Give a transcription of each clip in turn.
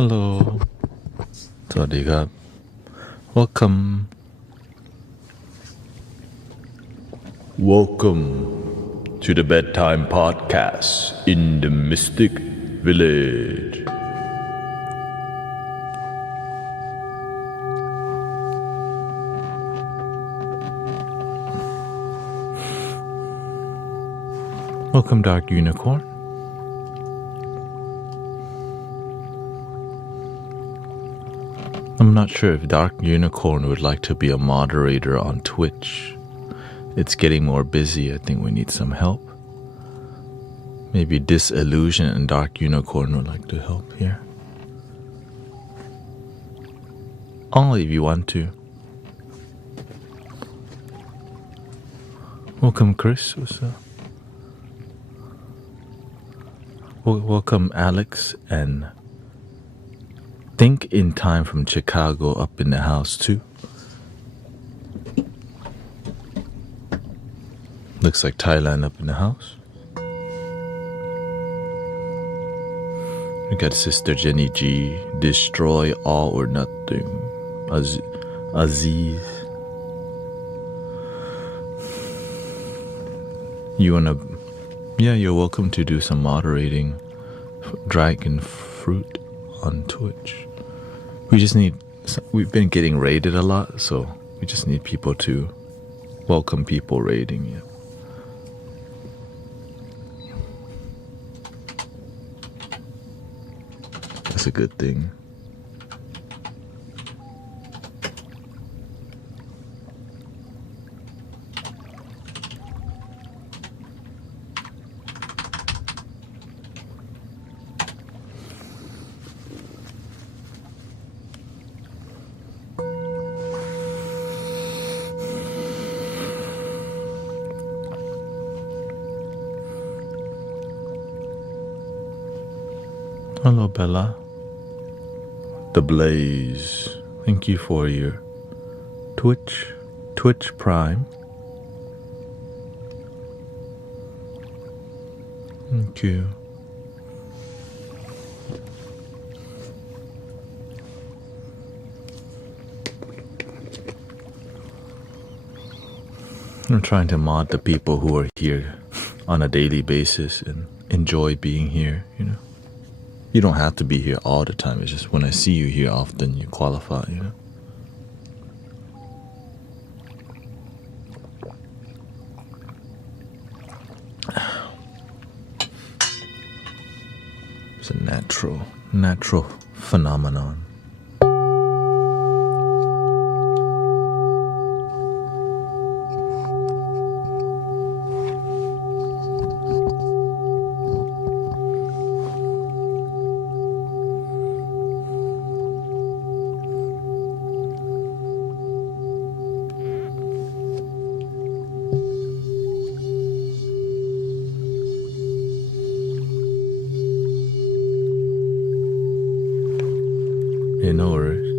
Hello สวัสดีครับ Welcome to the bedtime podcast in the mystic village. Welcome, Dark Unicorn. I'm not sure if Dark Unicorn would like to be a moderator on Twitch. It's getting more busy. I think we need some help. Maybe Disillusion and Dark Unicorn would like to help here. Only if you want to. Welcome, Chris. What's up? Welcome, Alex and Think in Time from Chicago up in the house too. Looks like Thailand up in the house. We got Sister Jenny G. Destroy all or nothing. Aziz. You wanna? Yeah, you're welcome to do some moderating. Dragon Fruit on Twitch. We've been getting raided a lot, so we just need people to welcome people raiding. Yeah. That's a good thing. Hello, Bella. The Blaze. Thank you for your Twitch Prime. Thank you. I'm trying to mod the people who are here on a daily basis and enjoy being here, you know. You don't have to be here all the time. It's just when I see you here often, you qualify, you know. It's a natural phenomenon. No worries.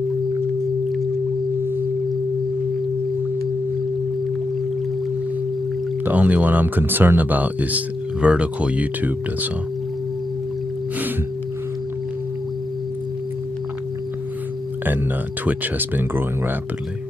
The only one I'm concerned about is vertical YouTube, that's all. And Twitch has been growing rapidly.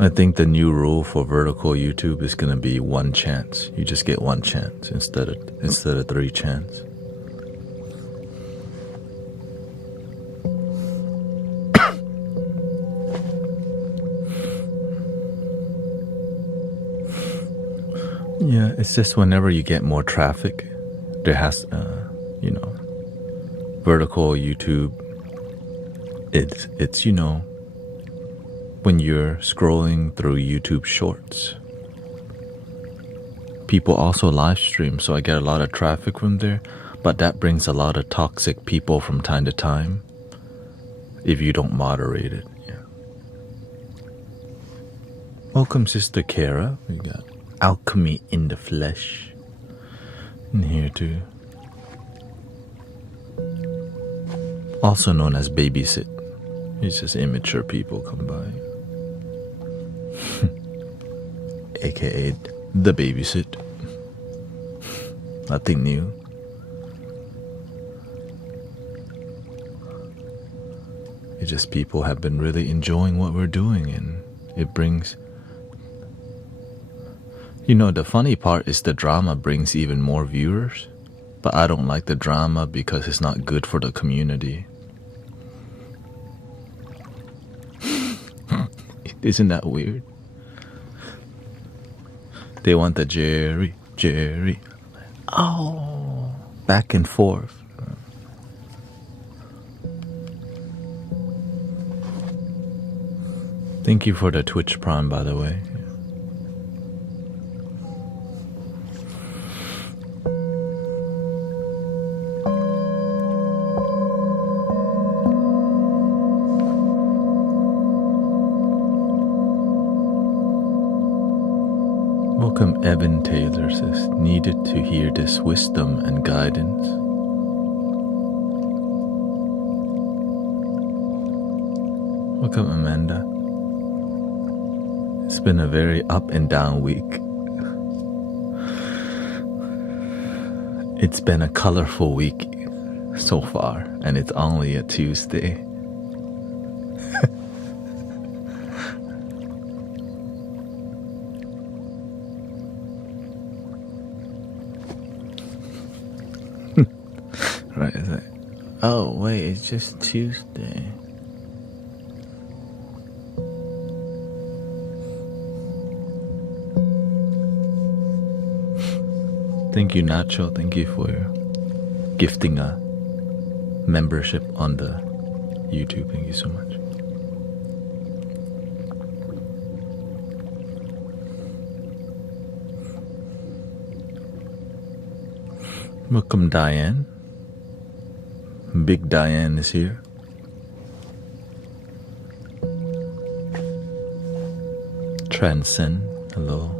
I think the new rule for vertical YouTube is going to be one chance. You just get one chance instead of three chance. Yeah, it's just whenever you get more traffic, there has, vertical YouTube. It's when you're scrolling through YouTube Shorts. People also live stream, so I get a lot of traffic from there, but that brings a lot of toxic people from time to time if you don't moderate it. Yeah. Welcome, Sister Kara. We got Alchemy in the Flesh in here too. also known as babysit. It's just immature people come by. AKA the babysit. Nothing new. It's just people have been really enjoying what we're doing, and it brings... the funny part is the drama brings even more viewers, but I don't like the drama because it's not good for the community. Isn't that weird? They want the Jerry, back and forth. Thank you for the Twitch Prime, by the way. Welcome, Evan Taylor says, needed to hear this wisdom and guidance. Welcome, Amanda. It's been a very up and down week. It's been a colorful week so far, and it's only a Tuesday. Right, it's like, oh wait, it's just Tuesday. Thank you, Nacho. Thank you for gifting a membership on the YouTube. Thank you so much. Welcome, Diane. Big Diane is here. Transcend, hello.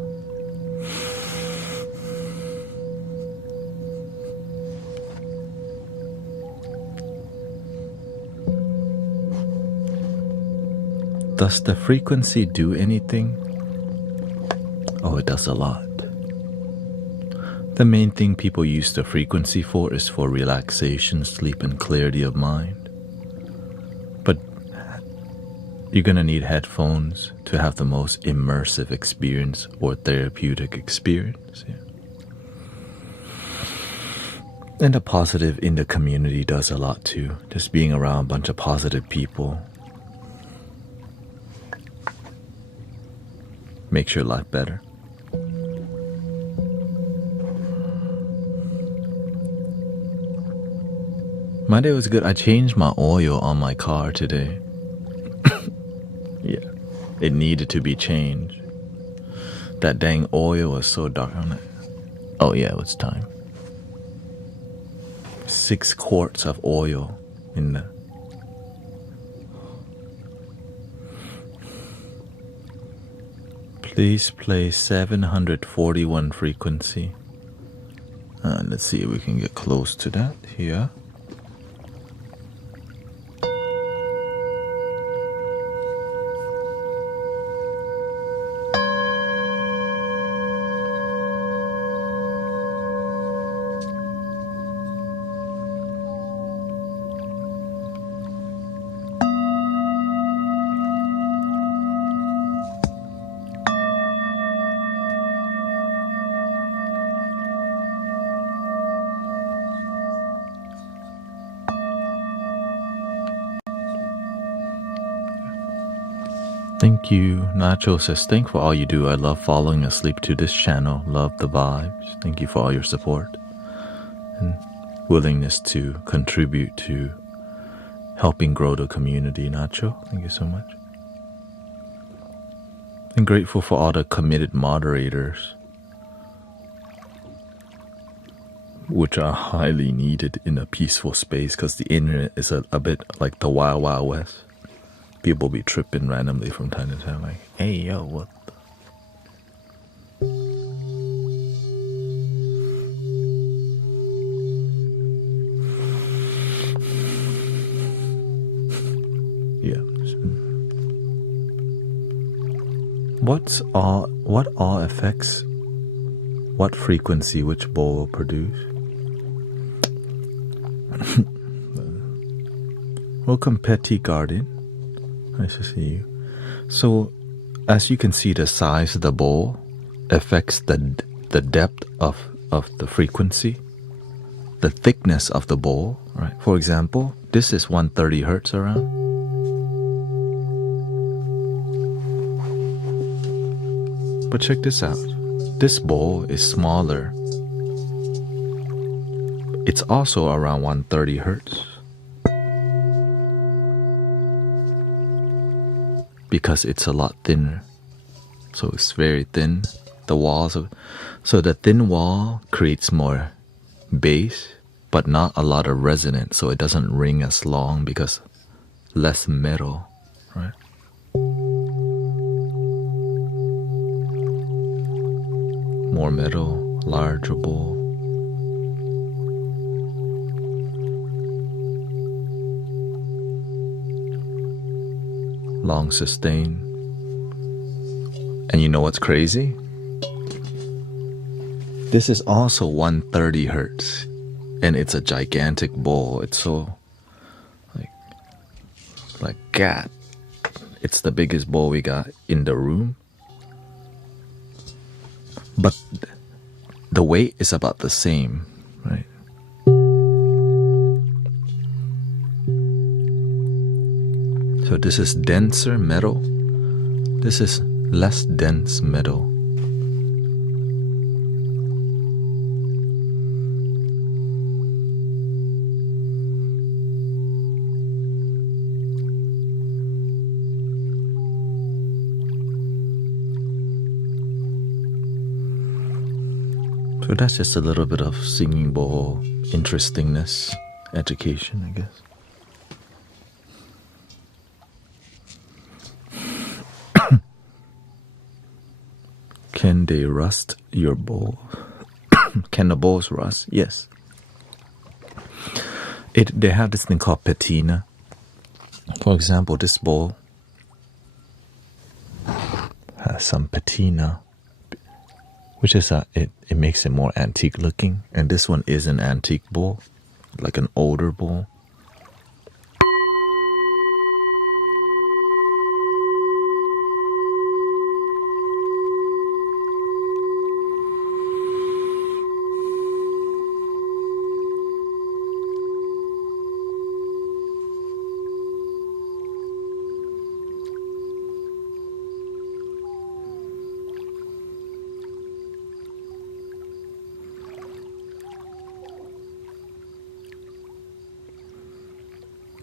Does the frequency do anything? Oh, it does a lot. The main thing people use the frequency for is for relaxation, sleep, and clarity of mind. But you're gonna need headphones to have the most immersive experience or therapeutic experience. Yeah. And the positive in the community does a lot too. Just being around a bunch of positive people makes your life better. My day was good. I changed my oil on my car today. Yeah, it needed to be changed. That dang oil was so dark on it. Oh yeah, it was time. 6 quarts of oil in the... Please play 741 frequency. Let's see if we can get close to that here. Thank you. Nacho says, thanks for all you do. I love falling asleep to this channel. Love the vibes. Thank you for all your support and willingness to contribute to helping grow the community. Nacho, thank you so much. I'm grateful for all the committed moderators, which are highly needed in a peaceful space because the internet is a bit like the Wild Wild West. People be tripping randomly from time to time, like, hey, yo, what the... What all affects what frequency which bowl will produce? Welcome, Petty Garden. Nice to see you. So, as you can see, the size of the bowl affects the depth of the frequency, the thickness of the bowl, right? For example, this is 130 hertz around. But check this out. This bowl is smaller. It's also around 130 hertz. Because it's a lot thinner. So it's very thin. The walls of, so the thin wall creates more bass, but not a lot of resonance, so it doesn't ring as long because less metal, right? More metal, larger bowl. Long sustain. And you know what's crazy? This is also 130 hertz, and it's a gigantic bowl. It's so like God. It's the biggest bowl we got in the room. But the weight is about the same, right? So this is denser metal. This is less dense metal. So that's just a little bit of singing bowl interestingness, education, I guess. Can they rust your bowl? Can the bowls rust? Yes. They have this thing called patina. For example, this bowl has some patina, which is it makes it more antique looking. And this one is an antique bowl, like an older bowl.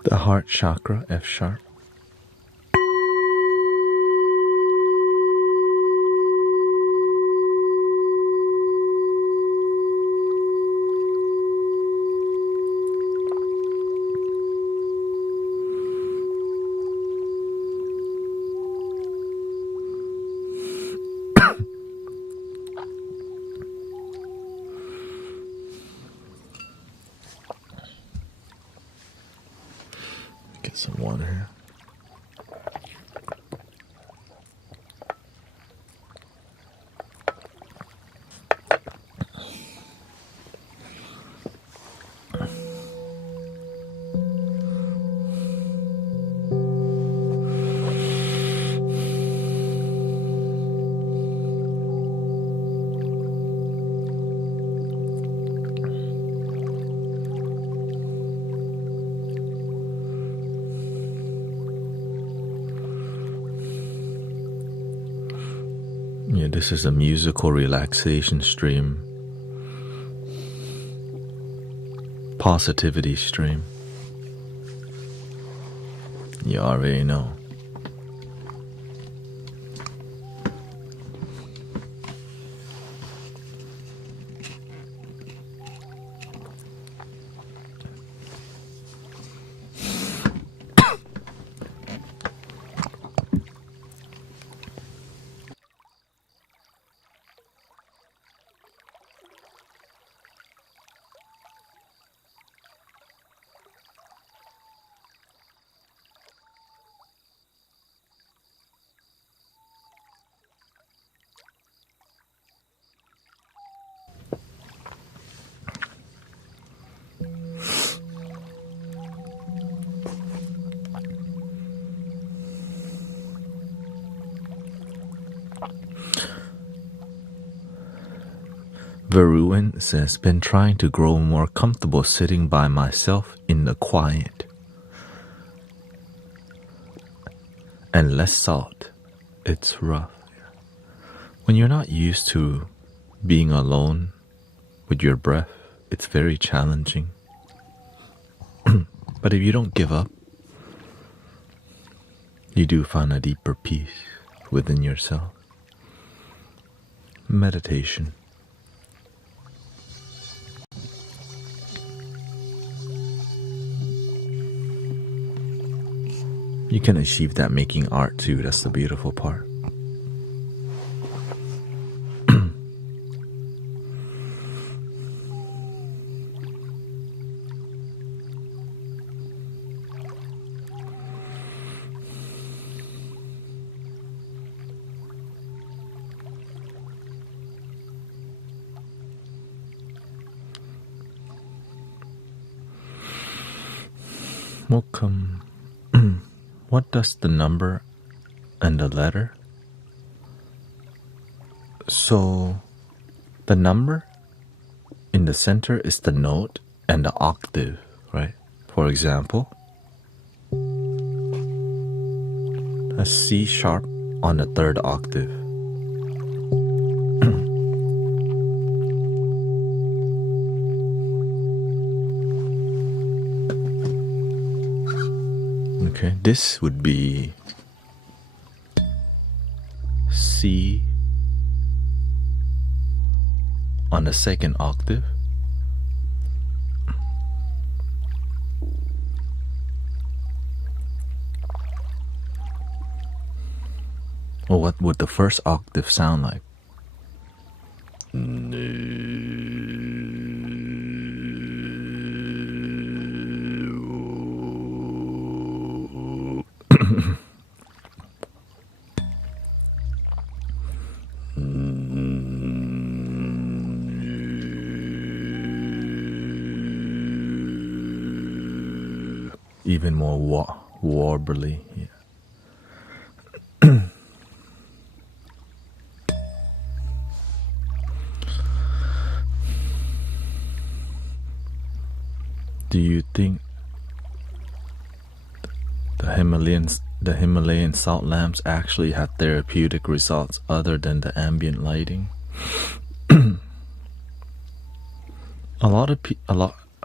The heart chakra, F sharp. Get some water here. Yeah, this is a musical relaxation stream. Positivity stream. You already know. Veruin says, been trying to grow more comfortable sitting by myself in the quiet. And less salt. It's rough. When you're not used to being alone with your breath, it's very challenging. But if you don't give up, you do find a deeper peace within yourself. Meditation. You can achieve that making art too. That's the beautiful part. Welcome. What does the number and the letter? So the number in the center is the note and the octave, right? For example, a C sharp on the third octave. Okay, this would be C on the second octave. Or what would the first octave sound like? Even more warbly. Yeah. Do you think the Himalayan salt lamps actually have therapeutic results other than the ambient lighting?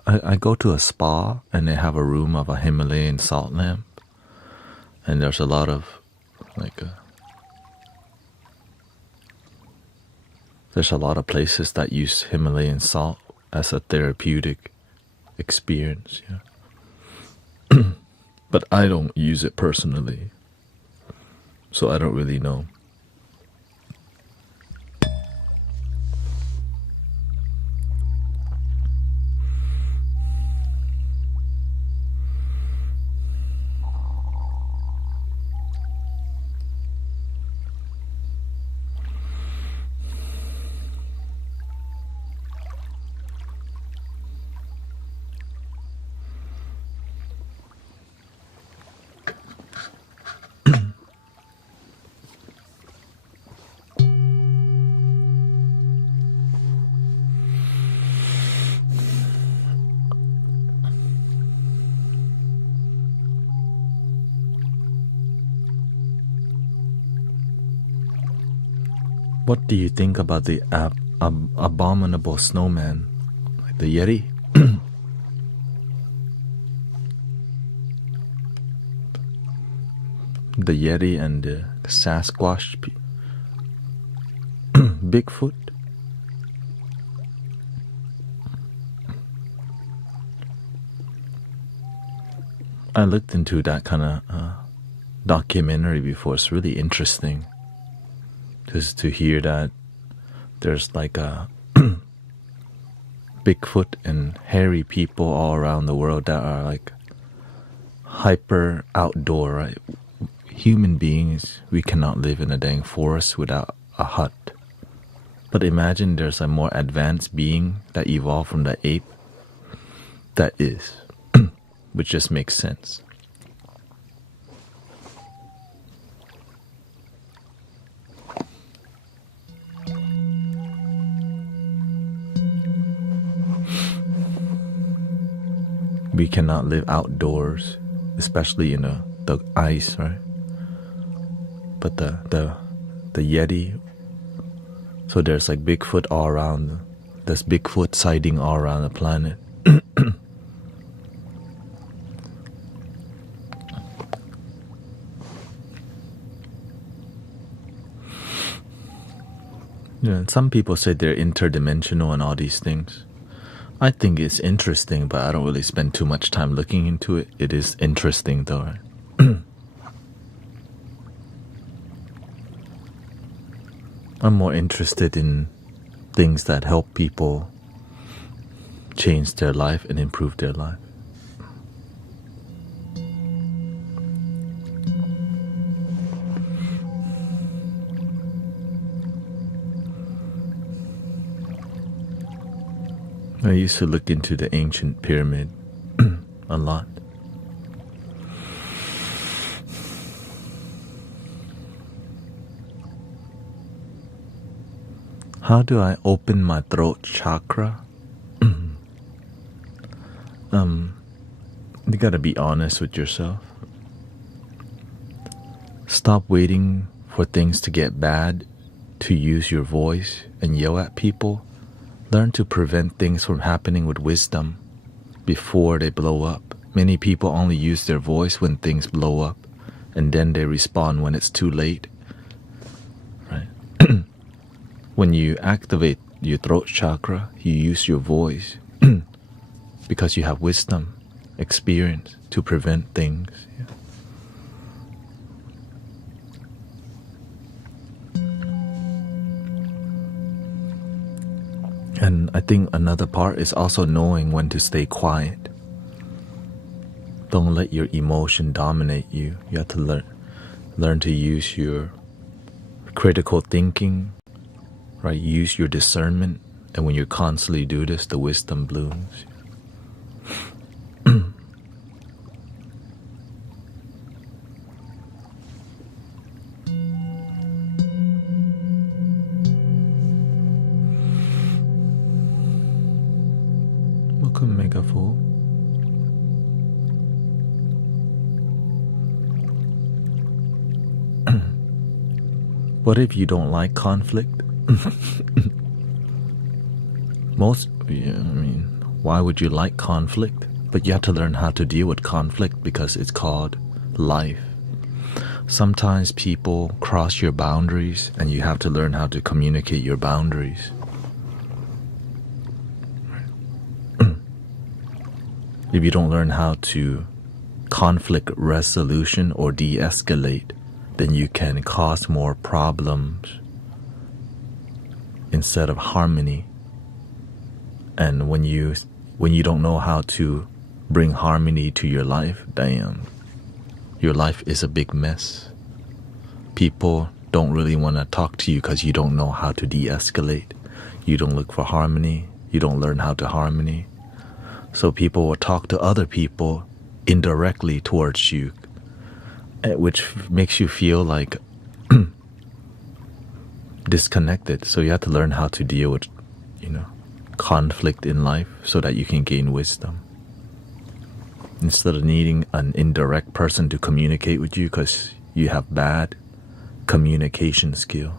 I go to a spa and they have a room of a Himalayan salt lamp, and there's a lot of there's a lot of places that use Himalayan salt as a therapeutic experience. Yeah. But I don't use it personally, so I don't really know. What do you think about the abominable snowman, like the Yeti? The Yeti and the Sasquatch, Bigfoot. I looked into that kind of documentary before. It's really interesting. Just to hear that there's like a Bigfoot and hairy people all around the world that are like hyper outdoor, right? Human beings, we cannot live in a dang forest without a hut. But imagine there's a more advanced being that evolved from the ape that is, which just makes sense. we cannot live outdoors, especially in the ice, right? But the Yeti, so there's like Bigfoot all around. There's Bigfoot sighting all around the planet. Yeah, some people say they're interdimensional and all these things. I think it's interesting, but I don't really spend too much time looking into it. It is interesting though, right? I'm more interested in things that help people change their life and improve their life. I used to look into the ancient pyramid a lot. How do I open my throat chakra? You gotta be honest with yourself. Stop waiting for things to get bad to use your voice and yell at people. Learn to prevent things from happening with wisdom before they blow up. Many people only use their voice when things blow up, and then they respond when it's too late. Right? When you activate your throat chakra, you use your voice because you have wisdom, experience to prevent things. Yeah. And I think another part is also knowing when to stay quiet. Don't let your emotion dominate you. You have to learn to use your critical thinking, right? Use your discernment. And when you constantly do this, the wisdom blooms. Welcome, Mega Fool. What if you don't like conflict? Why would you like conflict? But you have to learn how to deal with conflict because it's called life. Sometimes people cross your boundaries and you have to learn how to communicate your boundaries. If you don't learn how to conflict resolution or de-escalate, then you can cause more problems instead of harmony. And when you don't know how to bring harmony to your life, damn, your life is a big mess. People don't really want to talk to you because you don't know how to de-escalate. You don't look for harmony. You don't learn how to harmony. So people will talk to other people indirectly towards you, which makes you feel like disconnected. So you have to learn how to deal with, conflict in life so that you can gain wisdom. Instead of needing an indirect person to communicate with you because you have bad communication skill.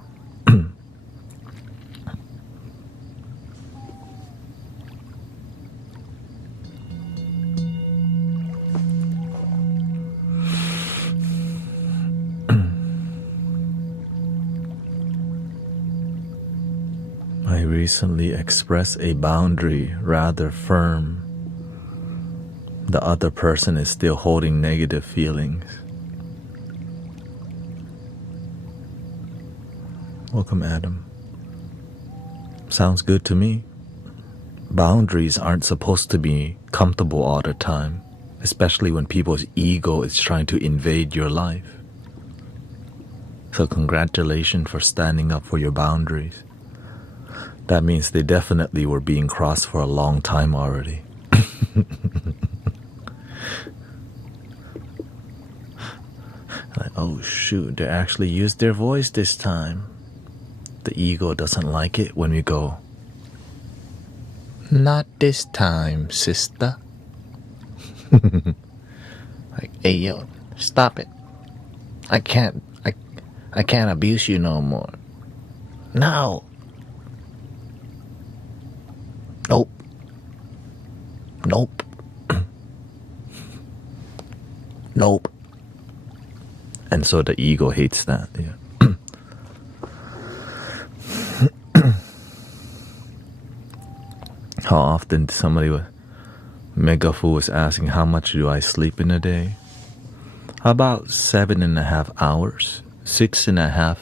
I recently expressed a boundary rather firm. The other person is still holding negative feelings. Welcome, Adam. Sounds good to me. Boundaries aren't supposed to be comfortable all the time, especially when people's ego is trying to invade your life. So congratulations for standing up for your boundaries. That means they definitely were being crossed for a long time already. Like, oh shoot, they actually used their voice this time. The ego doesn't like it when we go, not this time, sister. Like, hey yo, stop it. I can't abuse you no more. No. Nope. Nope. Nope. And so the ego hates that. Yeah. How often somebody was Megafu was asking, how much do I sleep in a day? About 7.5 hours, 6.5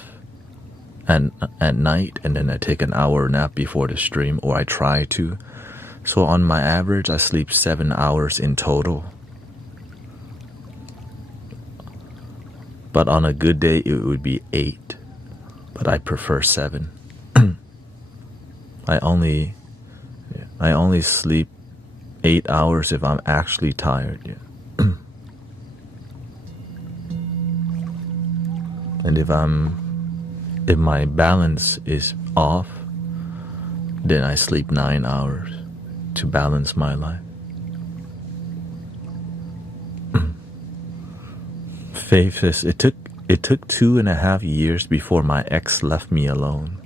at night, and then I take an hour nap before the stream, or I try to. So on my average, I sleep 7 hours in total. But on a good day, it would be 8. But I prefer 7. I only sleep 8 hours if I'm actually tired. Yeah. And if my balance is off, then I sleep 9 hours to balance my life. Faith says it took 2.5 years before my ex left me alone.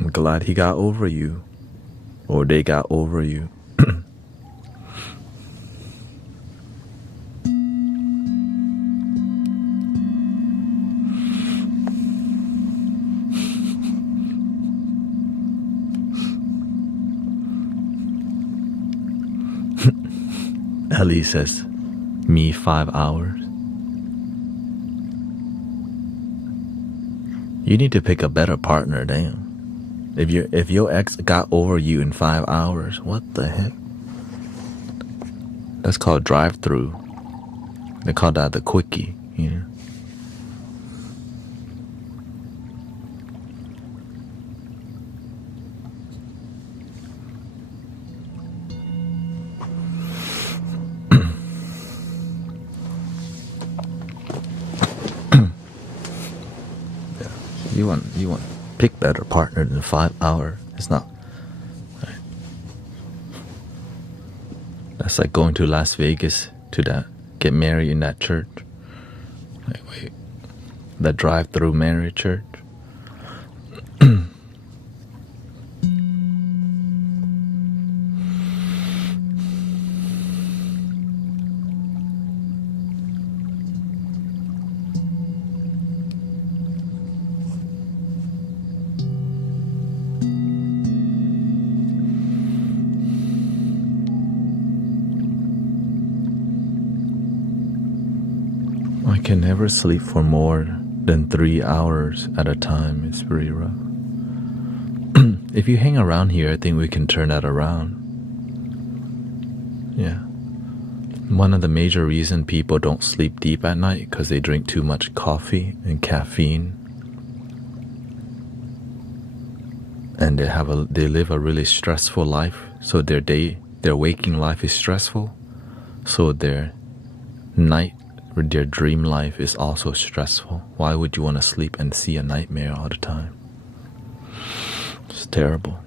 I'm glad he got over you, or they got over you. Ellie says, me 5 hours. You need to pick a better partner, damn. If your ex got over you in 5 hours, what the heck? That's called drive-through. They call that the quickie, you know. You want pick better partner than 5 hours. It's not. Right. That's like going to Las Vegas to get married in that church. Like, wait, that drive-through marriage church. I can never sleep for more than 3 hours at a time. It's pretty rough. If you hang around here, I think we can turn that around. Yeah. One of the major reasons people don't sleep deep at night because they drink too much coffee and caffeine. And they live a really stressful life. So their waking life is stressful. So their dream life is also stressful. Why would you want to sleep and see a nightmare all the time? It's terrible.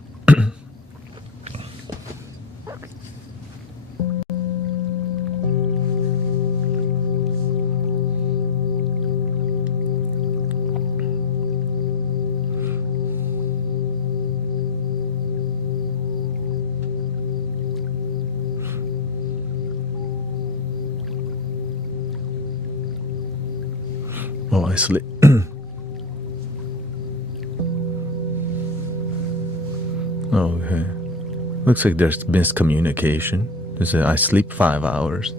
Oh, I sleep. Okay. Looks like there's miscommunication. They say I sleep 5 hours.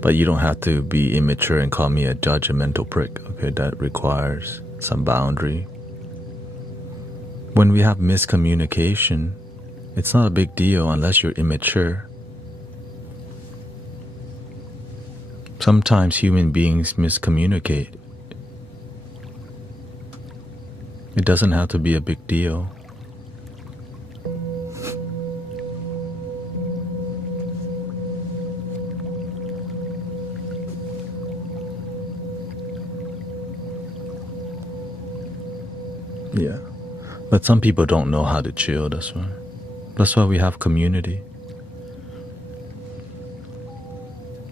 But you don't have to be immature and call me a judgmental prick. Okay, that requires some boundary. When we have miscommunication, it's not a big deal unless you're immature. Sometimes human beings miscommunicate. It doesn't have to be a big deal. Yeah. But some people don't know how to chill, that's why. That's why we have community.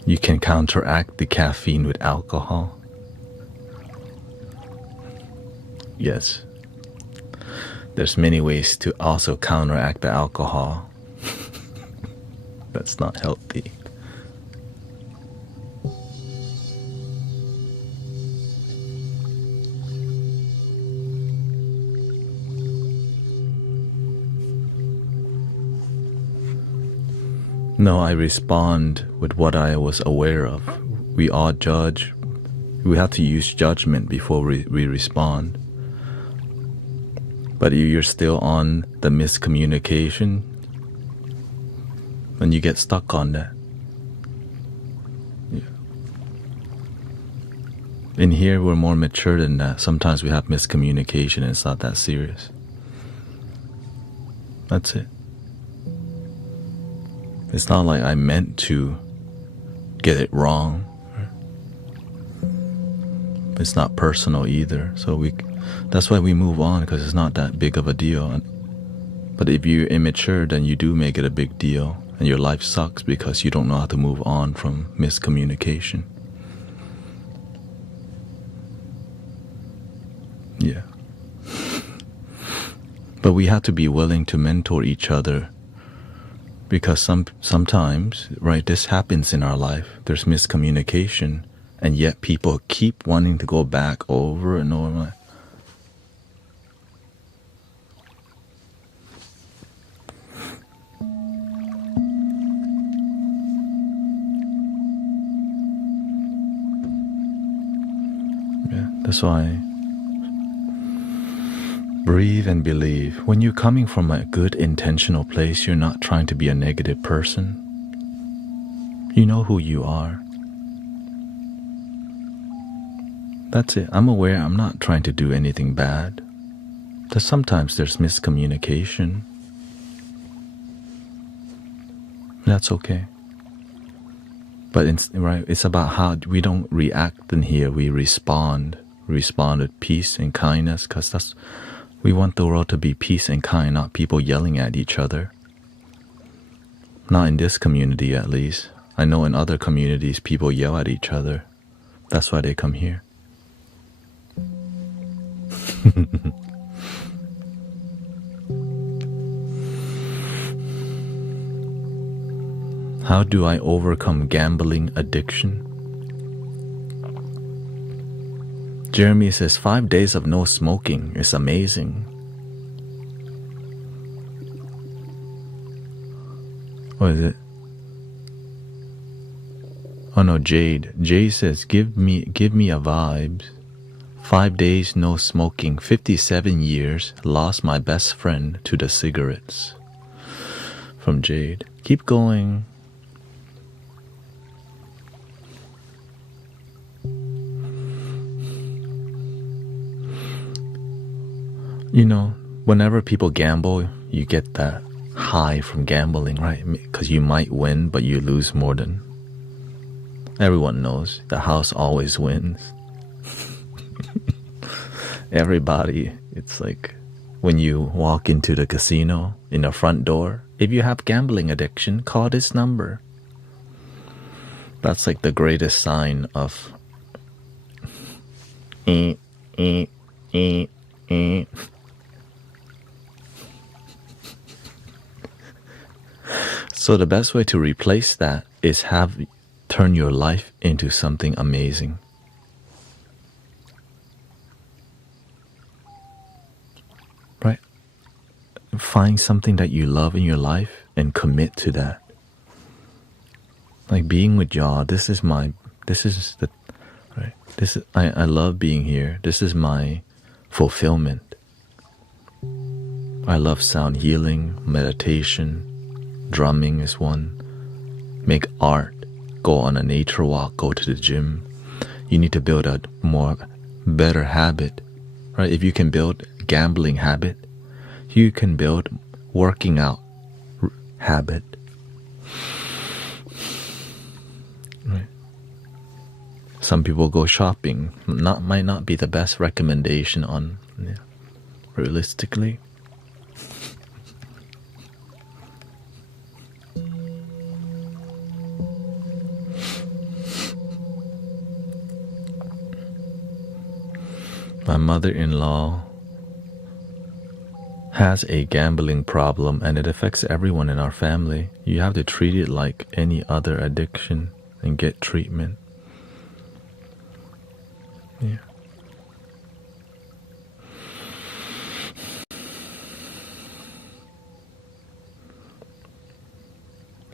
You can counteract the caffeine with alcohol. Yes. There's many ways to also counteract the alcohol. That's not healthy. No, I respond with what I was aware of. We all judge. We have to use judgment before we respond. But if you're still on the miscommunication, then you get stuck on that. Yeah. In here, we're more mature than that. Sometimes we have miscommunication and it's not that serious. That's it. It's not like I meant to get it wrong. It's not personal either. So that's why we move on, because it's not that big of a deal. But if you're immature, then you do make it a big deal. And your life sucks because you don't know how to move on from miscommunication. Yeah. But we have to be willing to mentor each other. Because sometimes, right, this happens in our life. There's miscommunication, and yet people keep wanting to go back over and over. Yeah, that's why breathe and believe. When you're coming from a good intentional place, you're not trying to be a negative person. You know who you are. That's it. I'm aware I'm not trying to do anything bad. Sometimes there's miscommunication. That's okay. But it's about how we don't react in here. We respond. We respond with peace and kindness, because we want the world to be peace and kind, not people yelling at each other. Not in this community, at least. I know in other communities, people yell at each other. That's why they come here. How do I overcome gambling addiction? Jeremy says 5 days of no smoking is amazing. What is it? Oh no, Jade. Jade says give me a vibe. 5 days no smoking, 57 years, lost my best friend to the cigarettes. From Jade. Keep going. You know, whenever people gamble, you get that high from gambling, right? Because you might win, but you lose more than... Everyone knows the house always wins. Everybody, it's like when you walk into the casino, in the front door, if you have gambling addiction, call this number. That's like the greatest sign of... So the best way to replace that is turn your life into something amazing. Right? Find something that you love in your life and commit to that. Like being with y'all, I love being here. This is my fulfillment. I love sound healing, meditation. Drumming is one. Make art. Go on a nature walk. Go to the gym. You need to build a better habit, right? If you can build gambling habit, you can build working out habit. Right? Some people go shopping. Might not be the best recommendation on. Yeah. realistically. My mother-in-law has a gambling problem and it affects everyone in our family. You have to treat it like any other addiction and get treatment. Yeah.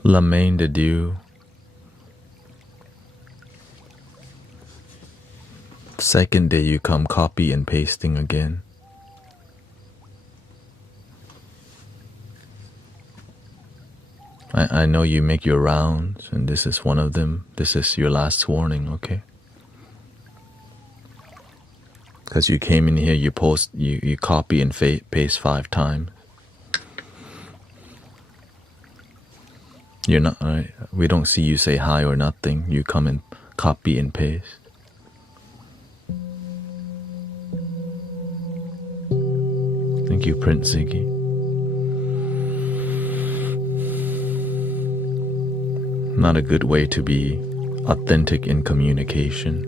La main de Dieu. Second day you come copy and pasting again. I know you make your rounds and this is one of them. This is your last warning, okay? Because you came in here, you copy and paste 5 times. You're not, we don't see you say hi or nothing. You come and copy and paste. Thank you, Prince Ziggy. Not a good way to be authentic in communication.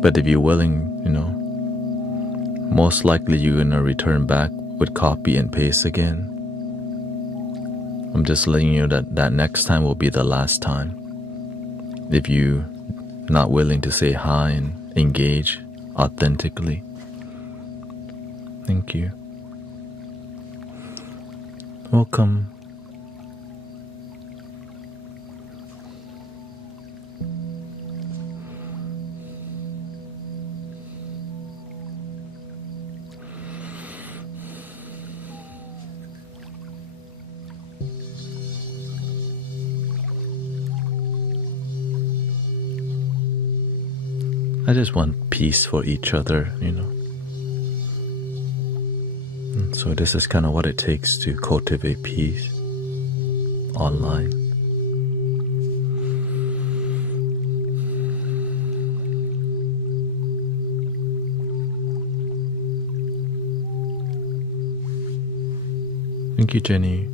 But if you're willing, most likely you're going to return back with copy and paste again. I'm just letting you know that next time will be the last time. If you're not willing to say hi and engage authentically. Thank you. Welcome. I just want peace for each other, And so this is kind of what it takes to cultivate peace online. Thank you, Jenny.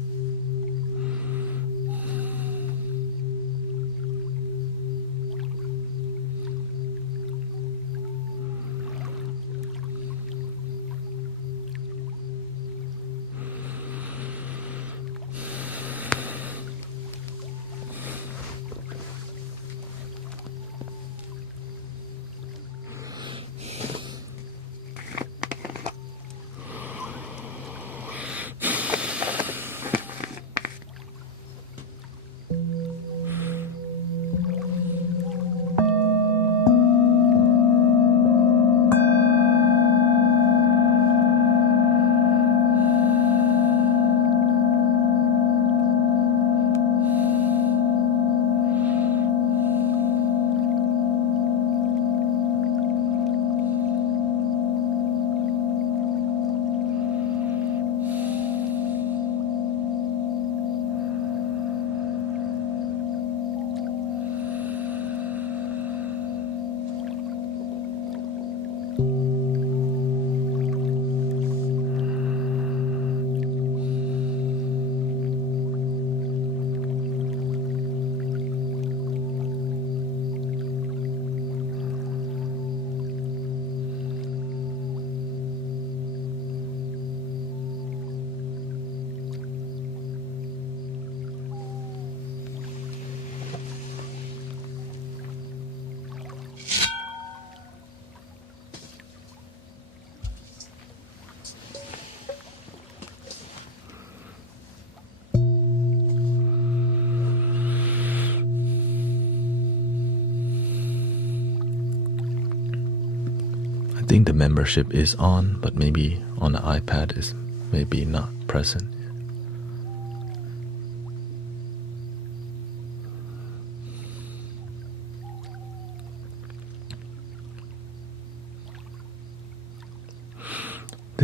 I think the membership is on, but maybe on the iPad is maybe not present.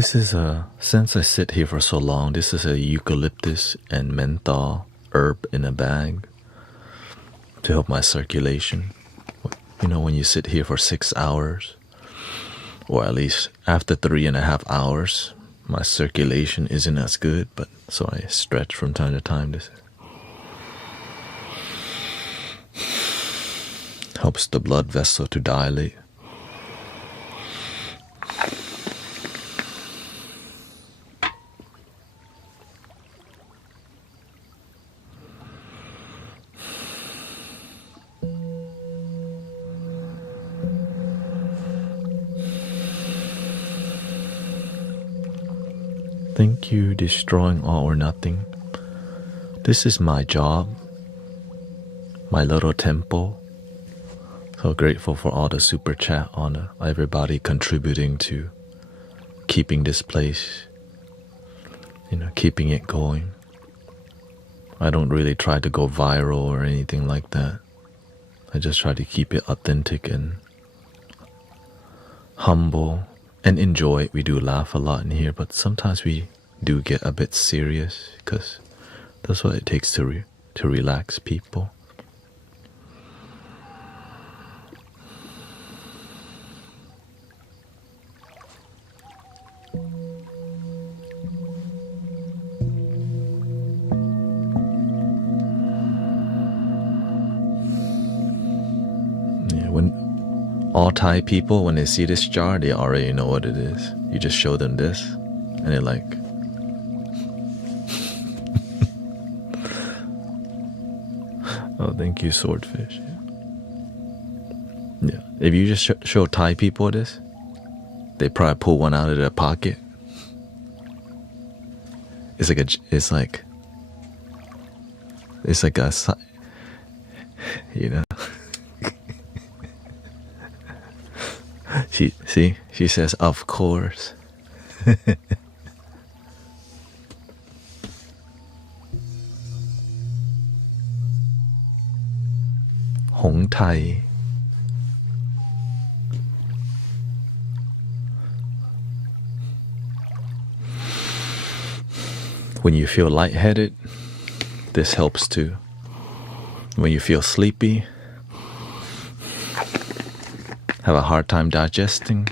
This is since I sit here for so long, this is a eucalyptus and menthol herb in a bag to help my circulation. You know, when you sit here for 6 hours, or at least after 3.5 hours, my circulation isn't as good, but so I stretch from time to time. This helps the blood vessel to dilate. Thank you, destroying all or nothing. This is my job, my little temple. So grateful for all the super chat on everybody contributing to keeping this place, keeping it going. I don't really try to go viral or anything like that. I just try to keep it authentic and humble and enjoy it. We do laugh a lot in here, but sometimes we do get a bit serious because that's what it takes to relax people. All Thai people, when they see this jar, they already know what it is. You just show them this, and they're like, oh, thank you, swordfish. Yeah. If you just show Thai people this, they probably pull one out of their pocket. It's like a, you know. She says, of course. Hong Thai. When you feel lightheaded, this helps too. When you feel sleepy, have a hard time digesting,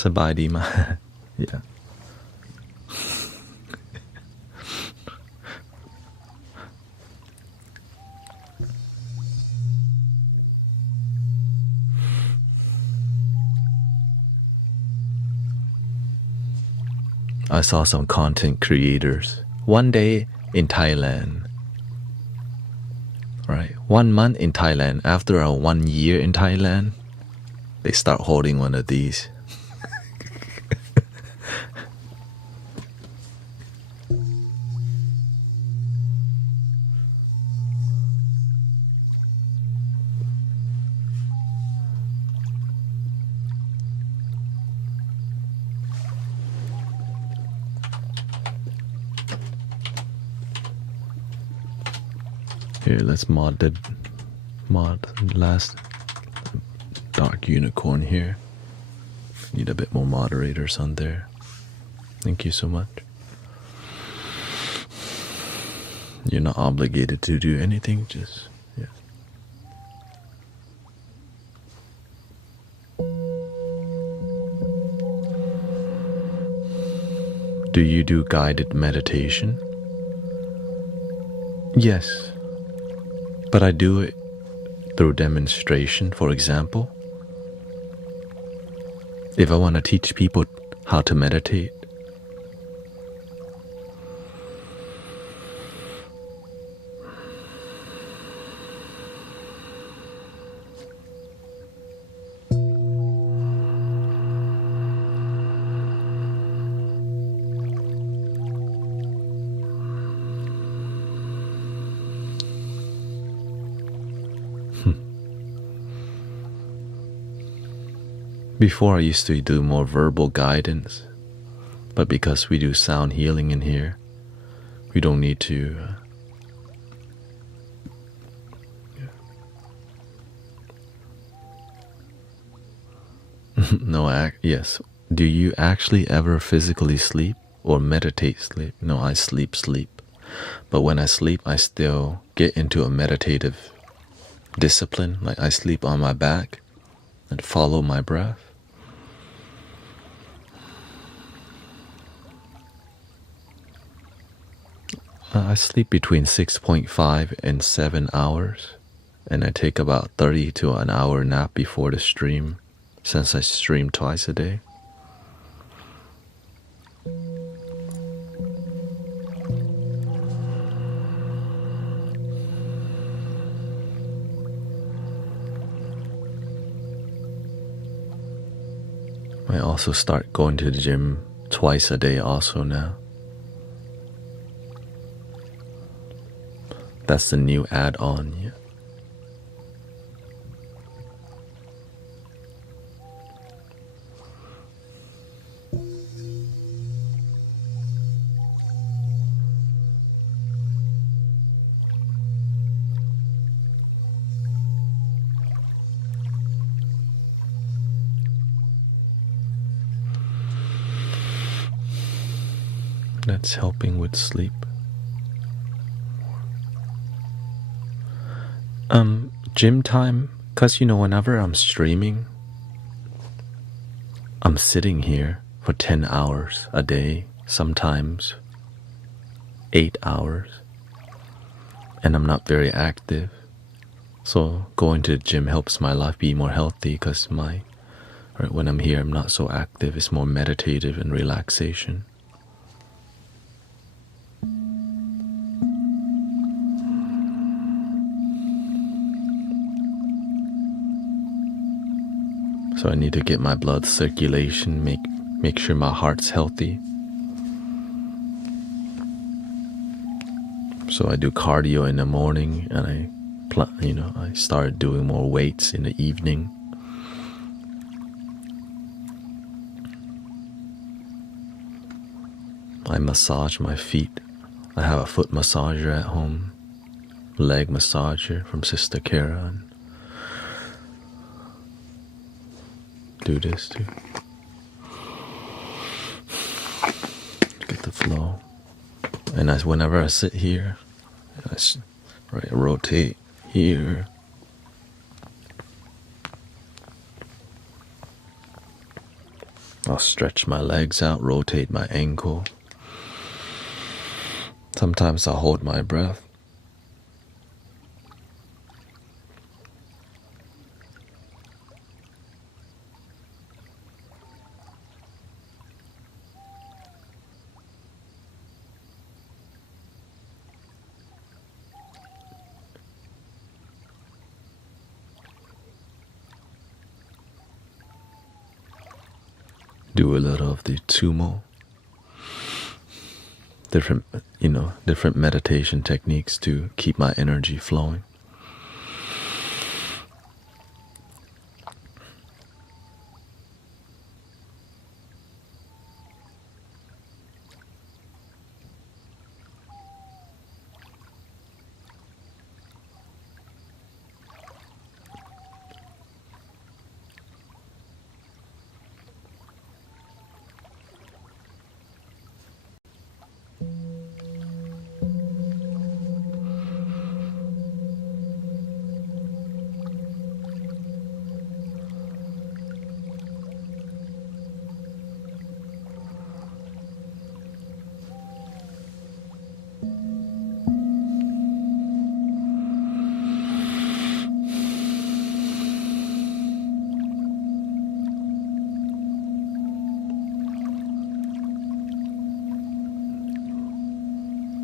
สบายดีมาก yeah. I saw some content creators one day in Thailand, right? 1 month in Thailand. After a 1 year in Thailand, they start holding one of these. Here, let's mod last dark unicorn here. Need a bit more moderators on there. Thank you so much. You're not obligated to do anything, just yeah. Do you do guided meditation? Yes. But I do it through demonstration, for example. If I want to teach people how to meditate, before I used to do more verbal guidance, but because we do sound healing in here, we don't need to No, yes. Do you actually ever physically sleep or meditate sleep? No, I sleep. But when I sleep, I still get into a meditative discipline. Like I sleep on my back and follow my breath. I sleep between 6.5 and 7 hours, and I take about 30 to an hour nap before the stream, since I stream twice a day. I also start going to the gym twice a day also now. That's the new add-on, yeah. That's helping with sleep. Gym time, cause whenever I'm streaming, I'm sitting here for 10 hours a day, sometimes 8 hours, and I'm not very active. So going to the gym helps my life be more healthy because when I'm here, I'm not so active. It's more meditative and relaxation. So I need to get my blood circulation, make sure my heart's healthy. So I do cardio in the morning, and I started doing more weights in the evening. I massage my feet. I have a foot massager at home, leg massager from Sister Kara, and do this too. Get the flow. And whenever I sit here, I rotate here. I'll stretch my legs out, rotate my ankle. Sometimes I'll hold my breath. Do a little of the tumo. Different meditation techniques to keep my energy flowing.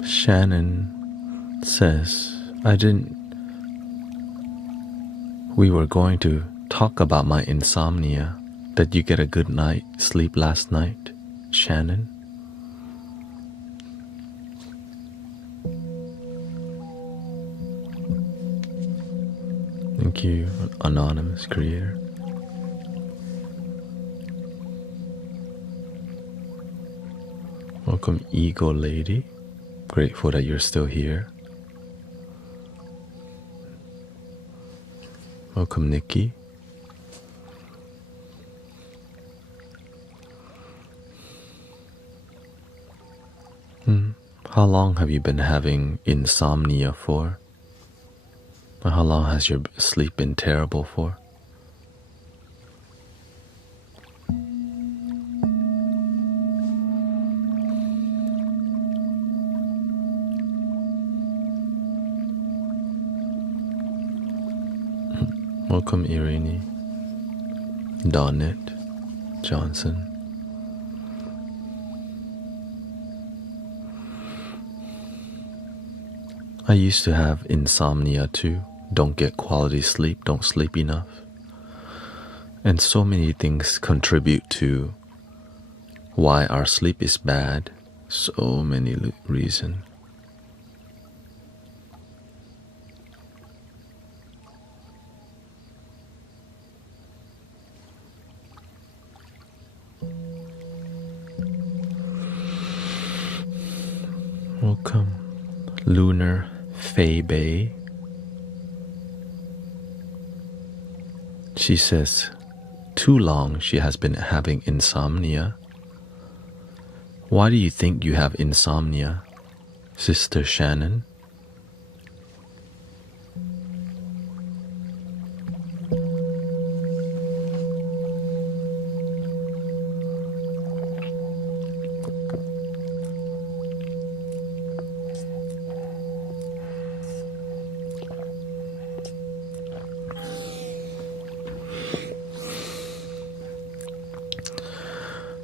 Shannon says, we were going to talk about my insomnia. Did you get a good night sleep last night, Shannon? Thank you, anonymous creator. Welcome, Ego Lady. Grateful that you're still here. Welcome, Nikki. How long have you been having insomnia for? Or how long has your sleep been terrible for? Welcome, Irene, Thanet, Johnson. I used to have insomnia too. Don't get quality sleep, don't sleep enough. And so many things contribute to why our sleep is bad. So many reasons. Welcome, Lunar Fei Bei. She says, too long she has been having insomnia. Why do you think you have insomnia, Sister Shannon?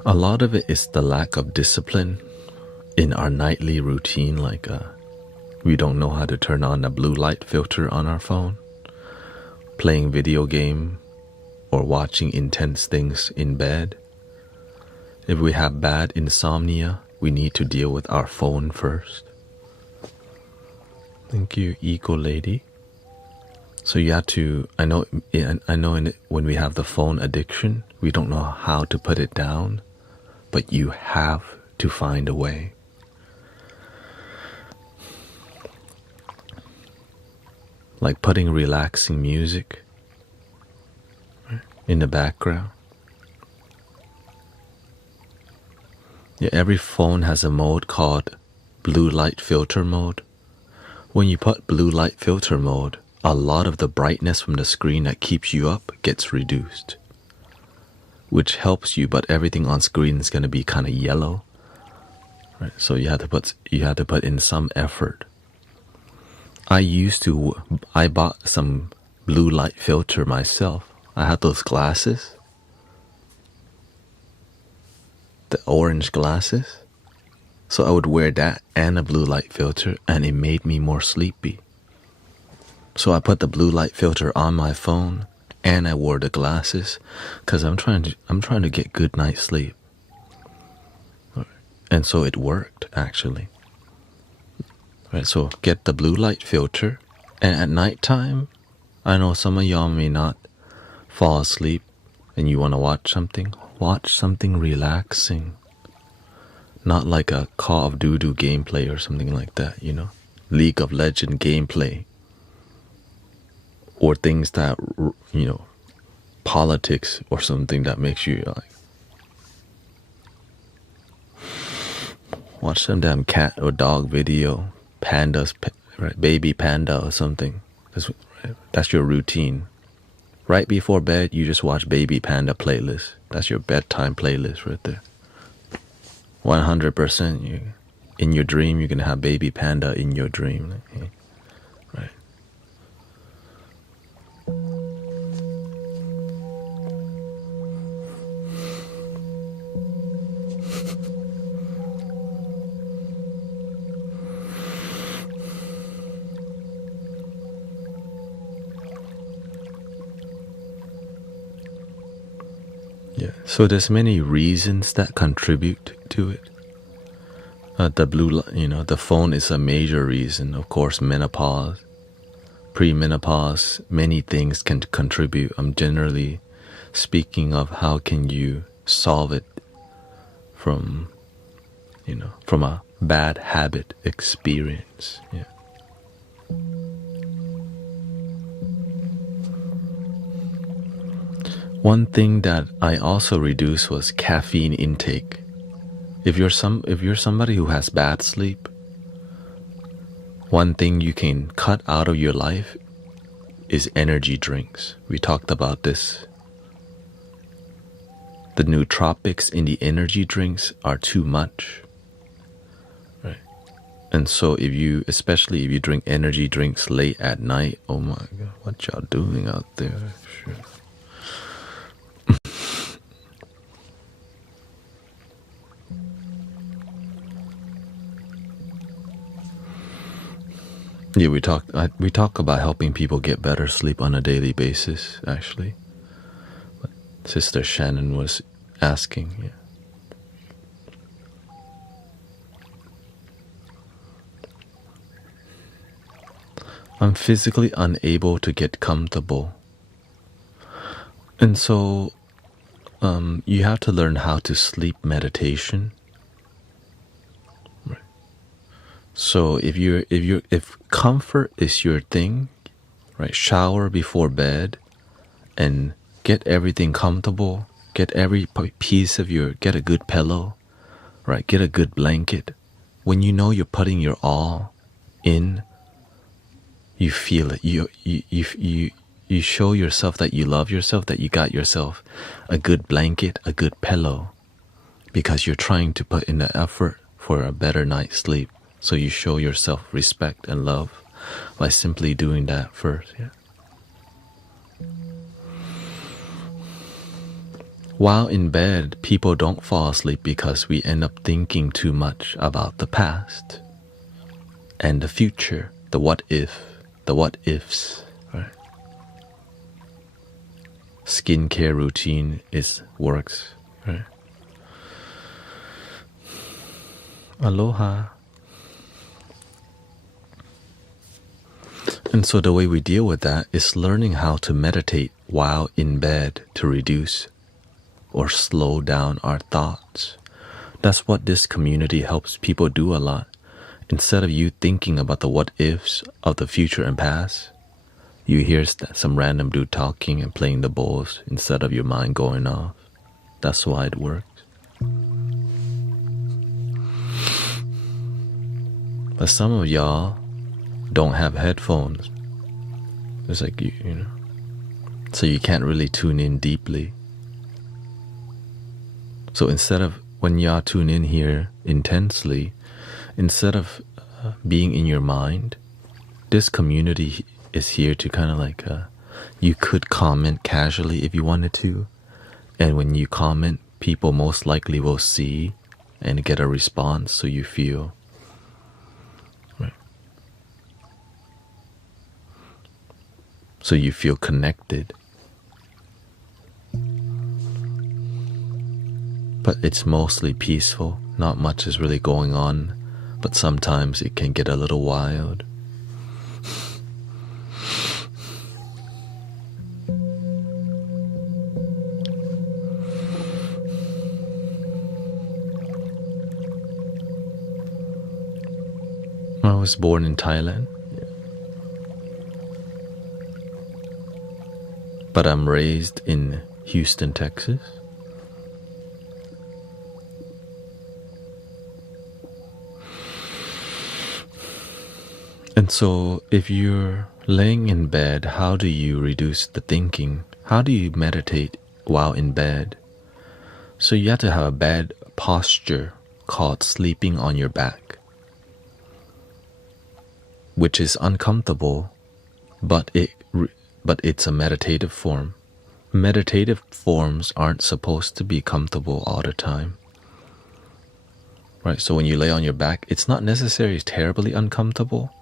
A lot of it is the lack of discipline in our nightly routine, like we don't know how to turn on the blue light filter on our phone, playing video game, or watching intense things in bed. If we have bad insomnia, we need to deal with our phone first. Thank you, Eco Lady. So you have to, I know when we have the phone addiction, we don't know how to put it down, but you have to find a way. Like putting relaxing music in the background. Yeah, every phone has a mode called blue light filter mode. When you put blue light filter mode, a lot of the brightness from the screen that keeps you up gets reduced, which helps you, but everything on screen is going to be kind of yellow, right? So you have to put in some effort. I bought some blue light filter myself. I had those glasses, the orange glasses. So I would wear that and a blue light filter, and it made me more sleepy. So I put the blue light filter on my phone, and I wore the glasses because I'm trying to get good night's sleep. And so it worked, actually. Right, so get the blue light filter, and at nighttime, I know some of y'all may not fall asleep and you want to watch something relaxing. Not like a Call of Duty gameplay or something like that, you know? League of Legends gameplay. Or things that, you know, politics or something that makes you like, watch some damn cat or dog video, pandas, right? Baby panda or something. That's your routine. Right before bed, you just watch baby panda playlist. That's your bedtime playlist right there. 100%. In your dream, you're gonna have baby panda in your dream, right? Yeah, so there's many reasons that contribute to it. The phone is a major reason. Of course, menopause, pre-menopause, many things can contribute. I'm generally speaking of how can you solve it from a bad habit experience. Yeah. One thing that I also reduced was caffeine intake. if you're somebody who has bad sleep, one thing you can cut out of your life is energy drinks. We talked about this. The nootropics in the energy drinks are too much. Right? And so especially if you drink energy drinks late at night, oh my God, what y'all doing out there? Sure. Yeah, we talk about helping people get better sleep on a daily basis, actually. But Sister Shannon was asking, yeah. I'm physically unable to get comfortable. And so you have to learn how to sleep meditation. Right. So if comfort is your thing, right, shower before bed and get everything comfortable, get every piece of get a good pillow, right, get a good blanket. When you know you're putting your all in, you feel it. You show yourself that you love yourself, that you got yourself a good blanket, a good pillow, because you're trying to put in the effort for a better night's sleep. So you show yourself respect and love by simply doing that first. Yeah. While in bed, people don't fall asleep because we end up thinking too much about the past and the future, the what ifs, right? Skincare routine works, right? Aloha. And so the way we deal with that is learning how to meditate while in bed to reduce or slow down our thoughts. That's what this community helps people do a lot. Instead of you thinking about the what ifs of the future and past, you hear some random dude talking and playing the bowls instead of your mind going off. That's why it works. But some of y'all don't have headphones. It's like, you know, so you can't really tune in deeply. So instead of, when y'all tune in here intensely, instead of being in your mind, this community is here to kind of like, you could comment casually if you wanted to. And when you comment, people most likely will see and get a response, so you feel, right? So you feel connected. But it's mostly peaceful. Not much is really going on, but sometimes it can get a little wild. I was born in Thailand, but I'm raised in Houston, Texas. And so if you're laying in bed, how do you reduce the thinking? How do you meditate while in bed? So you have to have a bed posture called sleeping on your back, which is uncomfortable, but it's a meditative form. Meditative forms aren't supposed to be comfortable all the time. Right? So when you lay on your back, it's not necessarily terribly uncomfortable.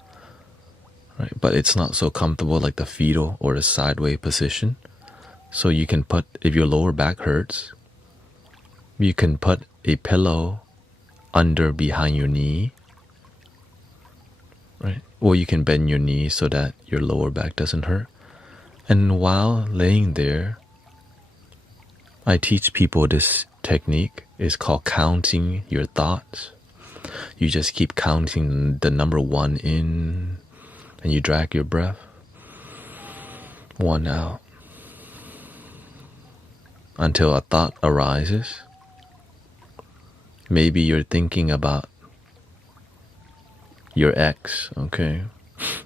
Right? But it's not so comfortable like the fetal or the sideways position. So you can put, if your lower back hurts, you can put a pillow under behind your knee, right? Or you can bend your knee so that your lower back doesn't hurt. And while laying there, I teach people this technique. It's called counting your thoughts. You just keep counting the number 1 in, and you drag your breath 1 out until a thought arises. Maybe you're thinking about your ex, okay?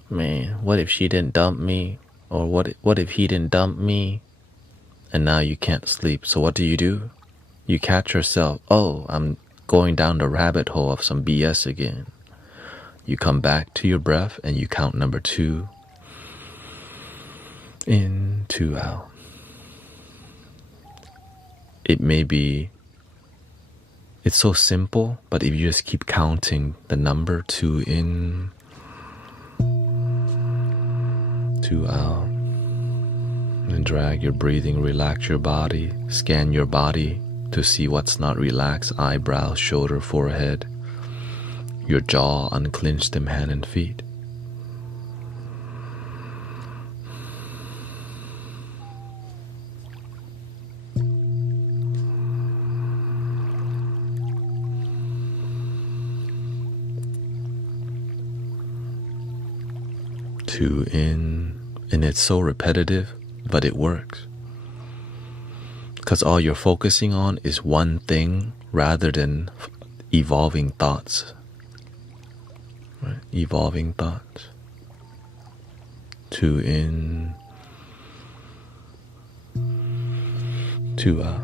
Man, what if she didn't dump me? Or what if he didn't dump me? And now you can't sleep. So what do? You catch yourself, oh, I'm going down the rabbit hole of some BS again. You come back to your breath and you count number 2. In, 2 out. It's so simple, but if you just keep counting the number 2 in, 2 out, and drag your breathing, relax your body, scan your body to see what's not relaxed, eyebrows, shoulder, forehead, your jaw, unclench them, hand and feet. Two in, and it's so repetitive, but it works. Because all you're focusing on is one thing rather than evolving thoughts. Right? Evolving thoughts. 2 in, 2 out.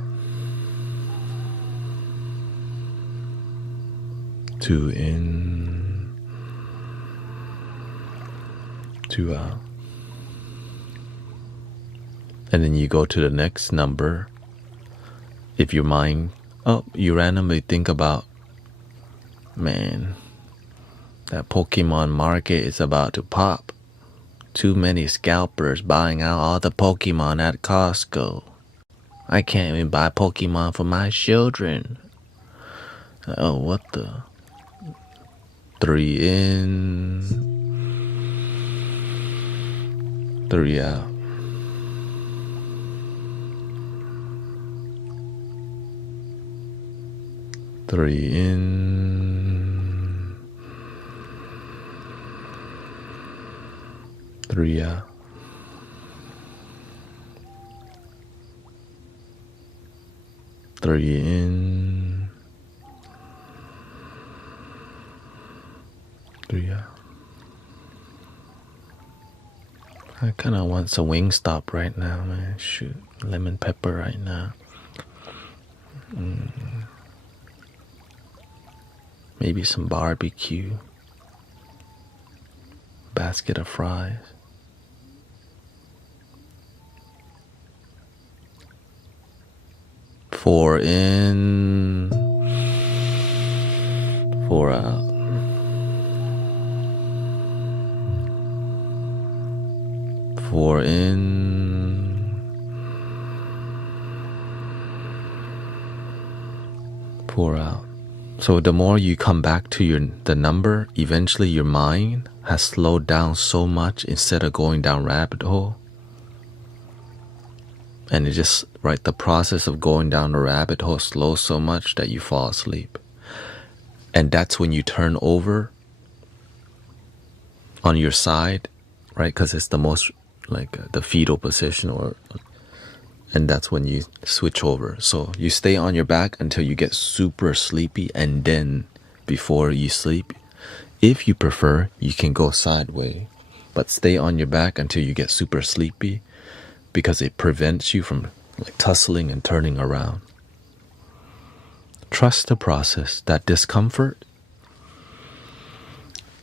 2 in, 2 out. And then you go to the next number. If your mind, you randomly think about, man, that Pokemon market is about to pop. Too many scalpers buying out all the Pokemon at Costco. I can't even buy Pokemon for my children. Oh, what the? 3 in, 3 out. 3 in, 3 out. 3 in, 3 out. I kind of want some Wingstop right now, man. Shoot, lemon pepper right now. Maybe some barbecue. Basket of fries. Four in, 4 out. 4 in, 4 out. So the more you come back to the number, eventually your mind has slowed down so much instead of going down rabbit hole. And it just, right, the process of going down the rabbit hole slows so much that you fall asleep. And that's when you turn over on your side, right? Because it's the most, like the fetal position, and that's when you switch over. So you stay on your back until you get super sleepy, and then before you sleep, if you prefer, you can go sideways, but stay on your back until you get super sleepy, because it prevents you from like tussling and turning around. Trust the process. That discomfort,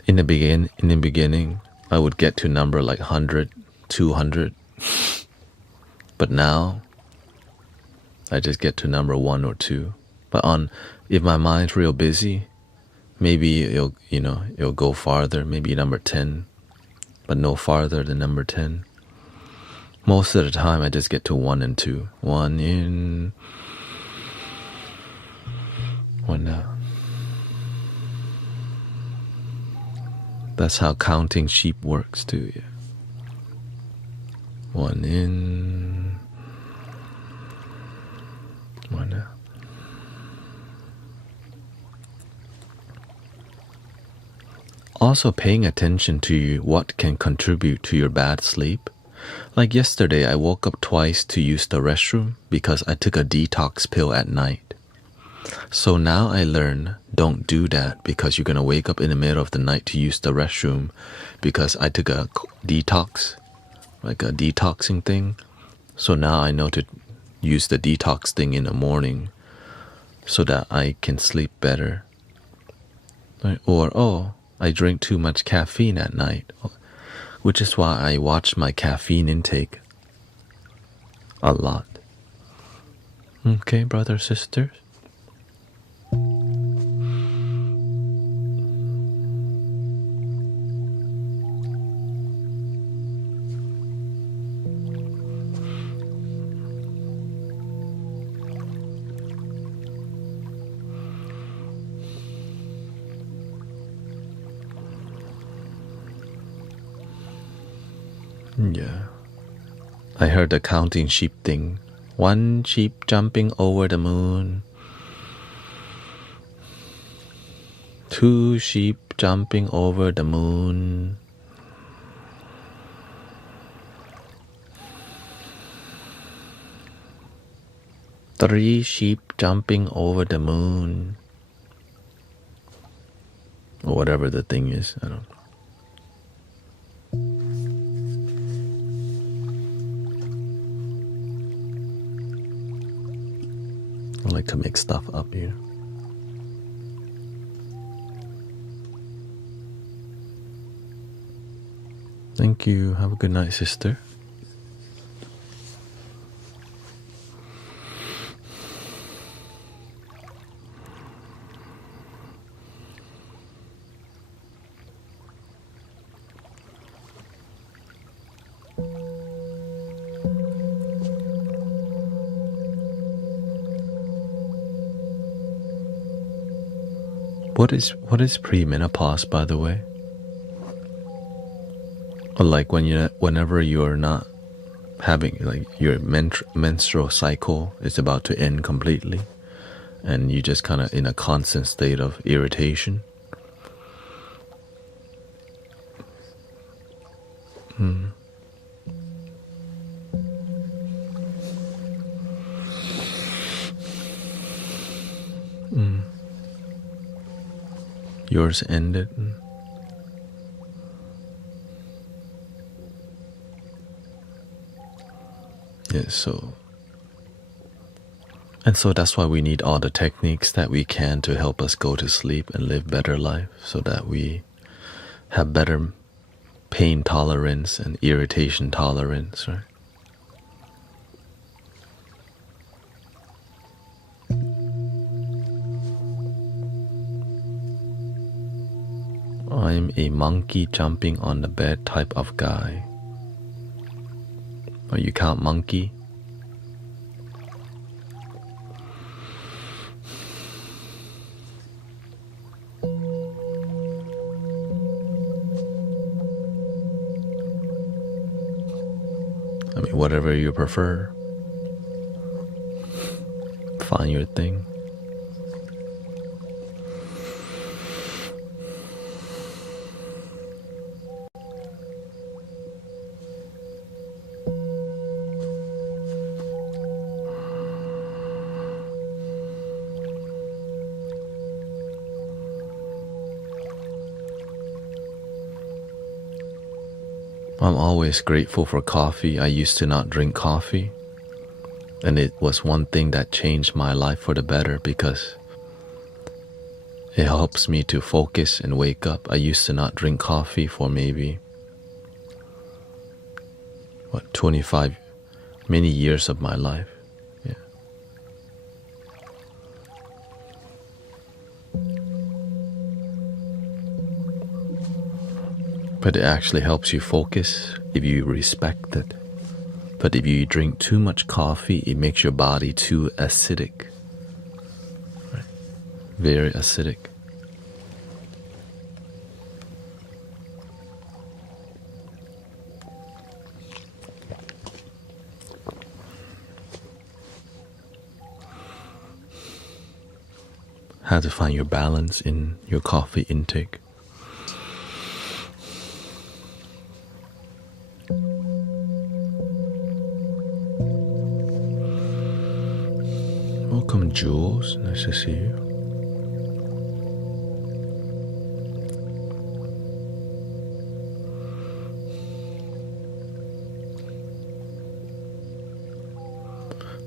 in the beginning, I would get to number like 100, 200. But now, I just get to number 1 or 2. But if my mind's real busy, maybe it'll go farther, maybe number 10, but no farther than number 10. Most of the time, I just get to 1 and 2. 1 in, 1 out. That's how counting sheep works too, yeah. 1 in, 1 out. Also paying attention to what can contribute to your bad sleep. Like yesterday, I woke up twice to use the restroom because I took a detox pill at night. So now I learn, don't do that because you're going to wake up in the middle of the night to use the restroom, because I took a detox, like a detoxing thing. So now I know to use the detox thing in the morning so that I can sleep better. Right? Or, oh, I drink too much caffeine at night, which is why I watch my caffeine intake a lot. Okay, brothers, sisters? Yeah. I heard the counting sheep thing. One sheep jumping over the moon. 2 sheep jumping over the moon. 3 sheep jumping over the moon. Or whatever the thing is. I don't know. I like to make stuff up here. Thank you. Have a good night, sister. What is premenopause, by the way? Or like whenever you're not having, like, your menstrual cycle is about to end completely, and you just kind of in a constant state of irritation. Yours ended. Yeah, so that's why we need all the techniques that we can to help us go to sleep and live better life, so that we have better pain tolerance and irritation tolerance, right? I'm a monkey jumping on the bed type of guy. Oh, you count monkey? I mean, whatever you prefer. Find your thing. I'm always grateful for coffee. I used to not drink coffee, and it was one thing that changed my life for the better, because it helps me to focus and wake up. I used to not drink coffee for maybe 25 many years of my life. Yeah. But it actually helps you focus if you respect it. But if you drink too much coffee, it makes your body too acidic. Right? Very acidic. How to find your balance in your coffee intake. Welcome, Jules. Nice to see you.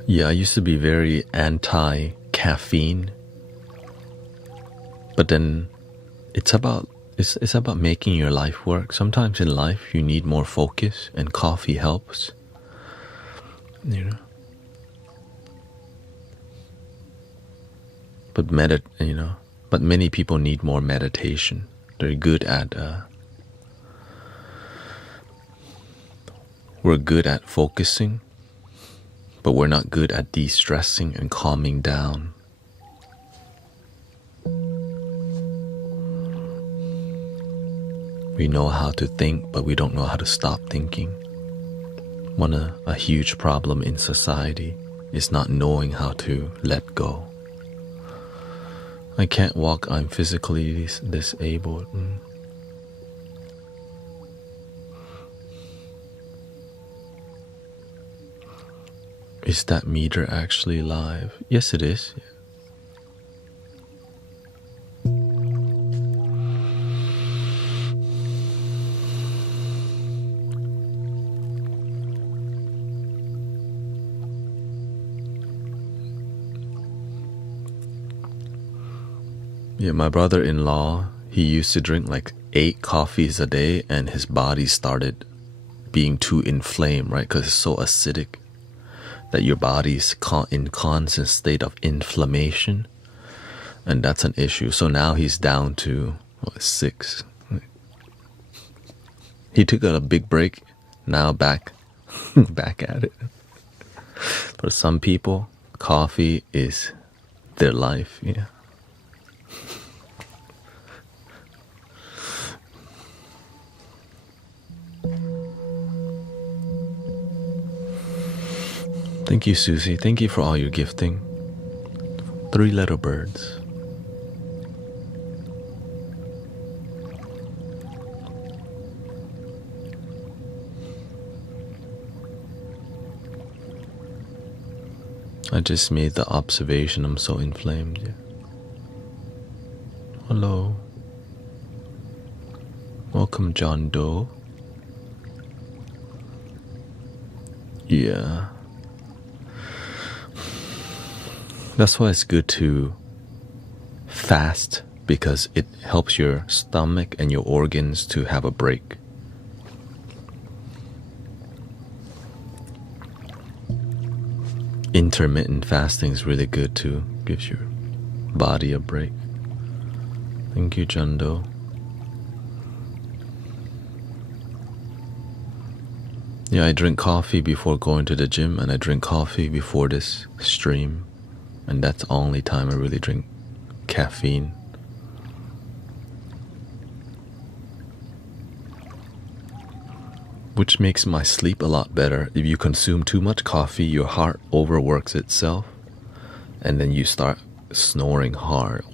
Yeah, I used to be very anti-caffeine, but then it's about making your life work. Sometimes in life you need more focus, and coffee helps. But but many people need more meditation. They're good at we're good at focusing, but we're not good at de-stressing and calming down. We know how to think, but we don't know how to stop thinking. A huge problem in society is not knowing how to let go. I can't walk, I'm physically disabled. Is that meter actually live? Yes, it is. Yeah, my brother-in-law, he used to drink like 8 coffees a day, and his body started being too inflamed, right? Because it's so acidic that your body's in constant state of inflammation, and that's an issue. So now he's down to 6. He took a big break, now back at it. For some people, coffee is their life. Yeah. Thank you, Susie. Thank you for all your gifting. 3 little birds. I just made the observation I'm so inflamed. Yeah. Hello. Welcome, John Doe. Yeah. That's why it's good to fast, because it helps your stomach and your organs to have a break. Intermittent fasting is really good too. Gives your body a break. Thank you, Jundo. Yeah, I drink coffee before going to the gym, and I drink coffee before this stream. And that's the only time I really drink caffeine. Which makes my sleep a lot better. If you consume too much coffee, your heart overworks itself, and then you start snoring hard.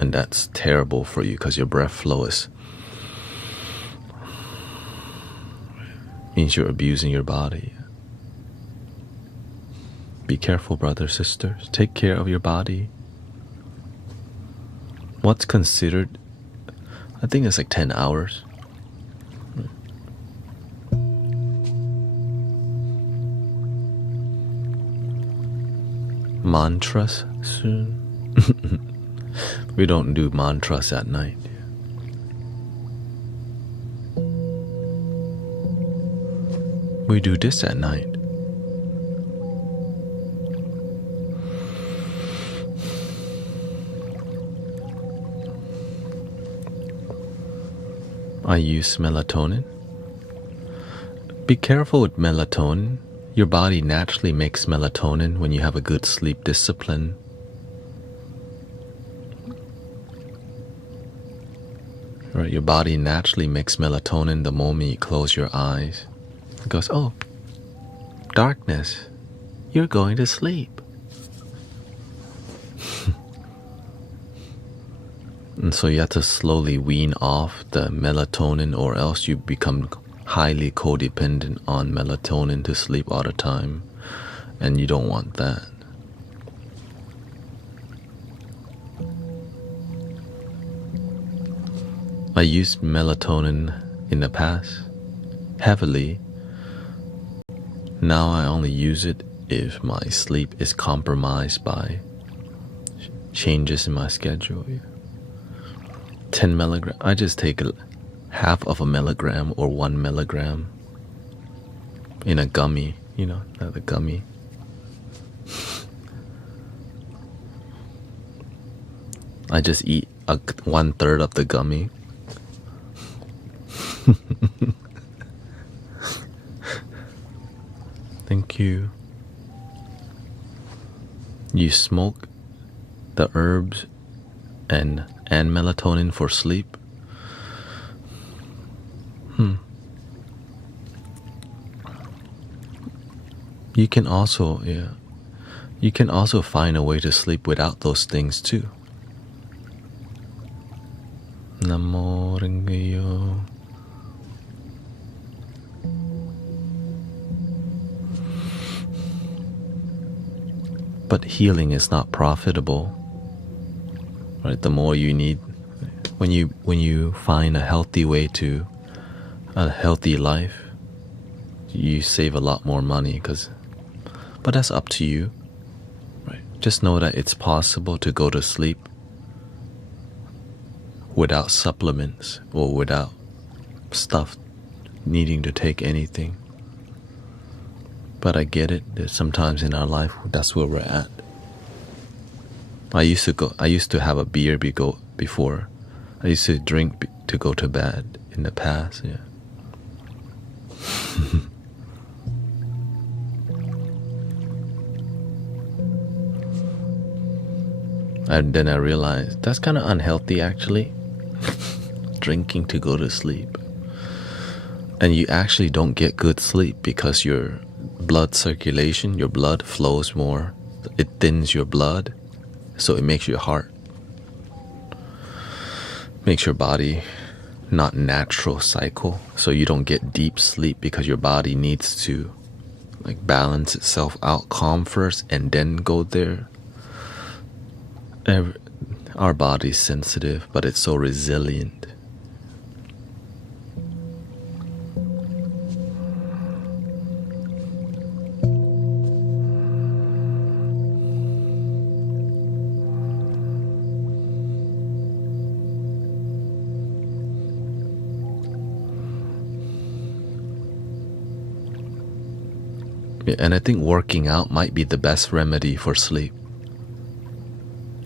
And that's terrible for you, because your breath flow means you're abusing your body. Be careful, brothers, sisters. Take care of your body. What's considered? I think it's like 10 hours. Mantras soon. We don't do mantras at night. We do this at night. I use melatonin. Be careful with melatonin. Your body naturally makes melatonin when you have a good sleep discipline. Right, your body naturally makes melatonin the moment you close your eyes. It goes, oh, darkness, you're going to sleep. And so you have to slowly wean off the melatonin, or else you become highly codependent on melatonin to sleep all the time, and you don't want that. I used melatonin in the past heavily. Now I only use it if my sleep is compromised by changes in my schedule. 10 milligram. I just take half of a milligram or 1 milligram in a gummy, the gummy. I just eat 1/3 of the gummy. Thank you. You smoke the herbs and melatonin for sleep. You can also find a way to sleep without those things too. Namo Rinkeyo. But healing is not profitable, right? The more you need, when you find a healthy way to a healthy life, you save a lot more money. But that's up to you, right? Just know that it's possible to go to sleep without supplements or without stuff needing to take anything. But I get it that sometimes in our life, that's where we're at. I used to have a beer before. I used to drink to go to bed in the past, yeah. And then I realized that's kind of unhealthy actually. Drinking to go to sleep. And you actually don't get good sleep because your blood circulation, your blood flows more. It thins your blood, so it makes your heart, makes your body not natural cycle. So you don't get deep sleep because your body needs to balance itself out, calm first, and then go there. Our body's sensitive, but it's so resilient. And I think working out might be the best remedy for sleep.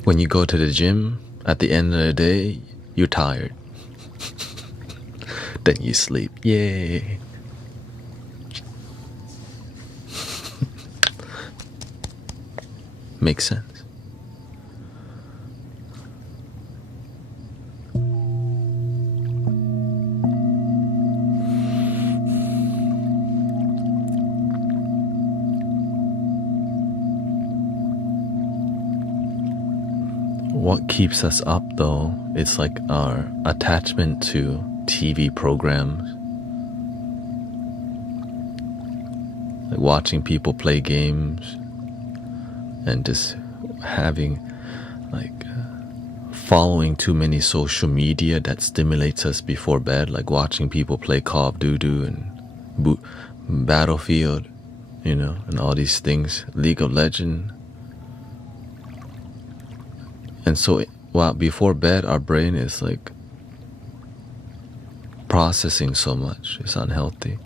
When you go to the gym, at the end of the day, you're tired. Then you sleep. Yay. Makes sense. What keeps us up though, it's our attachment to TV programs. Watching people play games and just having following too many social media that stimulates us before bed, like watching people play Call of Duty and Battlefield, and all these things, League of Legends. And so before bed, our brain is processing so much. It's unhealthy.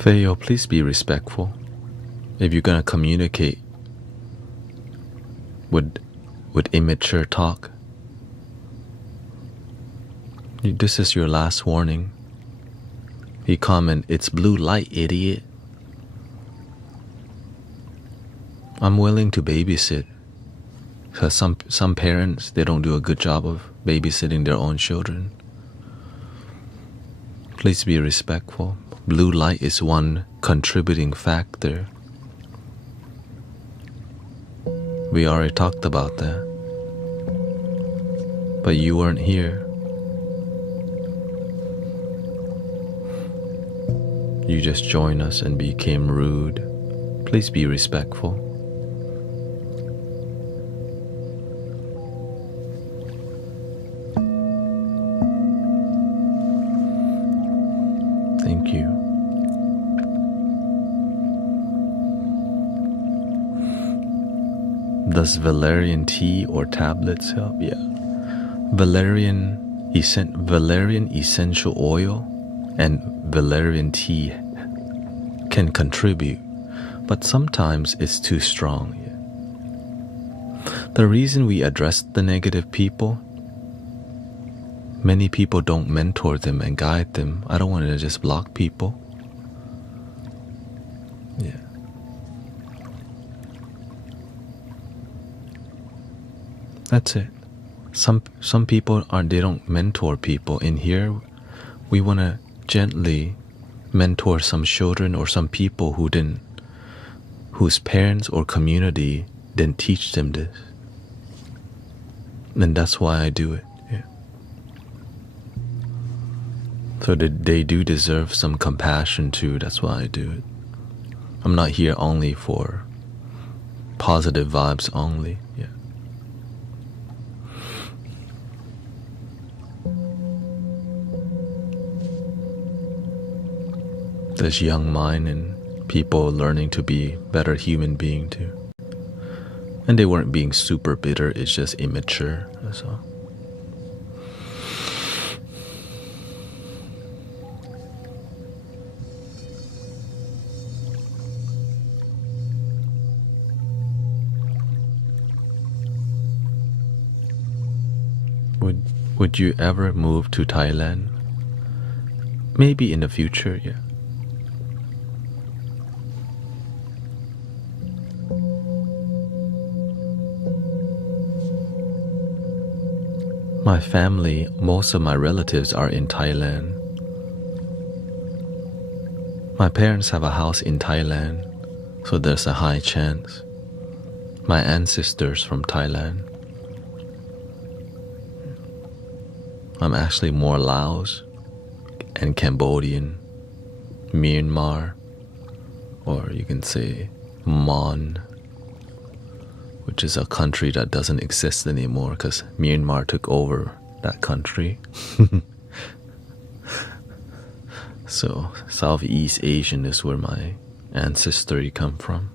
Feyo, please be respectful. If you're gonna communicate with immature talk, this is your last warning. He comment, "It's blue light, idiot." I'm willing to babysit. Because some parents, they don't do a good job of babysitting their own children. Please be respectful. Blue light is one contributing factor. We already talked about that. But you weren't here. You just joined us and became rude. Please be respectful. Thank you. Does valerian tea or tablets help? Yeah. Valerian essential oil and valerian tea can contribute, but sometimes it's too strong. Yeah. The reason we address the negative people, many people don't mentor them and guide them. I don't want to just block people. Yeah. That's it. Some people they don't mentor people. In here, we want to gently mentor some children or some people whose parents or community didn't teach them this. And that's why I do it. Yeah. So they do deserve some compassion too. That's why I do it. I'm not here only for positive vibes only. Yeah. There's young mind and people learning to be better human being too. And they weren't being super bitter, it's just immature, that's all. Would you ever move to Thailand? Maybe in the future, yeah. My family, most of my relatives are in Thailand. My parents have a house in Thailand, so there's a high chance. My ancestors from Thailand. I'm actually more Laos and Cambodian, Myanmar, or you can say Mon, which is a country that doesn't exist anymore because Myanmar took over that country. So Southeast Asian is where my ancestry come from.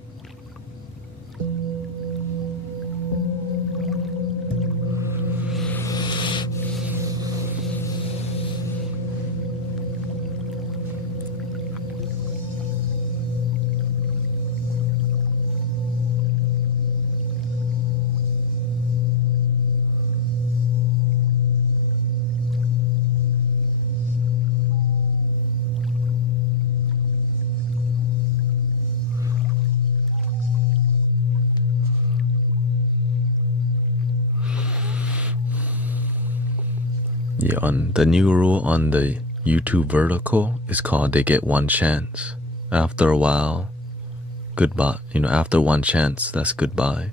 Yeah, on the new rule on the YouTube vertical is called they get one chance. After a while, goodbye. After one chance, that's goodbye.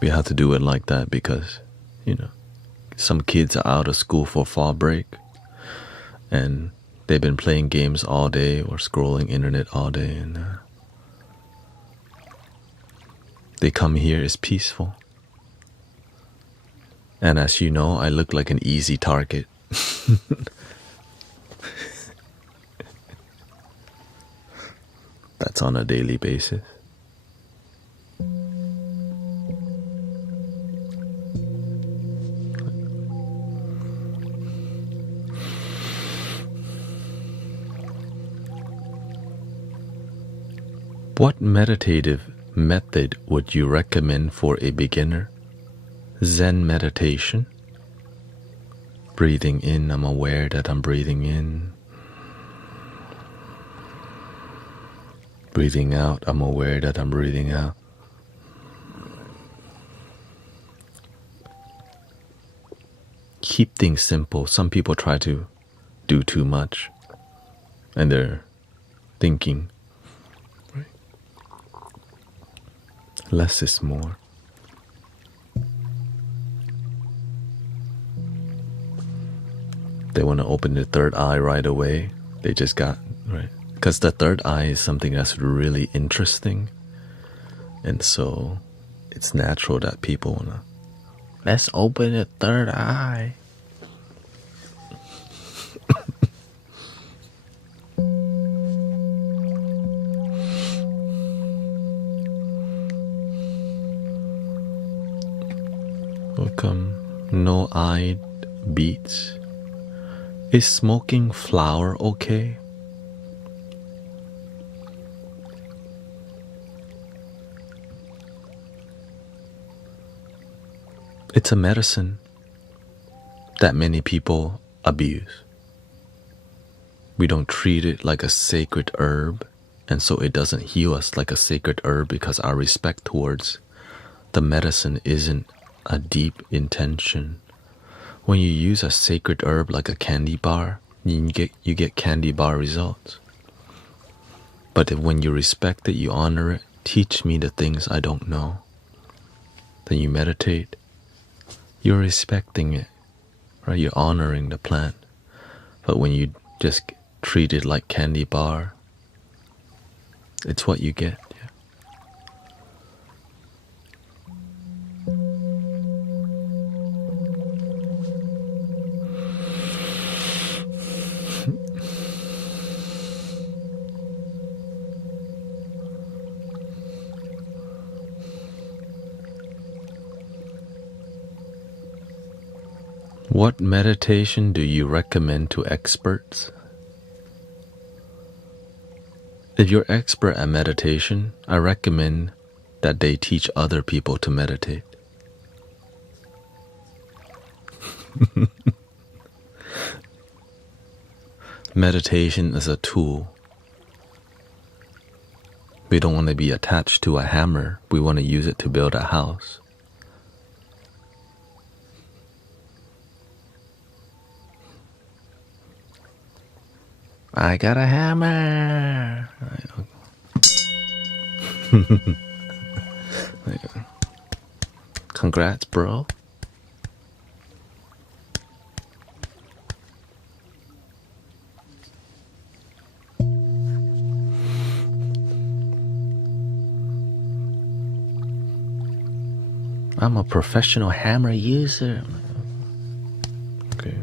We have to do it like that because, some kids are out of school for fall break and they've been playing games all day or scrolling internet all day, and they come here, it's peaceful. And as you know, I look like an easy target. That's on a daily basis. What meditative method would you recommend for a beginner? Zen meditation. Breathing in, I'm aware that I'm breathing in. Breathing out, I'm aware that I'm breathing out. Keep things simple. Some people try to do too much, and they're thinking, right? Less is more. They want to open the third eye right away. They just got, right? Because the third eye is something that's really interesting. And so it's natural that people want to, let's open the third eye. Welcome, no-eyed beats. Is smoking flower okay? It's a medicine that many people abuse. We don't treat it like a sacred herb, and so it doesn't heal us like a sacred herb because our respect towards the medicine isn't a deep intention. When you use a sacred herb like a candy bar, you get candy bar results. But when you respect it, you honor it, teach me the things I don't know, then you meditate, you're respecting it, right? You're honoring the plant. But when you just treat it like candy bar, it's what you get. What meditation do you recommend to experts? If you're expert at meditation, I recommend that they teach other people to meditate. Meditation is a tool. We don't want to be attached to a hammer. We want to use it to build a house. I got a hammer. Congrats, bro. I'm a professional hammer user. Okay,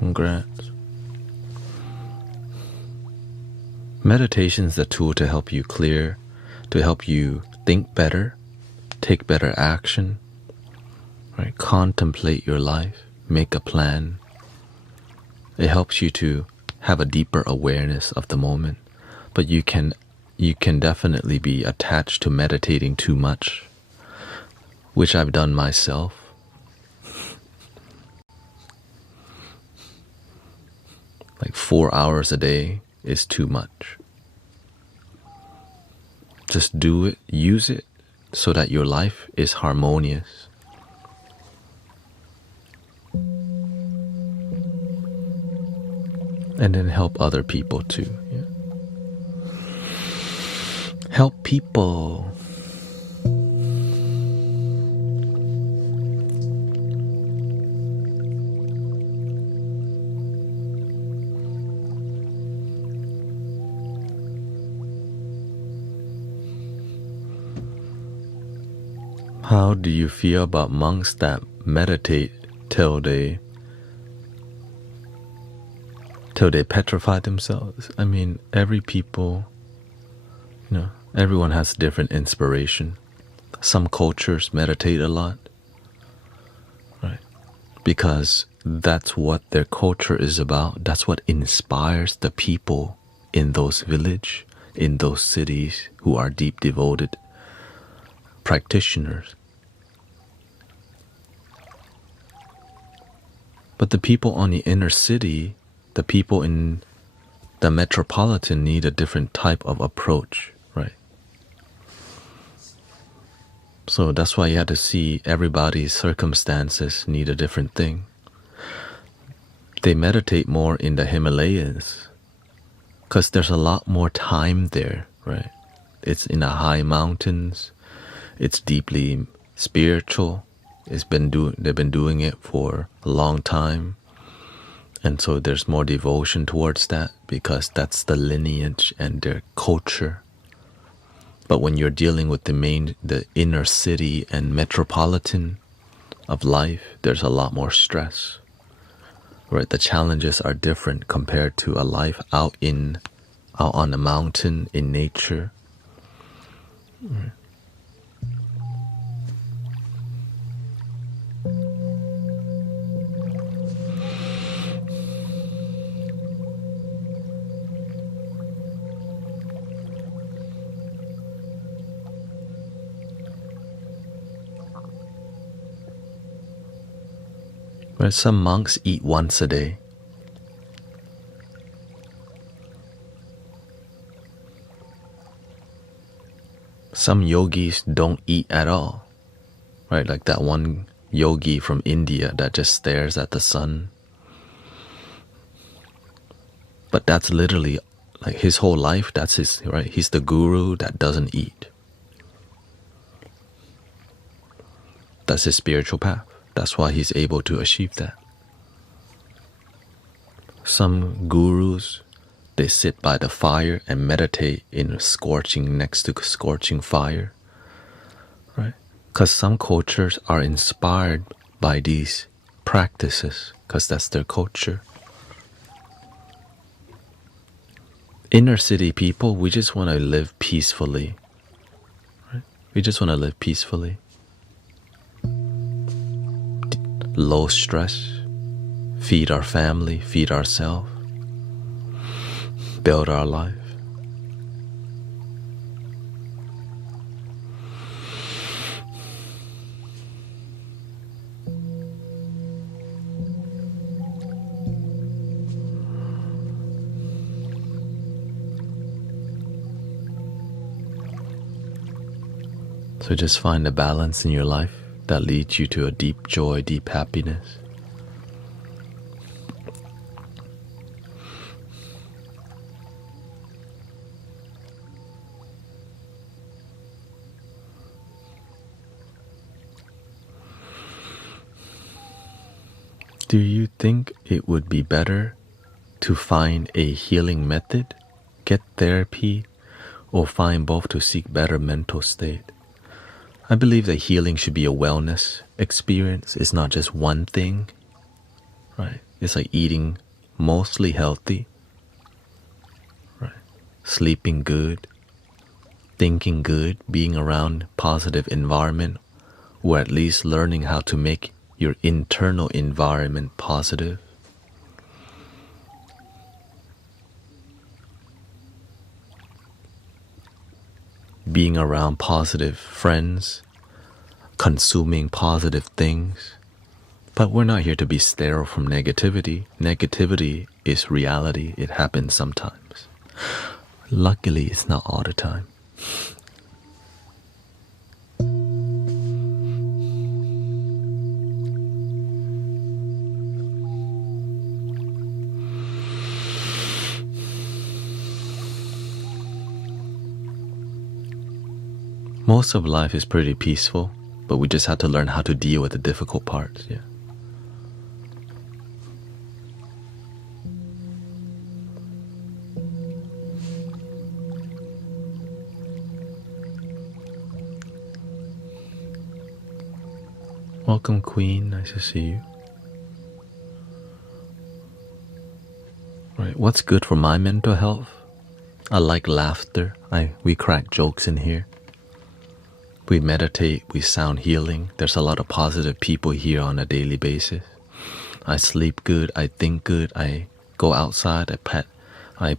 congrats. Meditation is a tool to help you clear, to help you think better, take better action, right? Contemplate your life, make a plan. It helps you to have a deeper awareness of the moment, but you can definitely be attached to meditating too much, which I've done myself. Like 4 hours a day is too much. Just do it, use it, so that your life is harmonious. And then help other people too. Yeah? Help people. How do you feel about monks that meditate till they petrify themselves? I mean, everyone has different inspiration. Some cultures meditate a lot, right? Because that's what their culture is about. That's what inspires the people in those villages, in those cities who are deep devoted practitioners. But the people on the inner city, the people in the metropolitan need a different type of approach, right? So that's why you have to see everybody's circumstances need a different thing. They meditate more in the Himalayas because there's a lot more time there, right? It's in the high mountains. It's deeply spiritual. They've been doing it for a long time. And so there's more devotion towards that because that's the lineage and their culture. But when you're dealing with the inner city and metropolitan of life, there's a lot more stress. Right? The challenges are different compared to a life out on the mountain in nature. Right. Where some monks eat once a day. Some yogis don't eat at all, right? Like that one yogi from India that just stares at the sun. But that's literally like his whole life. That's his, right? He's the guru that doesn't eat. That's his spiritual path. That's why he's able to achieve that. Some gurus, they sit by the fire and meditate next to scorching fire, right? Because some cultures are inspired by these practices because that's their culture. Inner city people, we just want to live peacefully, right? We just want to live peacefully. Low stress, feed our family, feed ourselves, build our life. So just find a balance in your life that leads you to a deep joy, deep happiness. Do you think it would be better to find a healing method, get therapy, or find both to seek better mental state? I believe that healing should be a wellness experience. It's not just one thing, right? It's like eating mostly healthy, right? Sleeping good, thinking good, being around positive environment, or at least learning how to make your internal environment positive. Being around positive friends, consuming positive things. But we're not here to be sterile from negativity. Negativity is reality. It happens sometimes. Luckily, it's not all the time. Most of life is pretty peaceful, but we just have to learn how to deal with the difficult parts, yeah. Welcome, Queen. Nice to see you. Right, what's good for my mental health? I like laughter. We crack jokes in here. We meditate, we sound healing. There's a lot of positive people here on a daily basis. I sleep good, I think good, I go outside, I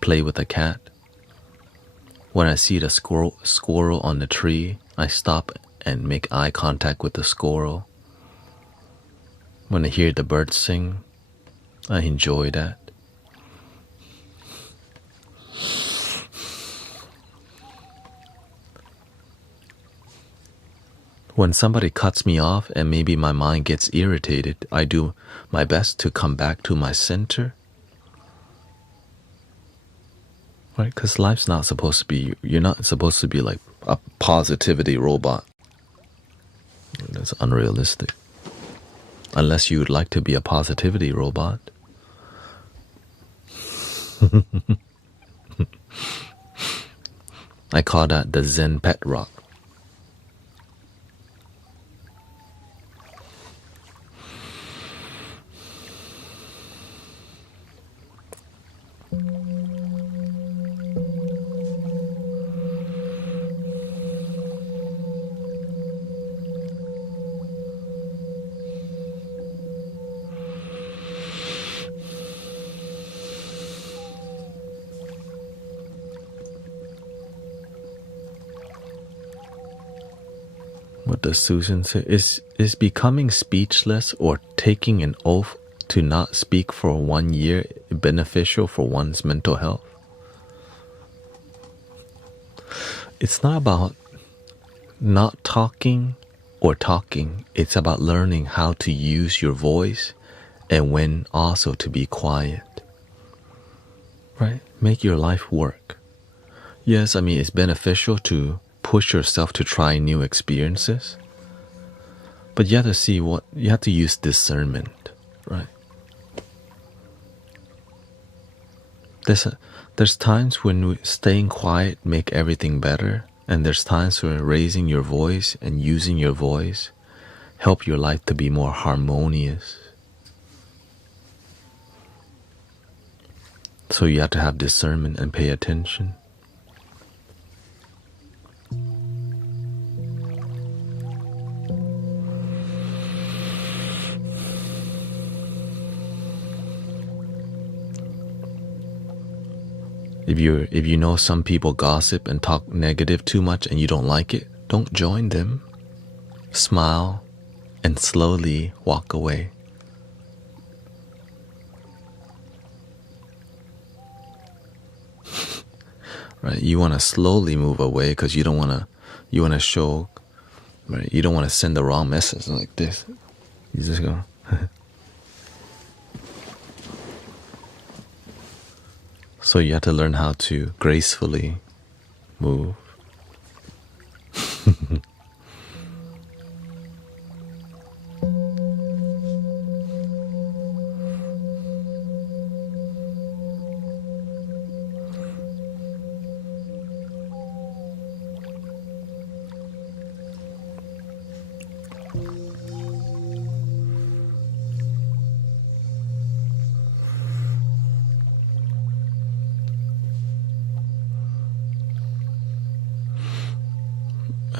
play with a cat. When I see the squirrel on the tree, I stop and make eye contact with the squirrel. When I hear the birds sing, I enjoy that. When somebody cuts me off and maybe my mind gets irritated, I do my best to come back to my center. Right? Because life's not supposed to be, you're not supposed to be like a positivity robot. That's unrealistic. Unless you would like to be a positivity robot. I call that the Zen pet rock. What does Susan say? Is becoming speechless or taking an oath to not speak for 1 year beneficial for one's mental health? It's not about not talking or talking. It's about learning how to use your voice and when also to be quiet. Right? Make your life work. Yes, I mean, it's beneficial to push yourself to try new experiences. But you have to see you have to use discernment, right? There's times when staying quiet make everything better. And there's times where raising your voice and using your voice help your life to be more harmonious. So you have to have discernment and pay attention. If you know some people gossip and talk negative too much and you don't like it, don't join them. Smile and slowly walk away. Right? You want to slowly move away because you want to show, right? You don't want to send the wrong message like this. You just go. So you have to learn how to gracefully move.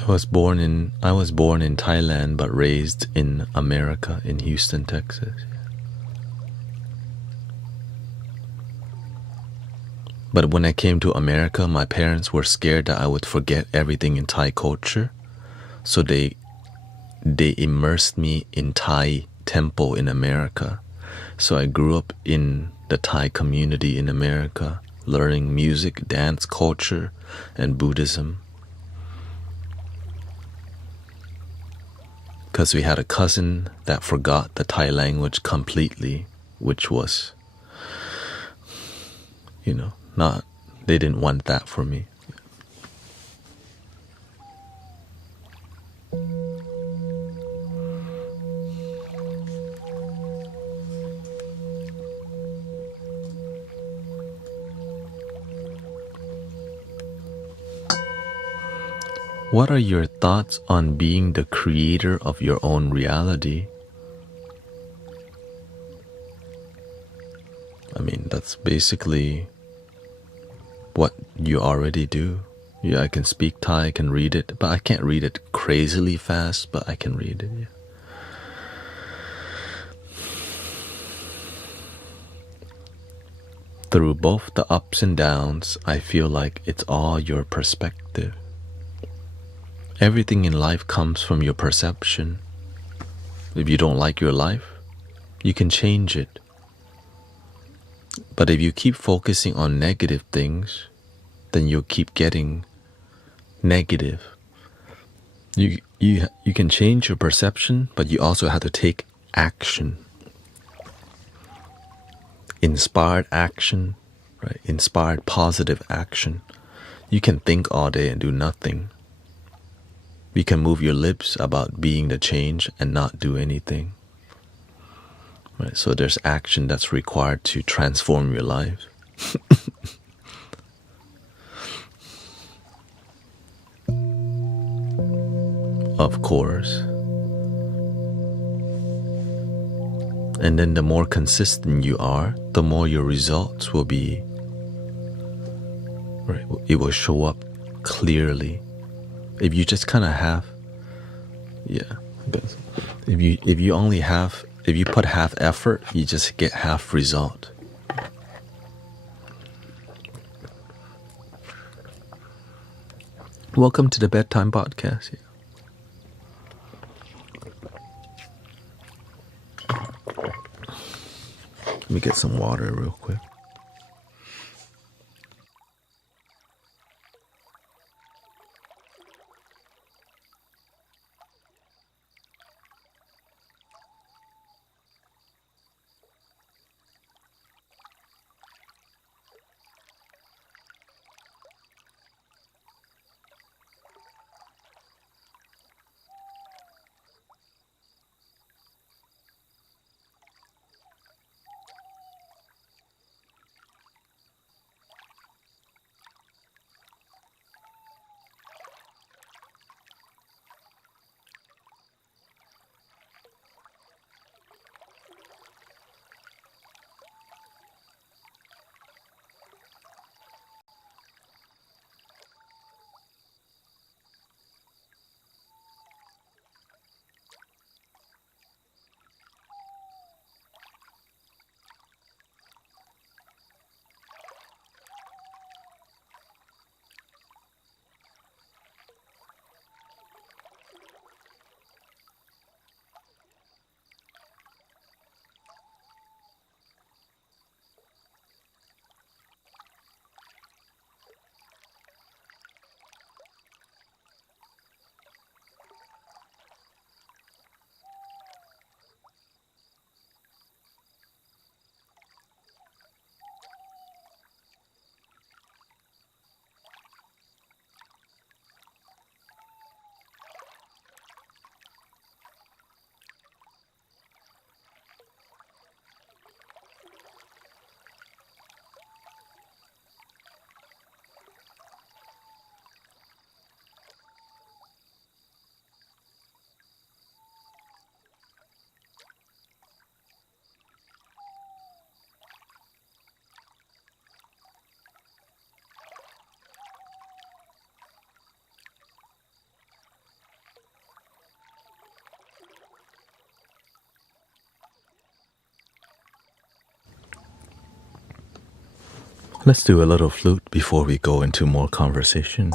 I was born in Thailand but raised in America, in Houston, Texas. But when I came to America, my parents were scared that I would forget everything in Thai culture. So they immersed me in Thai temple in America. So I grew up in the Thai community in America, learning music, dance, culture, and Buddhism. Because we had a cousin that forgot the Thai language completely, which was, they didn't want that for me. What are your thoughts on being the creator of your own reality? I mean, that's basically what you already do. Yeah, I can speak Thai, I can read it, but I can't read it crazily fast, but I can read it, yeah. Through both the ups and downs, I feel like it's all your perspective. Everything in life comes from your perception. If you don't like your life, you can change it. But if you keep focusing on negative things, then you'll keep getting negative. You can change your perception, but you also have to take action. Inspired action, right? Inspired positive action. You can think all day and do nothing. You can move your lips about being the change and not do anything. Right? So there's action that's required to transform your life. Of course. And then the more consistent you are, the more your results will be, right? It will show up clearly. If you just kind of have, if you put half effort, you just get half result. Welcome to the Bedtime Podcast. Let me get some water real quick. Let's do a little flute before we go into more conversation.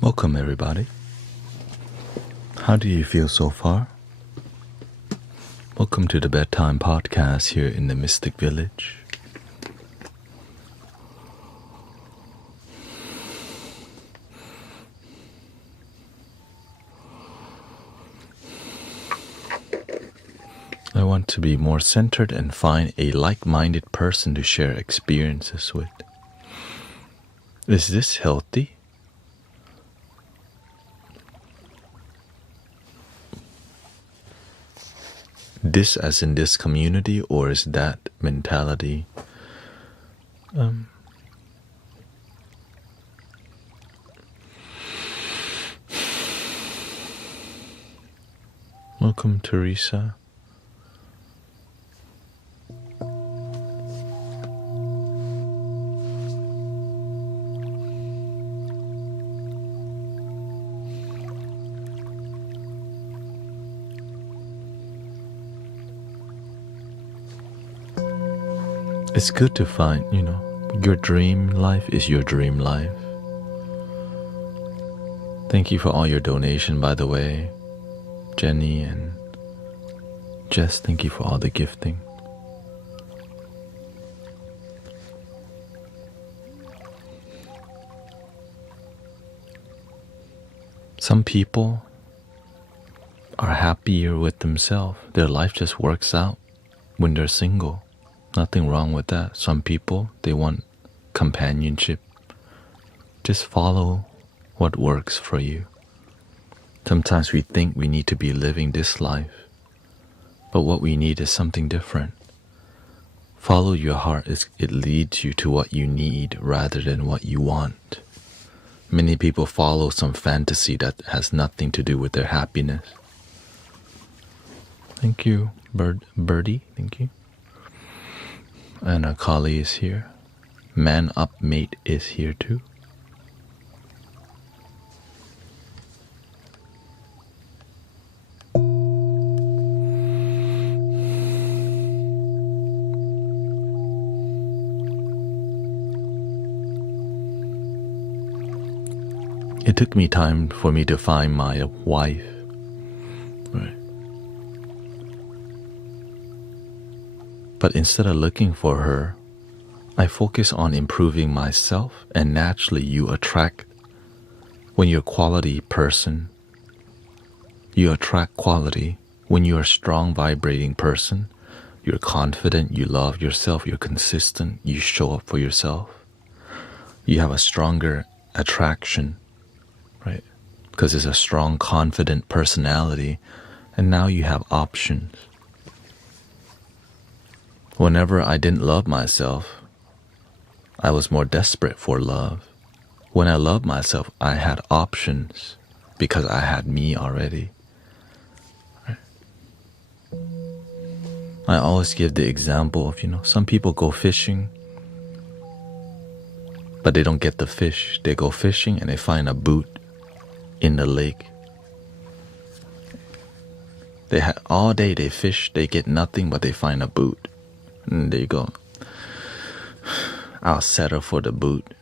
Welcome, everybody. How do you feel so far? Welcome to the Bedtime Podcast here in the Mystic Village. I want to be more centered and find a like-minded person to share experiences with. Is this healthy? This as in this community, or is that mentality? Welcome, Teresa. It's good to find, your dream life is your dream life. Thank you for all your donation, by the way. Jenny and Jess, thank you for all the gifting. Some people are happier with themselves. Their life just works out when they're single. Nothing wrong with that. Some people, they want companionship. Just follow what works for you. Sometimes we think we need to be living this life, but what we need is something different. Follow your heart. It leads you to what you need rather than what you want. Many people follow some fantasy that has nothing to do with their happiness. Thank you, Birdie. Thank you. And Akali is here. Man Up Mate is here too. It took me time for me to find my wife. Right. But instead of looking for her, I focus on improving myself, and naturally you attract, when you're a quality person, you attract quality. When you're a strong vibrating person, you're confident, you love yourself, you're consistent, you show up for yourself. You have a stronger attraction, right? Because it's a strong, confident personality, and now you have options. Whenever I didn't love myself, I was more desperate for love. When I loved myself, I had options because I had me already. I always give the example of, some people go fishing, but they don't get the fish. They go fishing and they find a boot in the lake. All day they fish, they get nothing, but they find a boot. And there you go. I'll settle for the boot.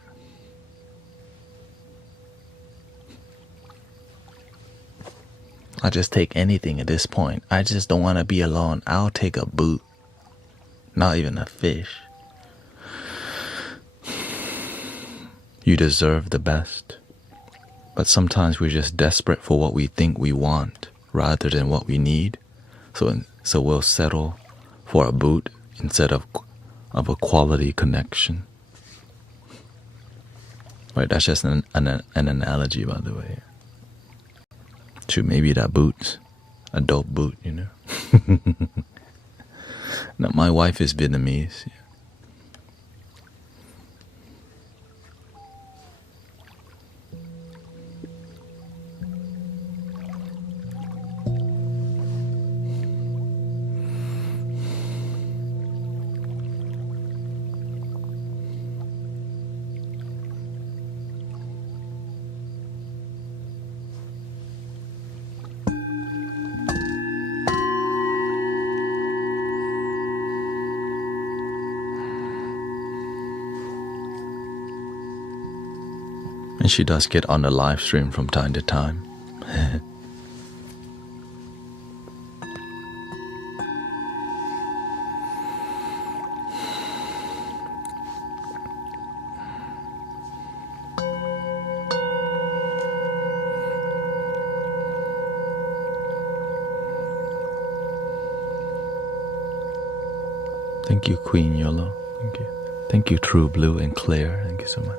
I'll just take anything at this point. I just don't want to be alone. I'll take a boot. Not even a fish. You deserve the best. But sometimes we're just desperate for what we think we want rather than what we need. So we'll settle for a boot instead of a quality connection. Right, that's just an analogy, by the way. To maybe that boot, a dope boot, Now, my wife is Vietnamese. And she does get on the live stream from time to time. Thank you, Queen Yolo. Thank you. Thank you, True Blue and Claire. Thank you so much.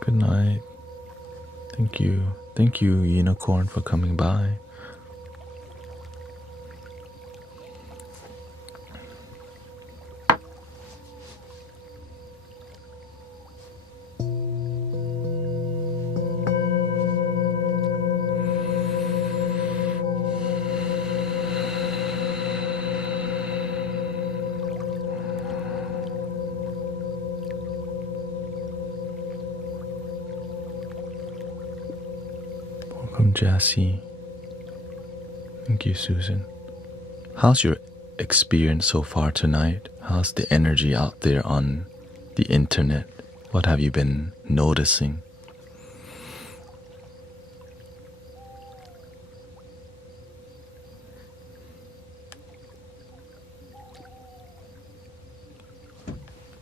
Good night. Thank you. Thank you, Unicorn, for coming by. Welcome, Jassy. Thank you, Susan. How's your experience so far tonight? How's the energy out there on the internet? What have you been noticing?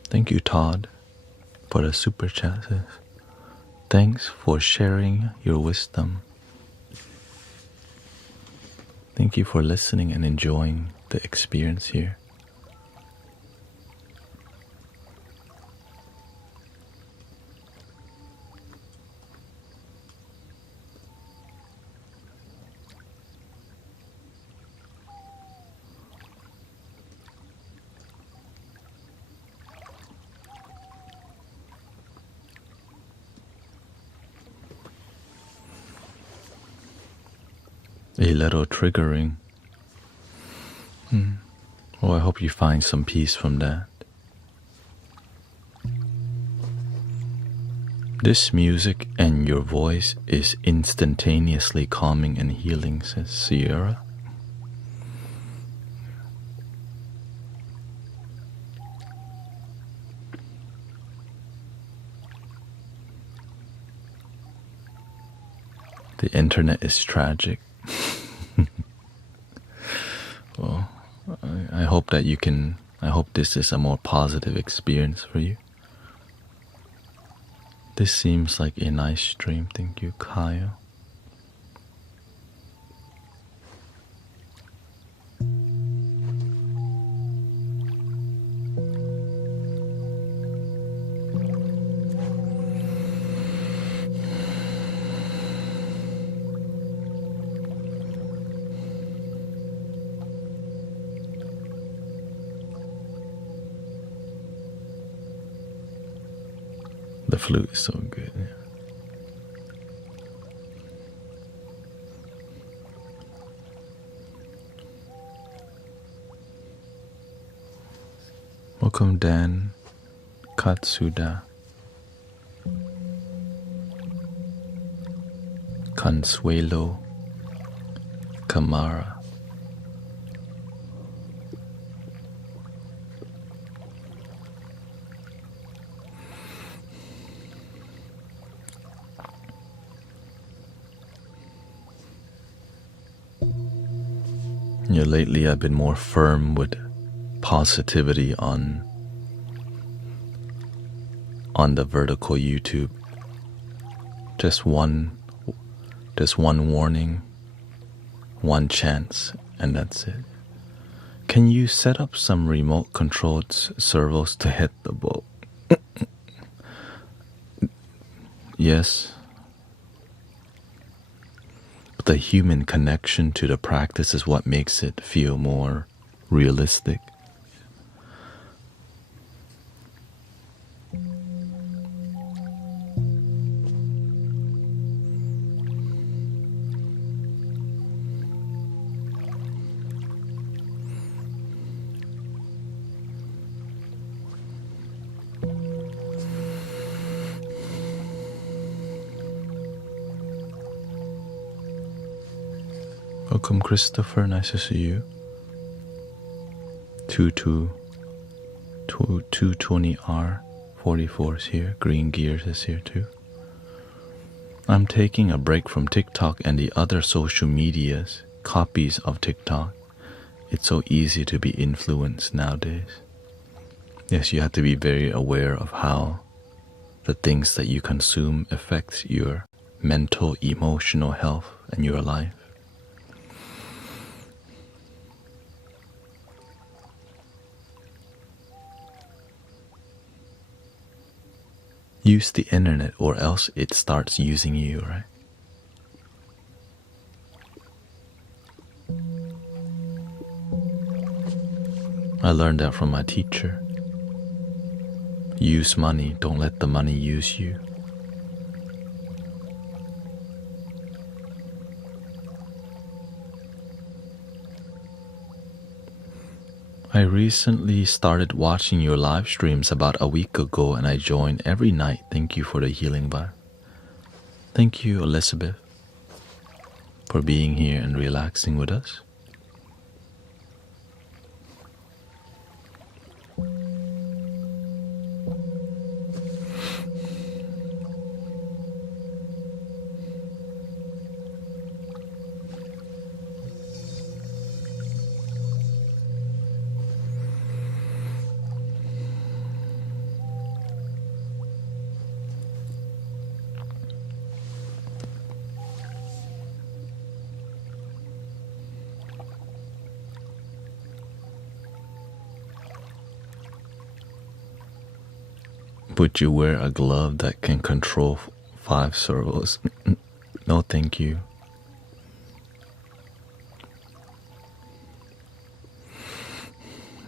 Thank you, Todd, for the super chat. Thanks for sharing your wisdom. Thank you for listening and enjoying the experience here. A little triggering. Well, I hope you find some peace from that. This music and your voice is instantaneously calming and healing, says Sierra. The internet is tragic. Well, I hope that you can, I hope this is a more positive experience for you. This seems like a nice stream. Thank you, Kyle. The flute is so good. Yeah. Welcome, Dan Katsuda. Consuelo Camara. Yeah, lately I've been more firm with positivity on the vertical YouTube. Just one warning, one chance, and that's it. Can you set up some remote controlled servos to hit the boat? Yes. the human connection to the practice is what makes it feel more realistic. Welcome, Christopher. Nice to see you. 220R44 is here. Green Gears is here too. I'm taking a break from TikTok and the other social medias, copies of TikTok. It's so easy to be influenced nowadays. Yes, you have to be very aware of how the things that you consume affects your mental, emotional health and your life. Use the internet or else it starts using you, right? I learned that from my teacher. Use money, don't let the money use you. I recently started watching your live streams about a week ago and I join every night. Thank you for the healing vibe. Thank you, Elizabeth, for being here and relaxing with us. Would you wear a glove that can control 5 servos? No, thank you.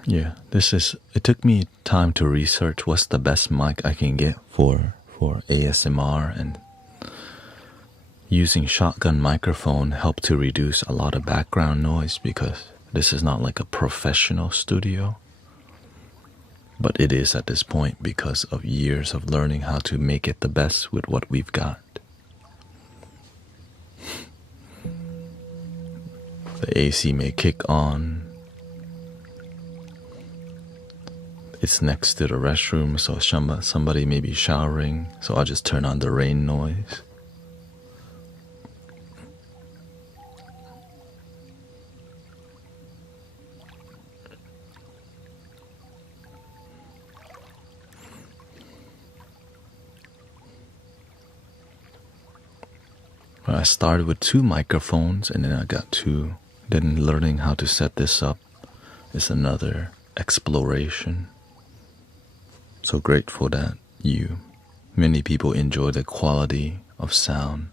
Yeah, it took me time to research what's the best mic I can get for ASMR, and using shotgun microphone helped to reduce a lot of background noise because this is not like a professional studio. But it is at this point because of years of learning how to make it the best with what we've got. The AC may kick on. It's next to the restroom, so somebody may be showering, so I'll just turn on the rain noise. I started with 2 microphones and then I got 2. Then learning how to set this up is another exploration. So grateful that many people enjoy the quality of sound.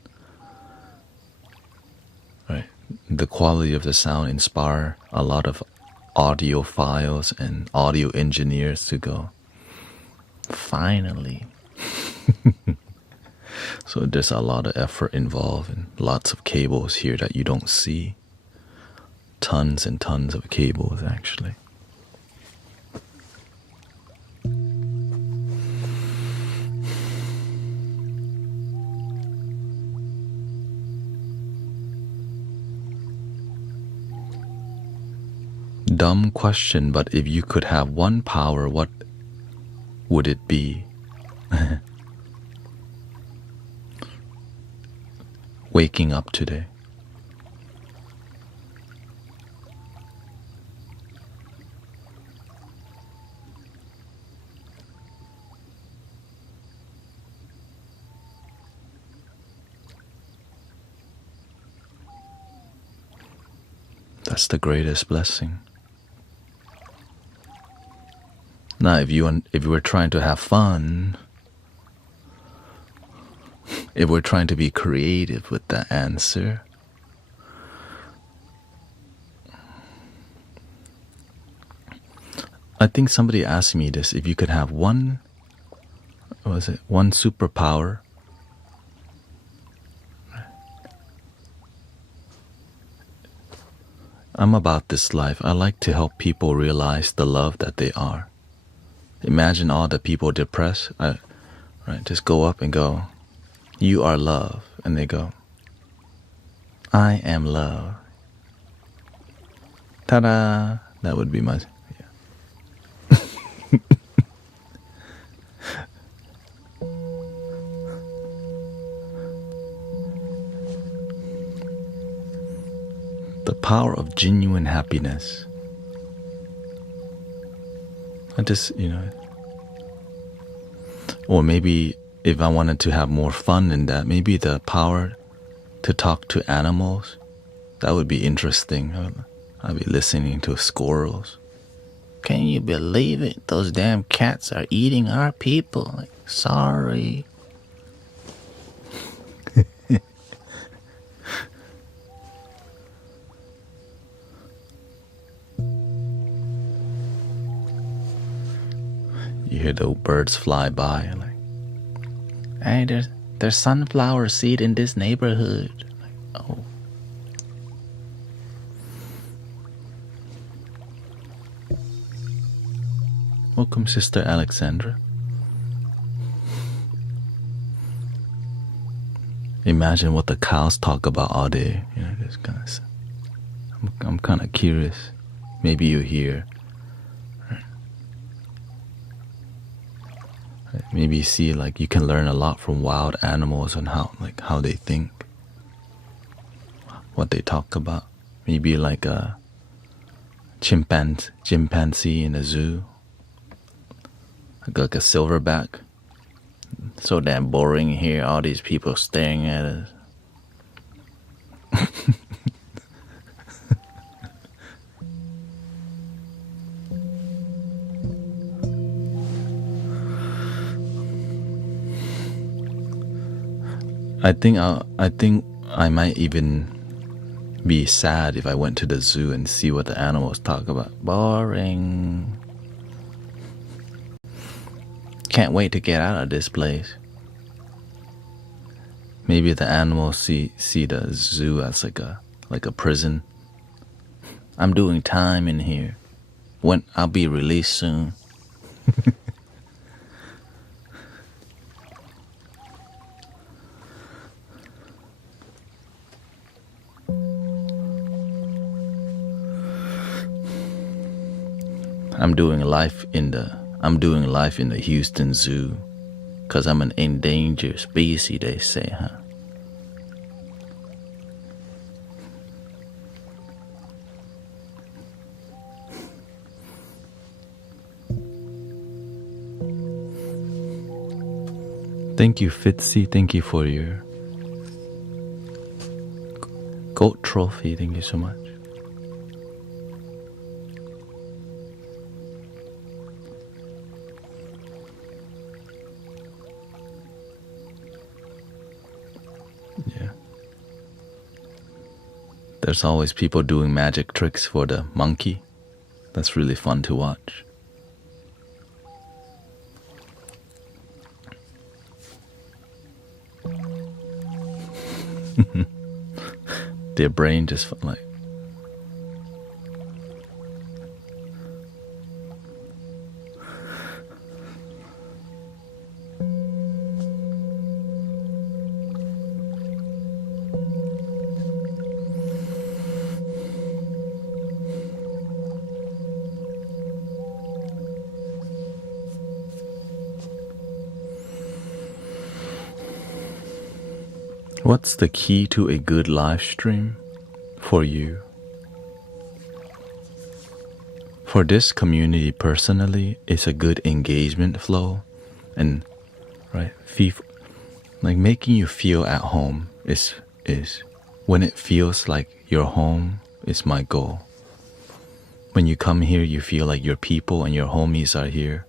Right? The quality of the sound inspire a lot of audiophiles and audio engineers to go, finally. So there's a lot of effort involved and lots of cables here that you don't see. Tons and tons of cables, actually. Dumb question, but if you could have one power, what would it be? Waking up today. That's the greatest blessing. Now, if you were trying to have fun, if we're trying to be creative with the answer, I think somebody asked me this, if you could have one superpower. I'm about this life. I like to help people realize the love that they are. Imagine all the people depressed. Just go up and go, you are love. And they go, I am love. Ta-da! That would be my... Yeah. The power of genuine happiness. I just, or maybe if I wanted to have more fun in that, maybe the power to talk to animals, that would be interesting. I'd be listening to squirrels. Can you believe it? Those damn cats are eating our people. Like, sorry. You hear the birds fly by and like, hey, there's sunflower seed in this neighborhood. Like, oh. Welcome, Sister Alexandra. Imagine what the cows talk about all day. This kind of. I'm kind of curious. Maybe you hear. Maybe you see, like, you can learn a lot from wild animals and how they think, what they talk about. Maybe like a chimpanzee in a zoo, like a silverback. So damn boring here, all these people staring at us. I think I might even be sad if I went to the zoo and see what the animals talk about. Boring. Can't wait to get out of this place. Maybe the animals see the zoo as like a prison. I'm doing time in here. I'll be released soon. I'm doing life in the Houston Zoo, 'cause I'm an endangered species, they say, huh? Thank you, Fitzy. Thank you for your goat trophy. Thank you so much. There's always people doing magic tricks for the monkey. That's really fun to watch. Their brain just like... What's the key to a good live stream for you? For this community personally, it's a good engagement flow, and like making you feel at home is when it feels like your home is my goal. When you come here, you feel like your people and your homies are here.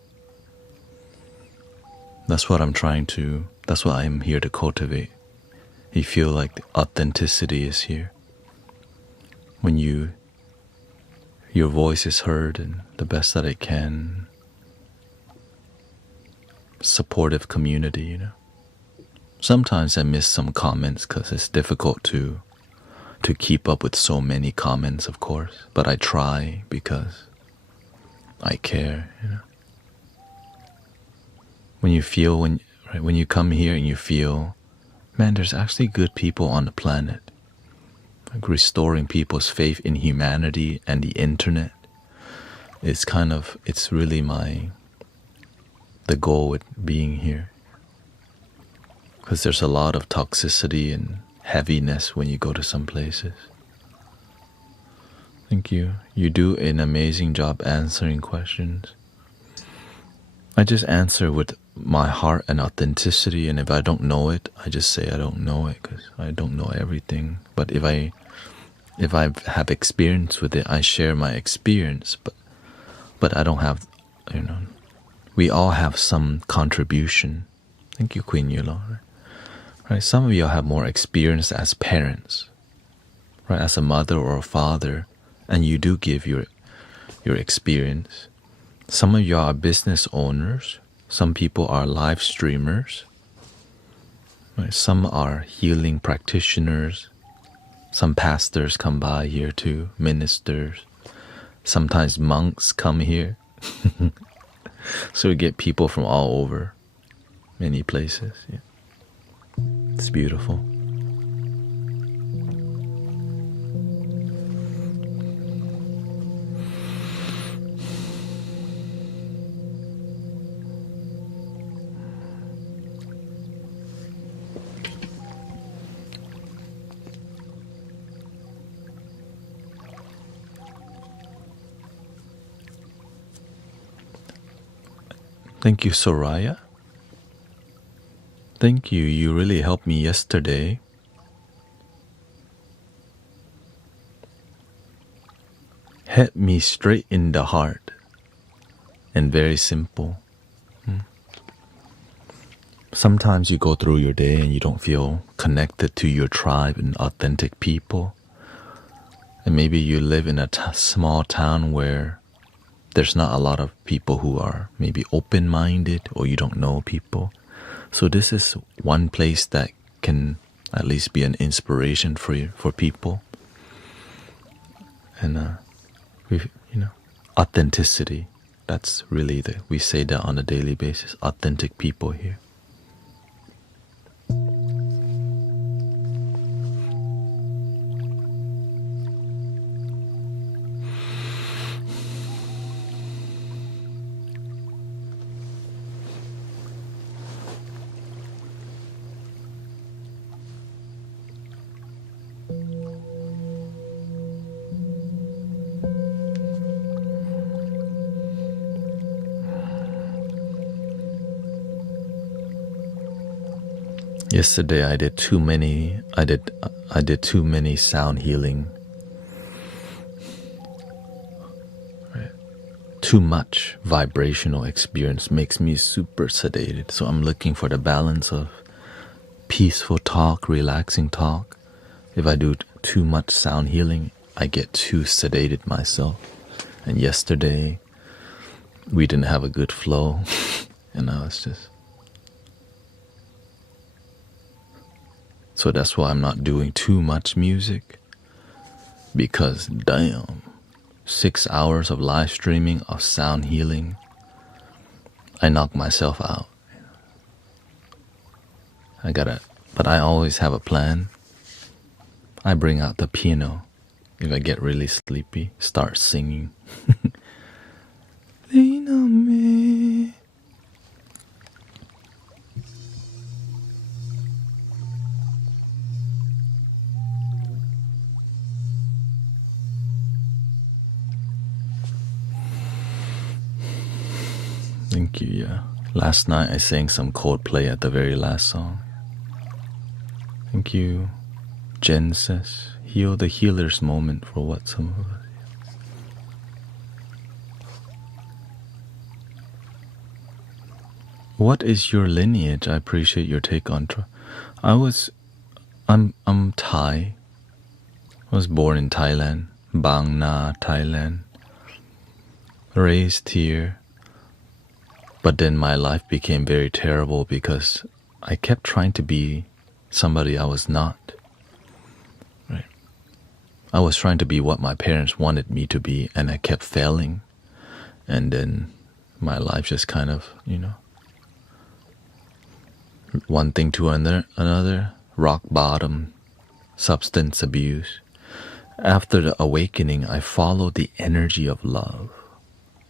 That's what I'm here to cultivate. You feel like the authenticity is here. When you your voice is heard and the best that it can. Supportive community, you know. Sometimes I miss some comments because it's difficult to keep up with so many comments, of course. But I try because I care, you know. When you feel, when you come here and you feel, man, there's actually good people on the planet. Like restoring people's faith in humanity and the internet. It's really the goal with being here. Because there's a lot of toxicity and heaviness when you go to some places. Thank you. You do an amazing job answering questions. I just answer with my heart and authenticity, and if I don't know it, I just say I don't know it because I don't know everything. But if I have experience with it, I share my experience. But I don't have, you know. We all have some contribution. Thank you, Queen Yula. Right? Some of you have more experience as parents, right? As a mother or a father, and you do give your experience. Some of you are business owners. Some people are live streamers. Right? Some are healing practitioners. Some pastors come by here too, ministers. Sometimes monks come here. So we get people from all over, many places. Yeah. It's beautiful. Thank you, Soraya. Thank you. You really helped me yesterday. Hit me straight in the heart. And very simple. Sometimes you go through your day and you don't feel connected to your tribe and authentic people. And maybe you live in a small town where there's not a lot of people who are maybe open-minded, or you don't know people. So this is one place that can at least be an inspiration for people. And authenticity. That's really we say that on a daily basis. Authentic people here. Yesterday I did too many sound healing. Right. Too much vibrational experience makes me super sedated. So I'm looking for the balance of peaceful talk, relaxing talk. If I do too much sound healing, I get too sedated myself. And yesterday we didn't have a good flow. And I was just... So that's why I'm not doing too much music, because damn, 6 hours of live streaming of sound healing, I knock myself out. But I always have a plan. I bring out the piano. If I get really sleepy, start singing. Lean on me. Thank you, yeah. Last night I sang some Coldplay at the very last song. Thank you. Jen says, heal the healer's moment for what some of us. What is your lineage? I appreciate your take on I'm Thai. I was born in Thailand, Bang Na, Thailand. raised here, but then my life became very terrible because I kept trying to be somebody I was not. Right? I was trying to be what my parents wanted me to be, and I kept failing. And then my life just kind of, one thing to another, rock bottom, substance abuse. After the awakening, I followed the energy of love.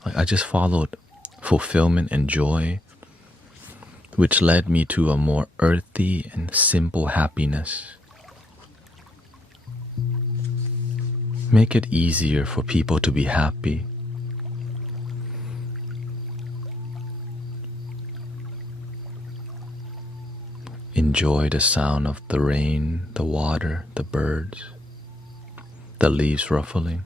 I just followed fulfillment and joy, which led me to a more earthy and simple happiness. Make it easier for people to be happy. Enjoy the sound of the rain, the water, the birds, the leaves ruffling.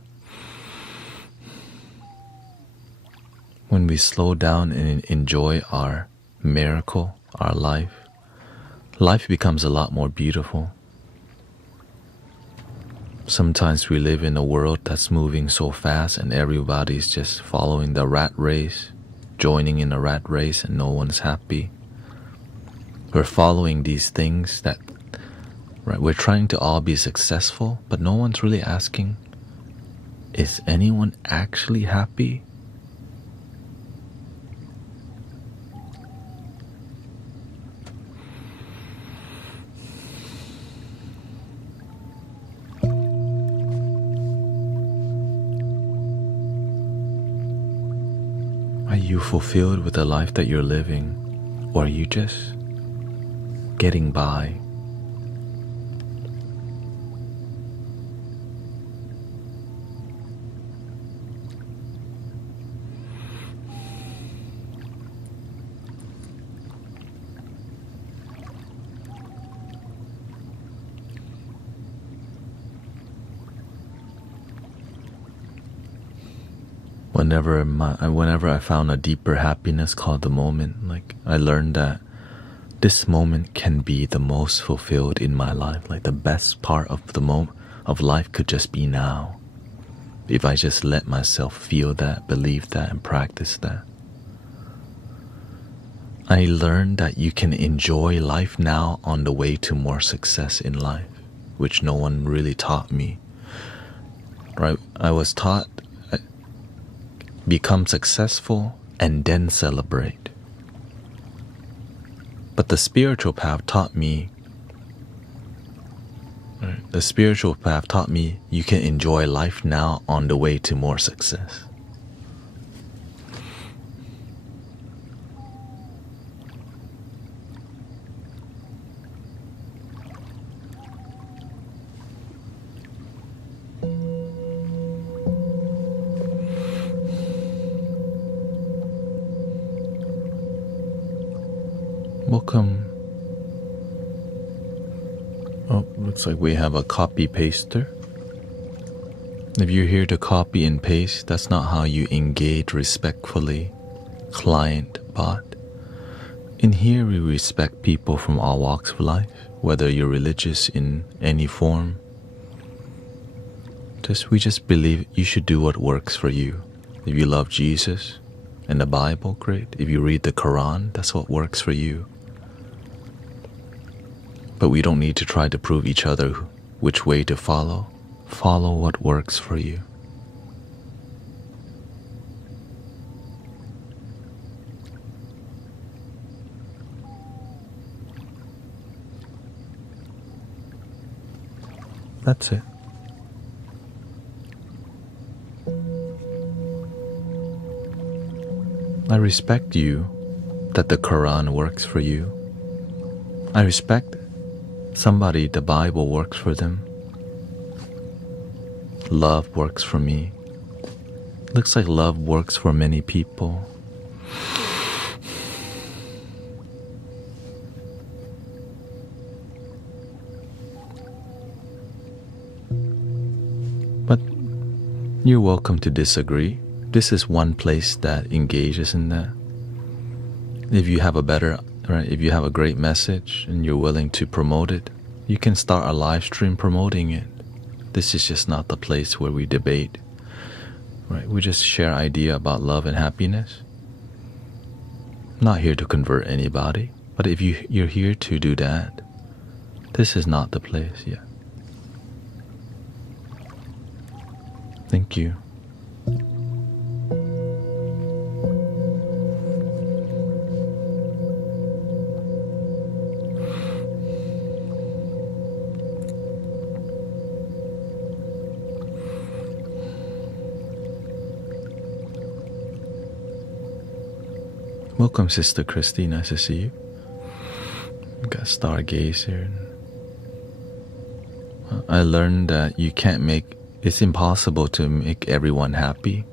When we slow down and enjoy our miracle, our life becomes a lot more beautiful. Sometimes we live in a world that's moving so fast and everybody's just following the rat race, joining in a rat race, and no one's happy. We're following these things that, right, we're trying to all be successful, but no one's really asking, is anyone actually happy? Are you fulfilled with the life that you're living, or are you just getting by? Whenever I found a deeper happiness called the moment, I learned that this moment can be the most fulfilled in my life. The best part of the moment of life could just be now, if I just let myself feel that, believe that, and practice that. I learned that you can enjoy life now on the way to more success in life, which no one really taught me. Right? I was taught become successful and then celebrate. But the spiritual path taught me, you can enjoy life now on the way to more success. Welcome. Oh, looks like we have a copy paster. If you're here to copy and paste, that's not how you engage respectfully, client, bot. In here, we respect people from all walks of life, whether you're religious in any form. We just believe you should do what works for you. If you love Jesus and the Bible, great. If you read the Quran, that's what works for you. But we don't need to try to prove each other which way to follow. Follow what works for you. That's it. I respect you that the Quran works for you. I respect somebody the Bible works for them. Love works for me. Looks like love works for many people. But you're welcome to disagree. This is one place that engages in that. If you have a great message and you're willing to promote it, you can start a live stream promoting it. This is just not the place where we debate. right? We just share idea about love and happiness. Not here to convert anybody, but if you're here to do that, this is not the place yet. Thank you. Welcome, Sister Christy. Nice to see you. We got Stargazer. I learned that it's impossible to make everyone happy,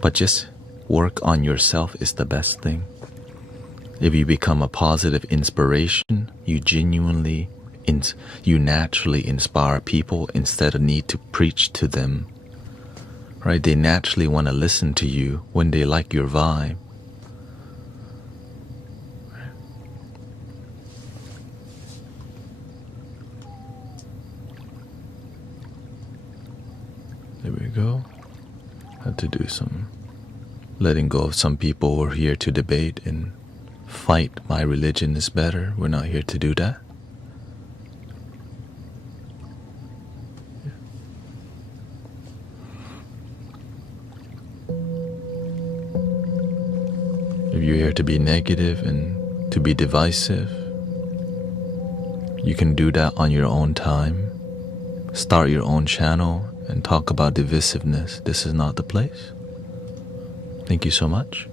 but just work on yourself is the best thing. If you become a positive inspiration, you naturally inspire people instead of need to preach to them. Right? They naturally want to listen to you when they like your vibe. There we go. Had to do some letting go of some people who are here to debate and fight. My religion is better. We're not here to do that. If you're here to be negative and to be divisive, you can do that on your own time. Start your own channel and talk about divisiveness. This is not the place. Thank you so much.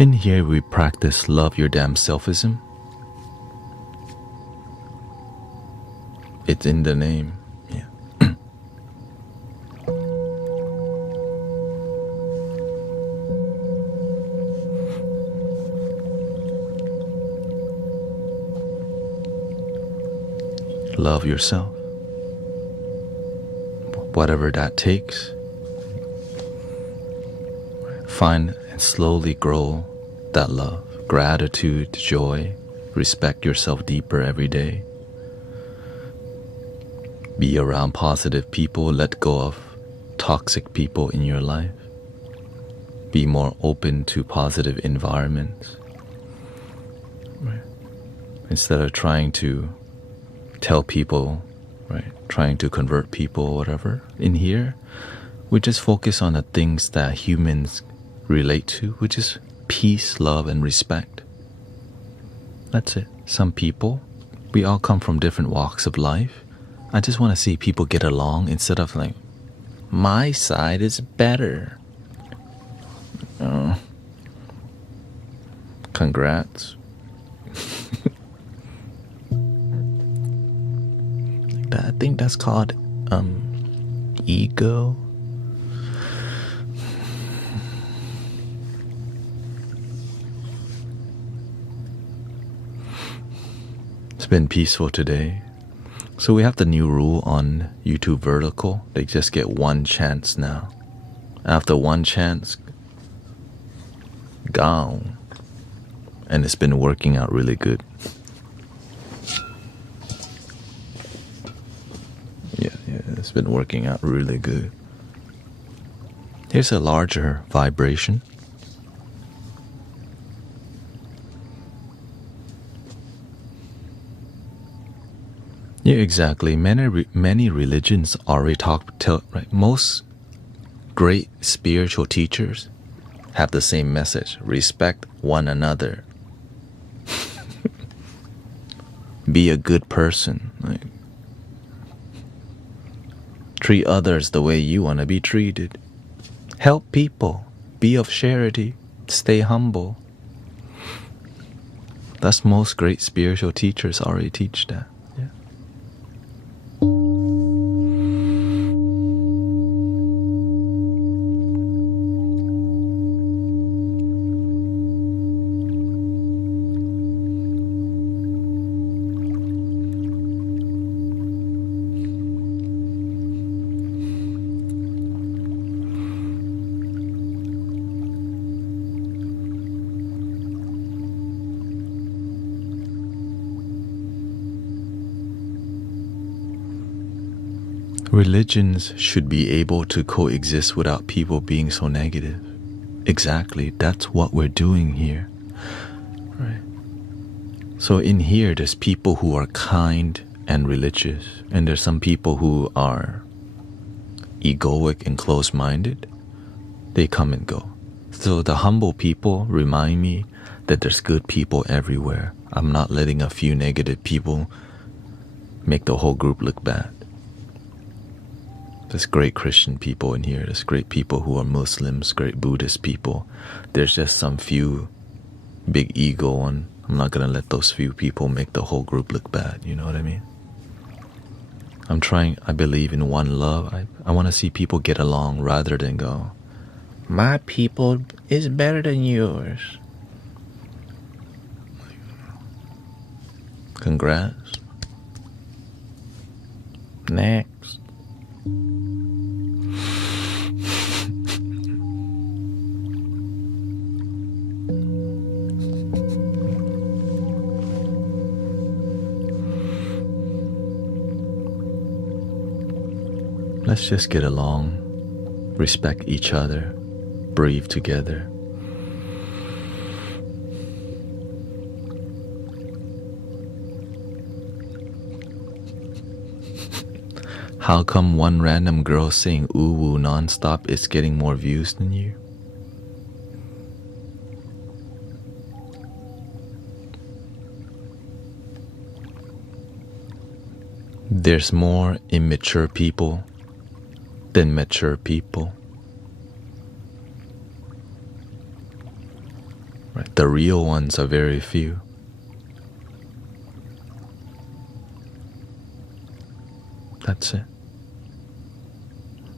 In here we practice love your damn selfism. It's in the name. Yeah. Love yourself. Whatever that takes. Find and slowly grow that love, gratitude, joy. Respect yourself deeper every day. Be around positive people. Let go of toxic people in your life. Be more open to positive environments. Right? Instead of trying to tell people, right, trying to convert people or whatever. In here, we just focus on the things that humans relate to, which is peace, love, and respect. That's it. Some people, we all come from different walks of life. I just want to see people get along instead of like, my side is better. Congrats. I think that's called ego. It's been peaceful today. So we have the new rule on YouTube vertical. They just get one chance now. After one chance, gone. And it's been working out really good. Yeah, it's been working out really good. Here's a larger vibration. Yeah, exactly. Many religions already right? Most great spiritual teachers have the same message. Respect one another. Be a good person. Like, treat others the way you want to be treated. Help people. Be of charity. Stay humble. That's most great spiritual teachers already teach that. Religions should be able to coexist without people being so negative. Exactly, that's what we're doing here. Right. So in here, there's people who are kind and religious, and there's some people who are egoic and close-minded. They come and go. So the humble people remind me that there's good people everywhere. I'm not letting a few negative people make the whole group look bad. There's great Christian people in here. There's great people who are Muslims, great Buddhist people. There's just some few big ego one. I'm not going to let those few people make the whole group look bad. You know what I mean? I believe in one love. I want to see people get along rather than go, my people is better than yours. Congrats. Next. Let's just get along, respect each other, breathe together. How come one random girl saying ooh woo nonstop is getting more views than you? There's more immature people than mature people. Right? The real ones are very few. That's it.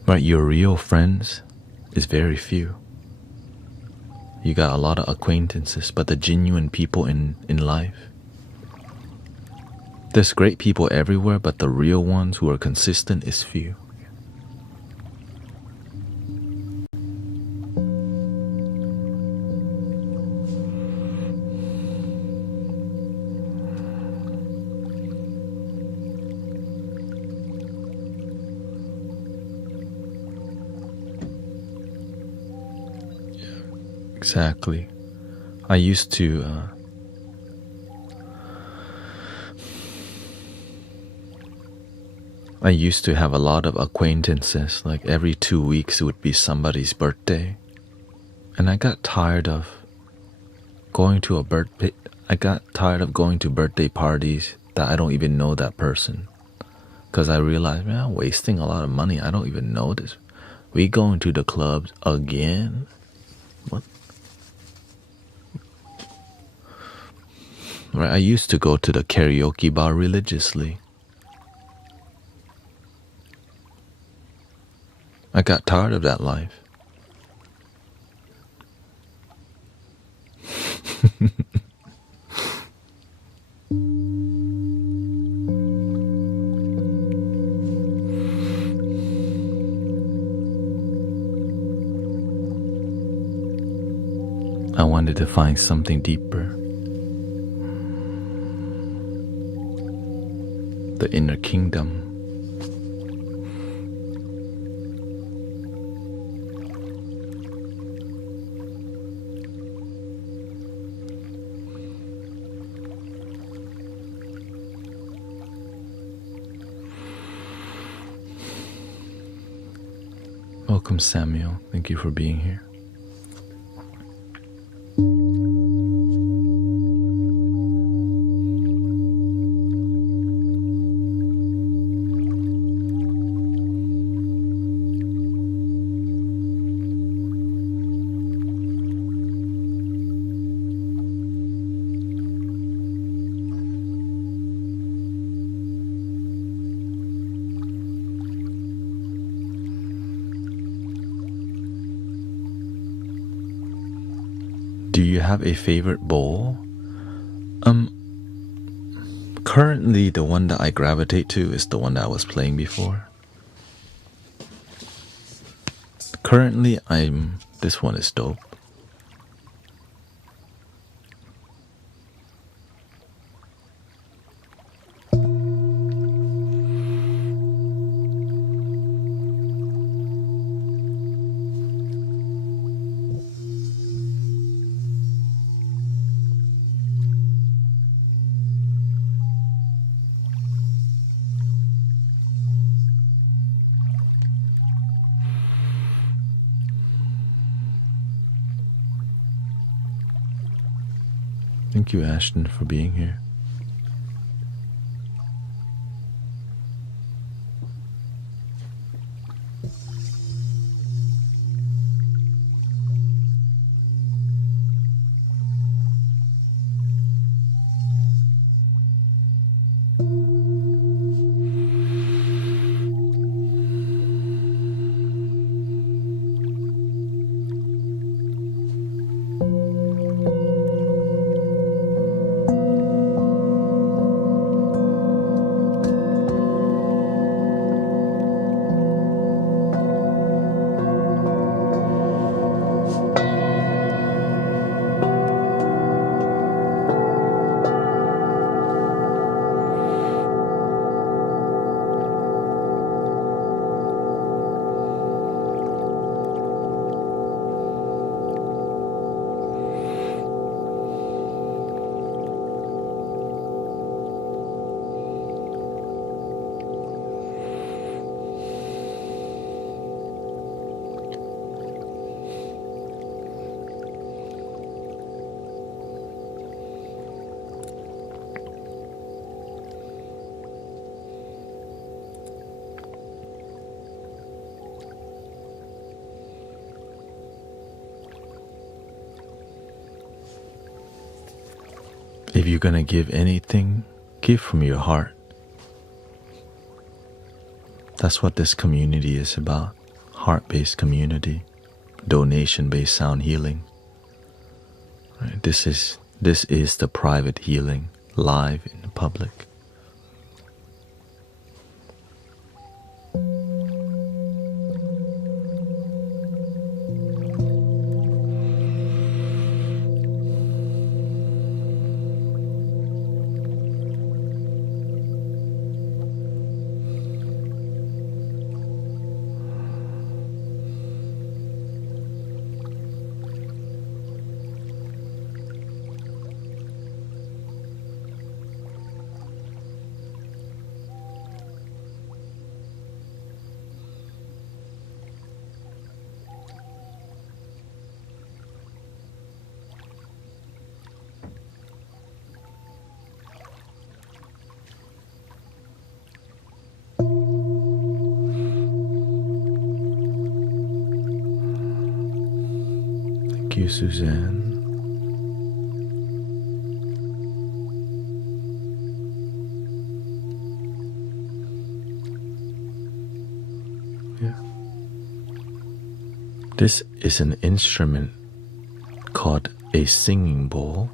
Right? Your real friends is very few. You got a lot of acquaintances, but the genuine people in life, there's great people everywhere, but the real ones who are consistent is few. Exactly. I used to have a lot of acquaintances. Like every 2 weeks it would be somebody's birthday. And I got tired of going to birthday parties that I don't even know that person. Because I realized, man, I'm wasting a lot of money. I don't even know this. We going to the clubs again? What? Right, I used to go to the karaoke bar religiously. I got tired of that life. I wanted to find something deeper. The inner kingdom. Welcome, Samuel. Thank you for being here. Do you have a favorite bowl? Currently the one that I gravitate to is the one that I was playing before. Currently this one is dope. Thank you, Ashton, for being here. If you're going to give anything, give from your heart. That's what this community is about. Heart-based community, donation-based sound healing. Right? This is the private healing, live in the public. Thank you, Suzanne. Yeah. This is an instrument called a singing bowl.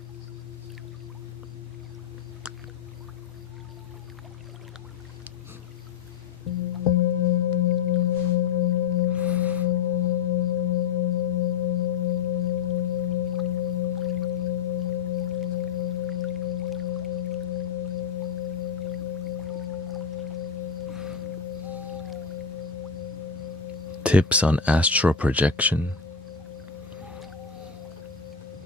Tips on astral projection.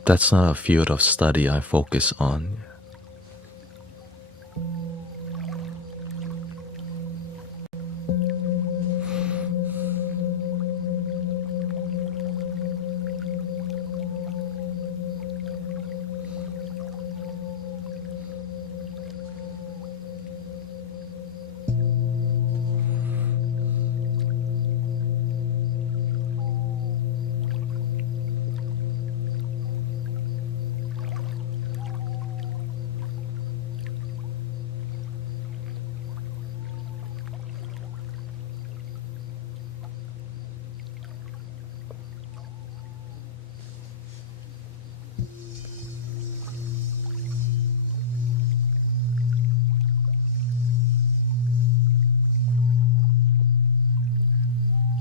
That's not a field of study I focus on.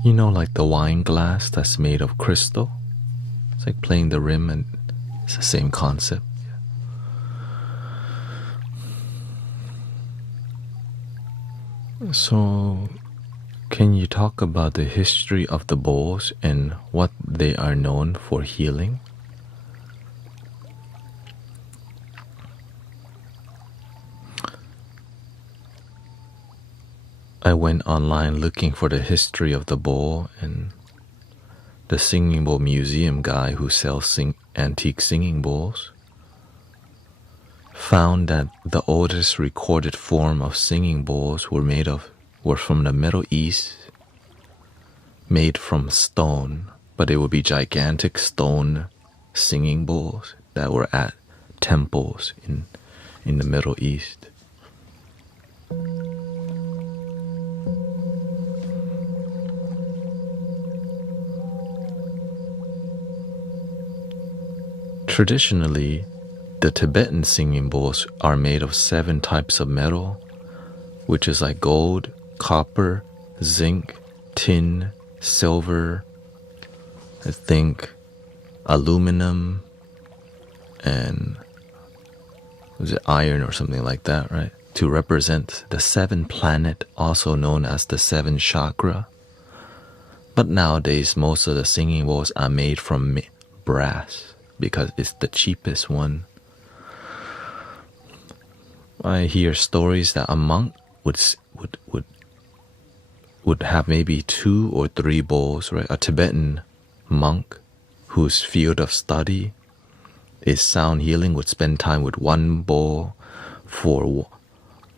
You know, like the wine glass that's made of crystal? It's like playing the rim, and it's the same concept. So, can you talk about the history of the bowls and what they are known for healing? I went online looking for the history of the bowl, and the Singing Bowl Museum guy who sells antique singing bowls found that the oldest recorded form of singing bowls were from the Middle East, made from stone, but it would be gigantic stone singing bowls that were at temples in the Middle East. Traditionally, the Tibetan singing bowls are made of 7 types of metal, which is like gold, copper, zinc, tin, silver, I think aluminum, and was it iron or something like that, right? To represent the 7 planet, also known as the 7 chakra. But nowadays, most of the singing bowls are made from brass because it's the cheapest one. I hear stories that a monk would have maybe 2 or 3 bowls, right? A Tibetan monk whose field of study is sound healing would spend time with 1 bowl for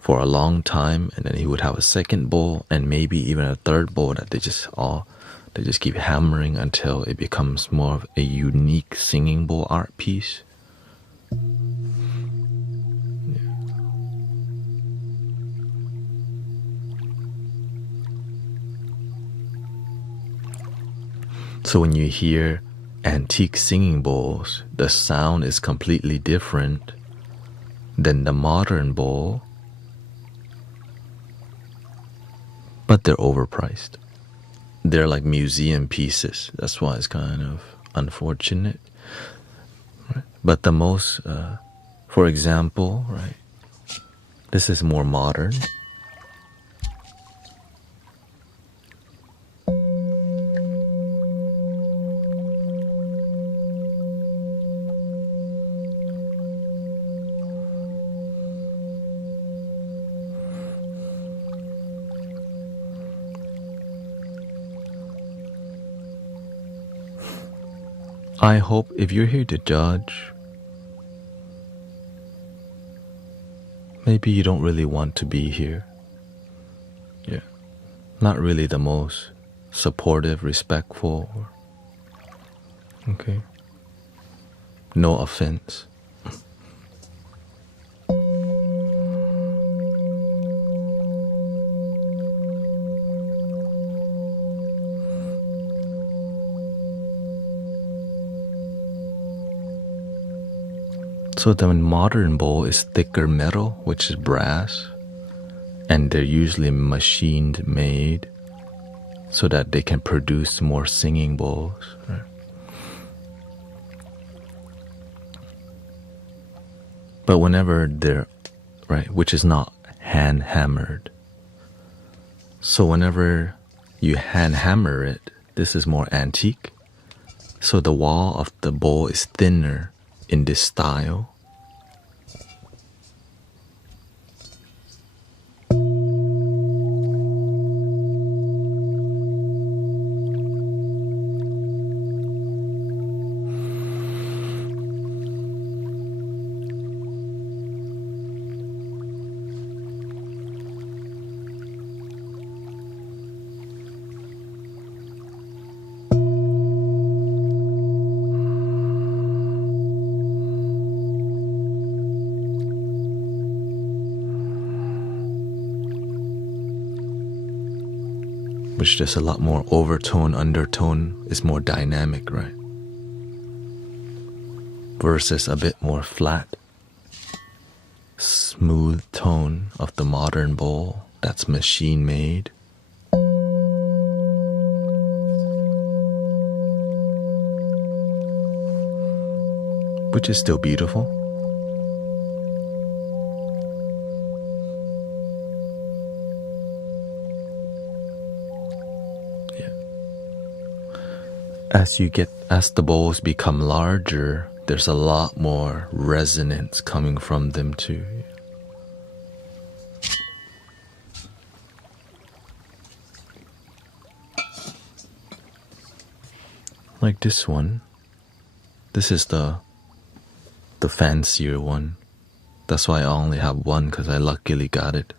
a long time, and then he would have a 2nd bowl and maybe even a 3rd bowl that they just keep hammering until it becomes more of a unique singing bowl art piece. So when you hear antique singing bowls, the sound is completely different than the modern bowl, but they're overpriced. They're like museum pieces. That's why it's kind of unfortunate. Right? But the most, for example, right, this is more modern. I hope if you're here to judge, maybe you don't really want to be here. Yeah. Not really the most supportive, respectful. Okay. No offense. So the modern bowl is thicker metal, which is brass, and they're usually machined made so that they can produce more singing bowls. Right? But whenever they're, right, which is not hand hammered. So whenever you hand hammer it, this is more antique. So the wall of the bowl is thinner in this style. Which there's a lot more overtone, undertone, is more dynamic, right? Versus a bit more flat, smooth tone of the modern bowl that's machine made. Which is still beautiful. As the bowls become larger, there's a lot more resonance coming from them too. Like this one. This is the fancier one, That's why I only have one, because I luckily got it.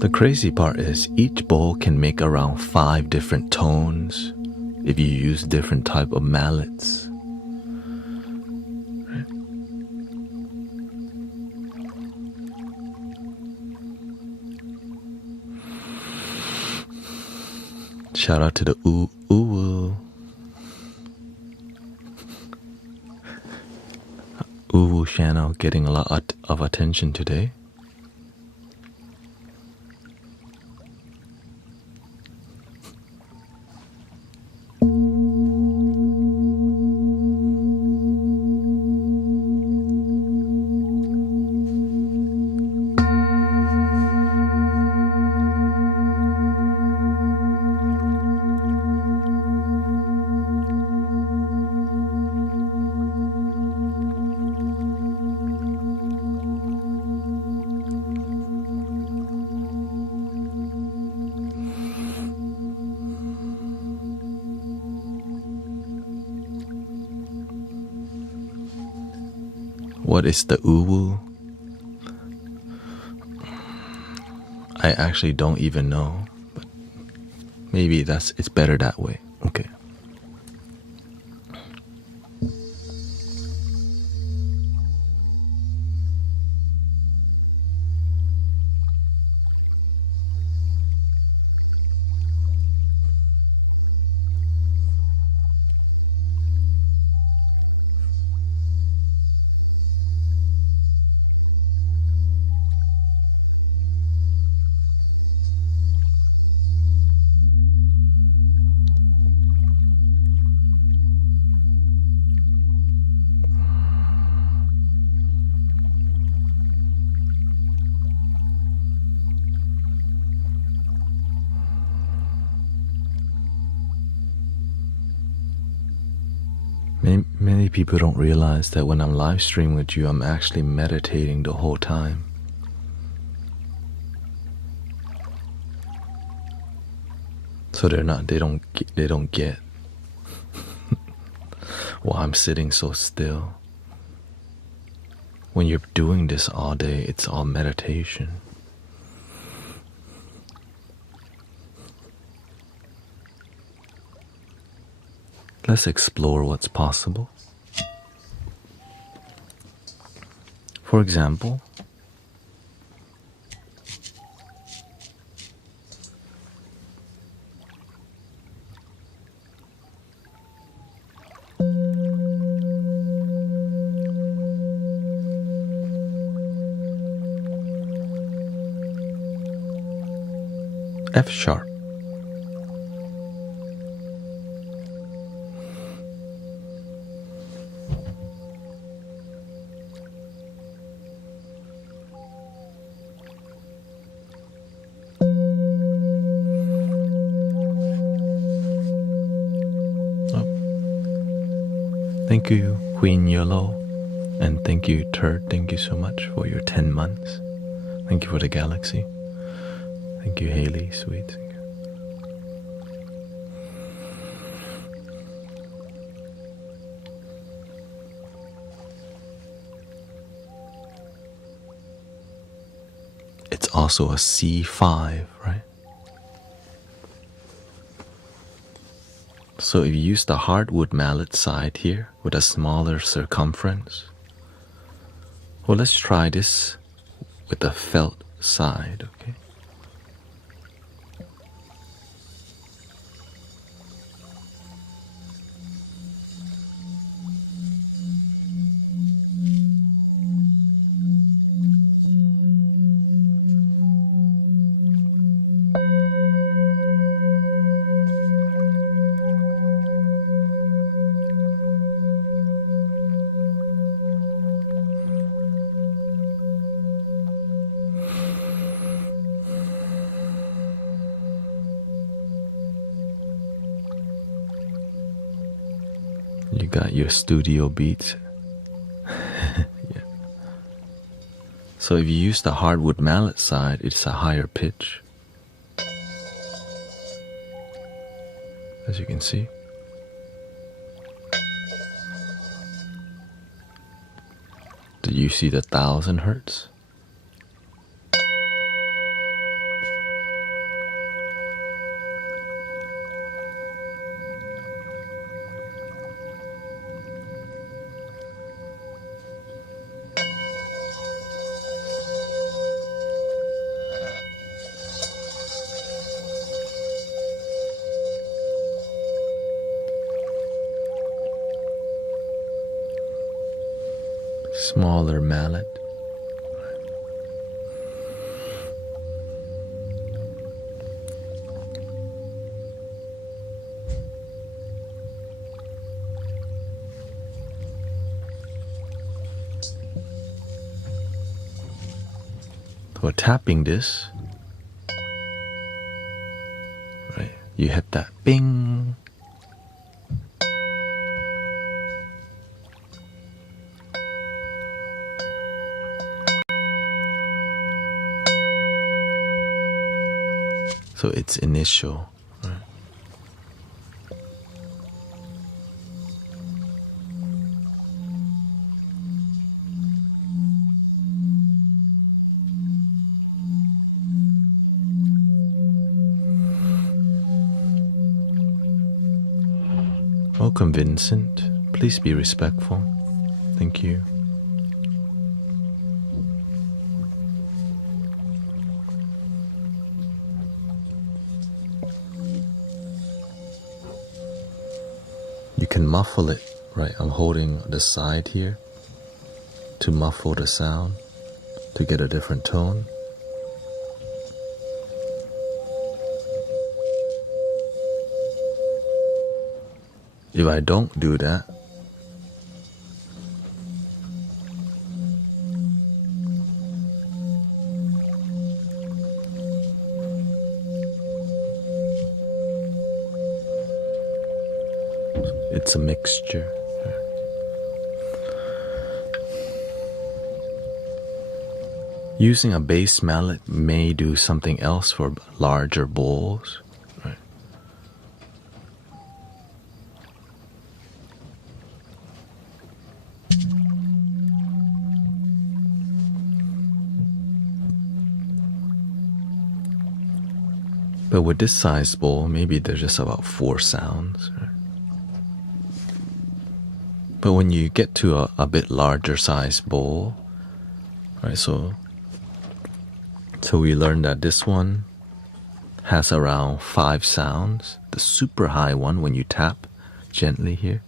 The crazy part is each bowl can make around 5 different tones if you use different type of mallets. Shout out to the ooh channel getting a lot of attention today. What is the uwu? I actually don't even know, but maybe it's better that way. Okay. Many people don't realize that when I'm live streaming with you, I'm actually meditating the whole time. So they don't get why I'm sitting so still. When you're doing this all day, it's all meditation. Let's explore what's possible. For example, F sharp. Thank you, Queen Yellow, and thank you, Turd. Thank you so much for your 10 months. Thank you for the galaxy. Thank you, Haley, sweet. It's also a C5, right? So if you use the hardwood mallet side here with a smaller circumference, well, let's try this with the felt side, okay? You got your studio beats. Yeah. So if you use the hardwood mallet side, it's a higher pitch, as you can see. Do you see the 1,000 hertz? Smaller mallet. For tapping this, right, you hit that bing. So it's initial, right? Welcome, Vincent. Please be respectful. Thank you. You can muffle it, right? I'm holding the side here to muffle the sound, to get a different tone. If I don't do that, it's a mixture. Using a bass mallet may do something else for larger bowls, right? But with this size bowl, maybe there's just about 4 sounds, right? But when you get to a bit larger size bowl, right, so we learned that this one has around 5 sounds. The super high one, when you tap gently here,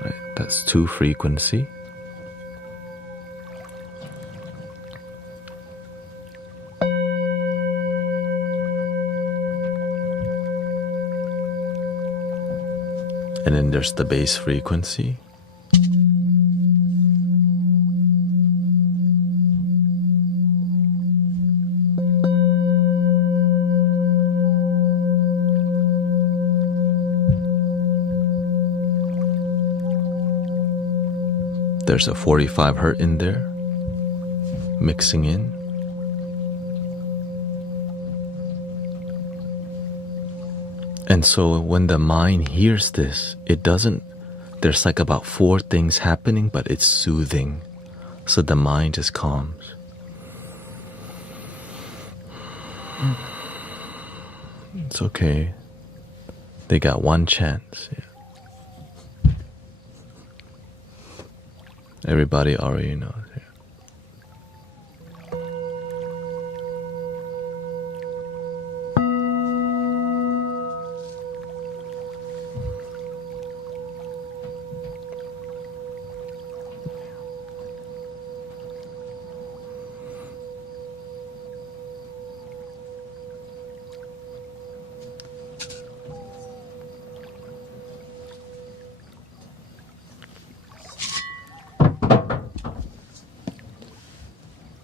right, that's 2 frequency. And then there's the bass frequency. There's a 45 hertz in there, mixing in. And so when the mind hears this, it doesn't, there's like about 4 things happening, but it's soothing. So the mind just calms. It's okay. They got 1 chance. Yeah. Everybody already knows. Yeah.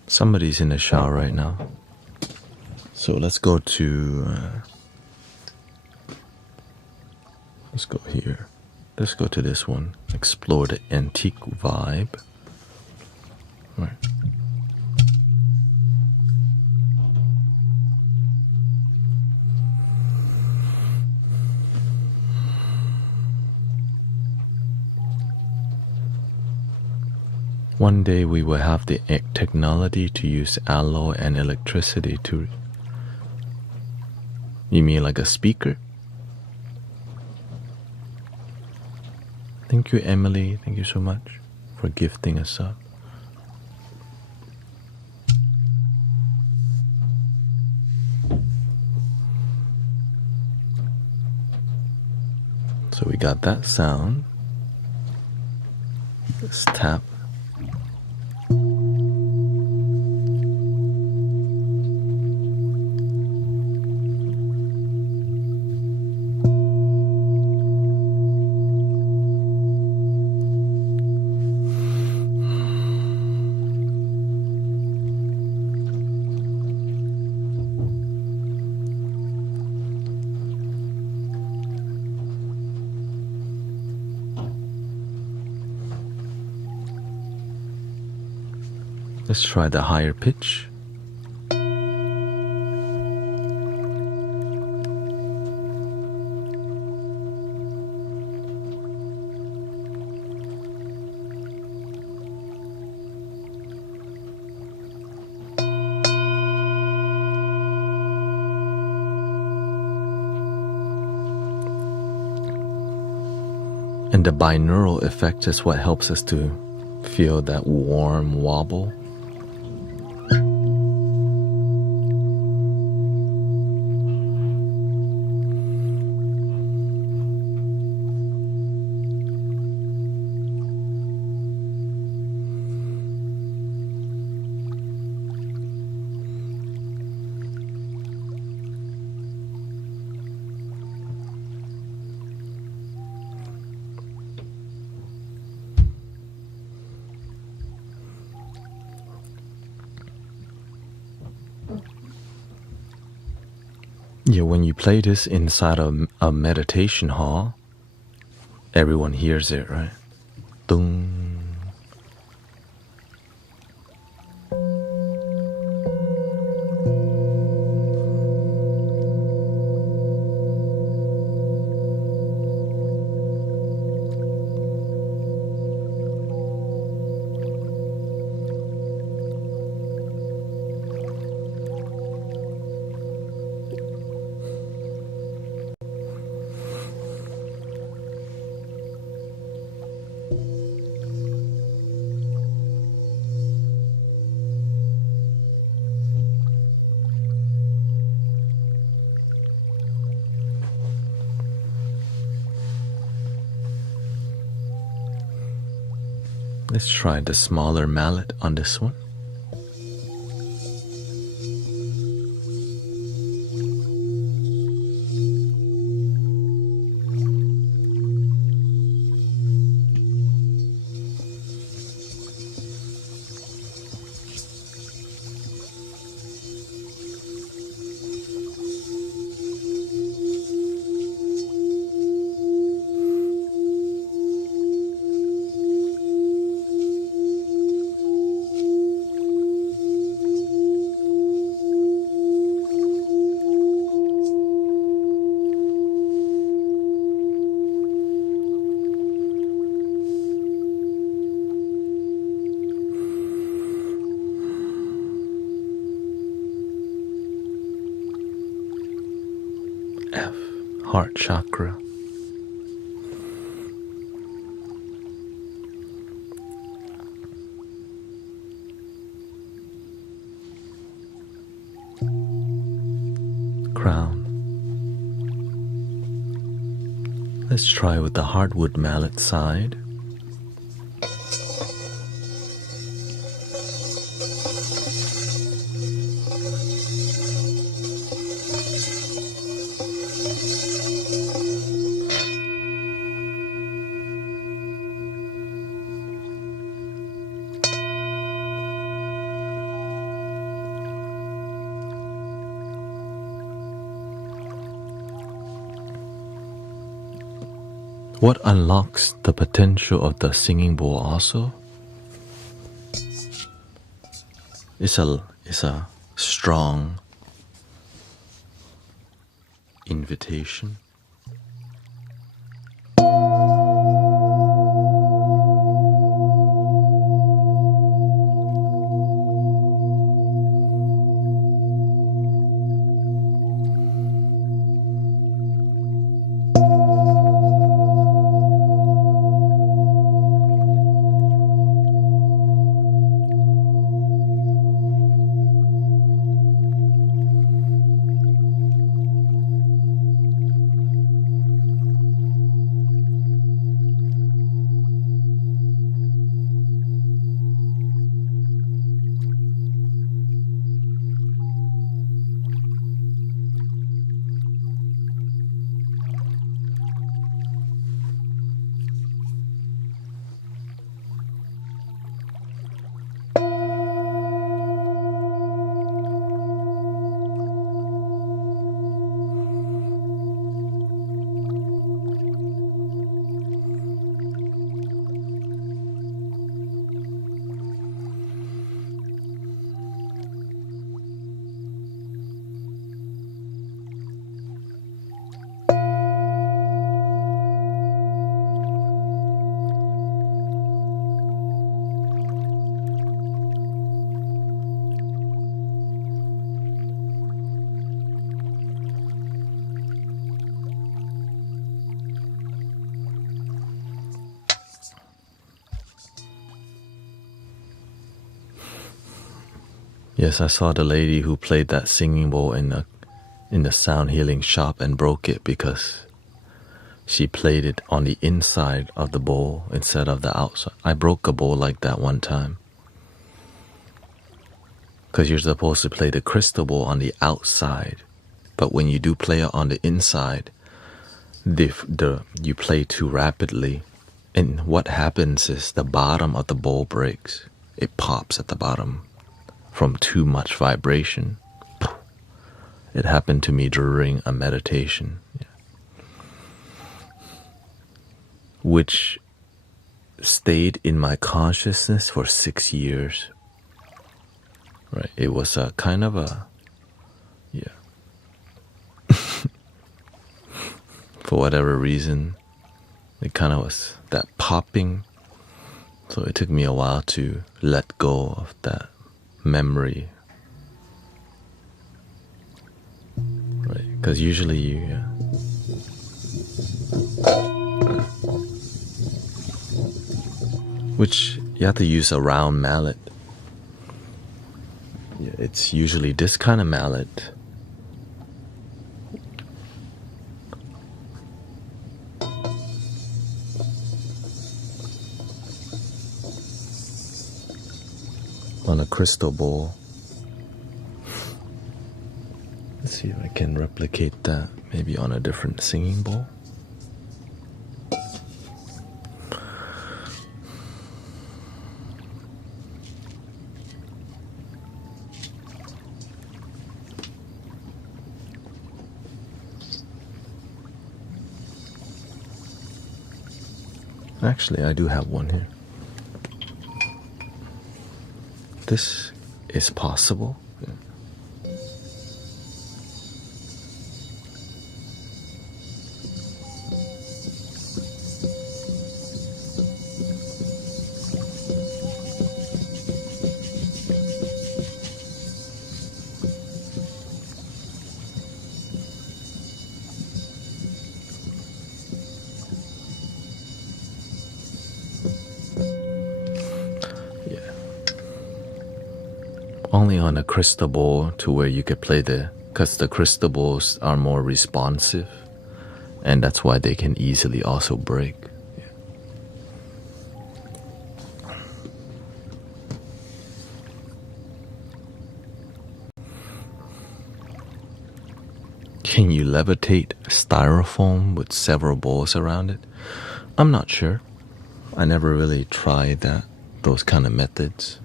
Somebody's in the shower right now. So let's go to Let's go here. Let's go to this one. Explore the antique vibe. All right. One day we will have the technology to use alloy and electricity to... You mean like a speaker? Thank you, Emily. Thank you so much for gifting us up. So we got that sound. Let's tap. Let's try the higher pitch. And the binaural effect is what helps us to feel that warm wobble. Yeah, when you play this inside a meditation hall, everyone hears it, right? Ding. Let's try the smaller mallet on this one. F, heart chakra. Crown. Let's try with the hardwood mallet side. What unlocks the potential of the singing bowl also is a strong invitation. Yes, I saw the lady who played that singing bowl in the sound healing shop and broke it because she played it on the inside of the bowl instead of the outside. I broke a bowl like that one time. Because you're supposed to play the crystal bowl on the outside. But when you do play it on the inside, you play too rapidly. And what happens is the bottom of the bowl breaks. It pops at the bottom from too much vibration. It happened to me during a meditation, which stayed in my consciousness for 6 years. Right? It was a kind of a, for whatever reason, it kind of was that popping. So it took me a while to let go of that memory. Right? Because usually which you have to use a round mallet. Yeah, it's usually this kind of mallet. On a crystal bowl. Let's see if I can replicate that maybe on a different singing bowl. Actually, I do have one here. This is possible. Yeah. Only on a crystal ball to where you could play because the crystal balls are more responsive, and that's why they can easily also break. Yeah. Can you levitate styrofoam with several balls around it? I'm not sure. I never really tried those kind of methods.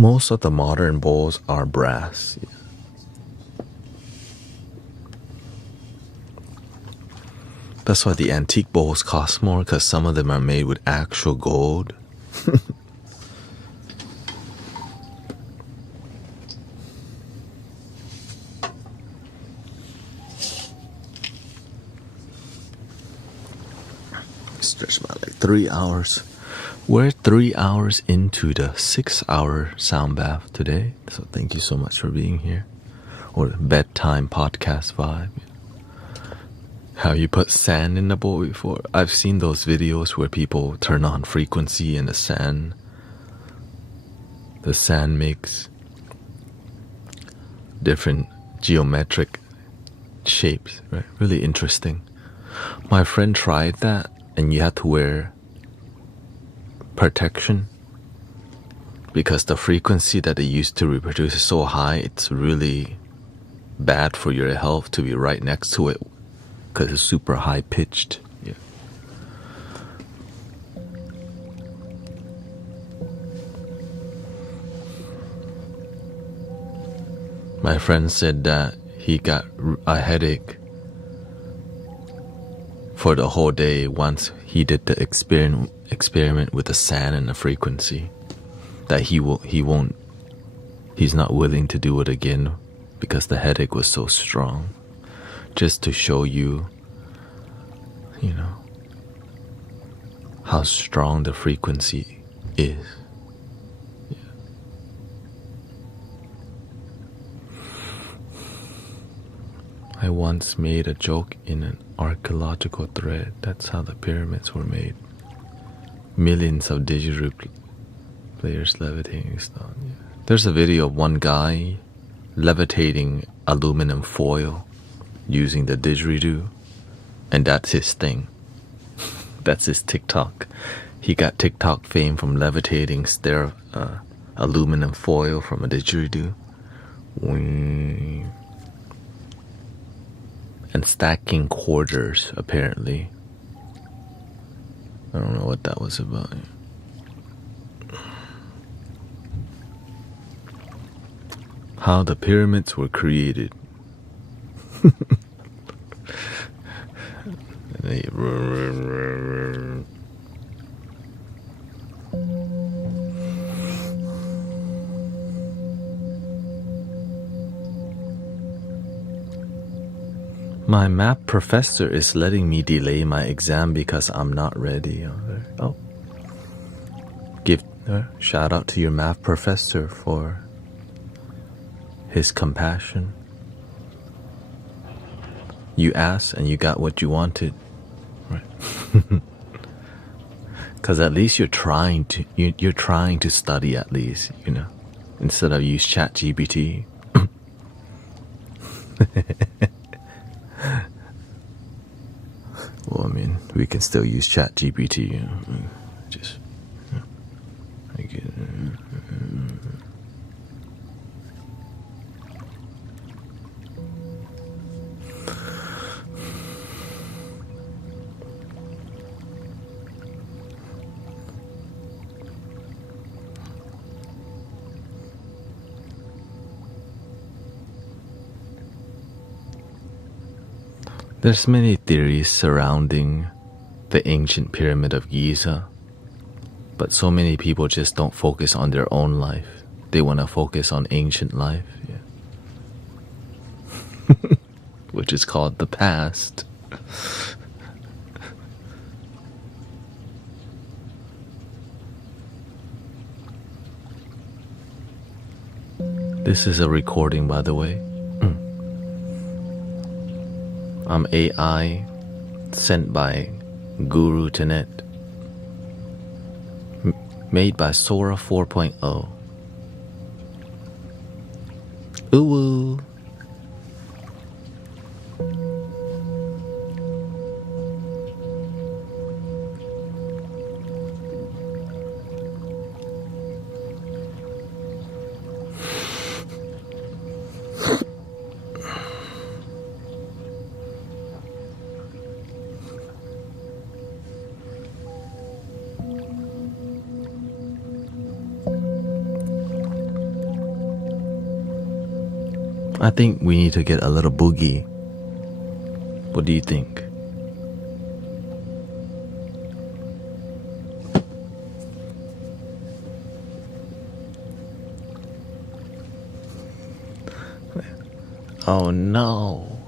Most of the modern bowls are brass. That's why the antique bowls cost more, because some of them are made with actual gold. Stretch about like 3 hours. We're 3 hours into the 6-hour sound bath today. So thank you so much for being here. Or the bedtime podcast vibe. How you put sand in the bowl before. I've seen those videos where people turn on frequency and the sand makes different geometric shapes, right? Really interesting. My friend tried that, and you had to wear protection because the frequency that they used to reproduce is so high, it's really bad for your health to be right next to it because it's super high pitched. Yeah. My friend said that he got a headache for the whole day once he did the experiment with the sand and the frequency, that he's not willing to do it again because the headache was so strong. Just to show you, how strong the frequency is. Yeah. I once made a joke in an archaeological thread. That's how the pyramids were made. Millions of didgeridoo players levitating stone. Yeah. There's a video of one guy levitating aluminum foil using the didgeridoo, and that's his thing. That's his TikTok. He got TikTok fame from levitating aluminum foil from a didgeridoo. And stacking quarters, apparently. I don't know what that was about. How the pyramids were created. My math professor is letting me delay my exam because I'm not ready. Oh, give shout out to your math professor for his compassion. You asked and you got what you wanted, right? Because at least you're trying to study, at least, instead of use ChatGPT. Well, I mean, we can still use ChatGPT, just I get it. There's many theories surrounding the ancient pyramid of Giza, but so many people just don't focus on their own life. They want to focus on ancient life, which is called the past. This is a recording, by the way. I'm AI sent by Guru Thanet, made by Sora 4.0. Ooh. I think we need to get a little boogie. What do you think? Oh no.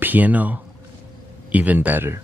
Piano? Even better.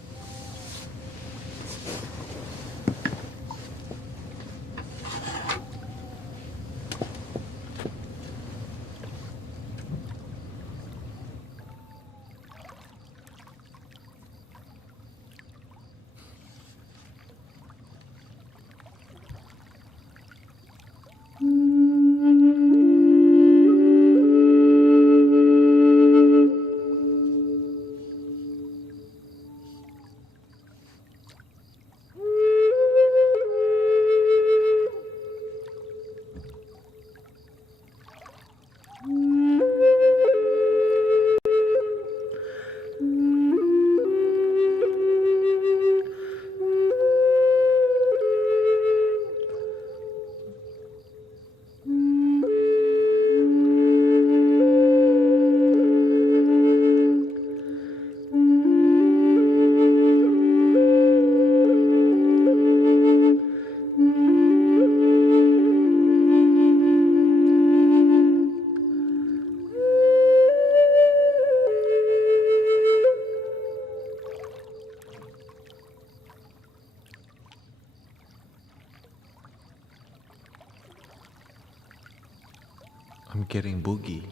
I'm getting boogie.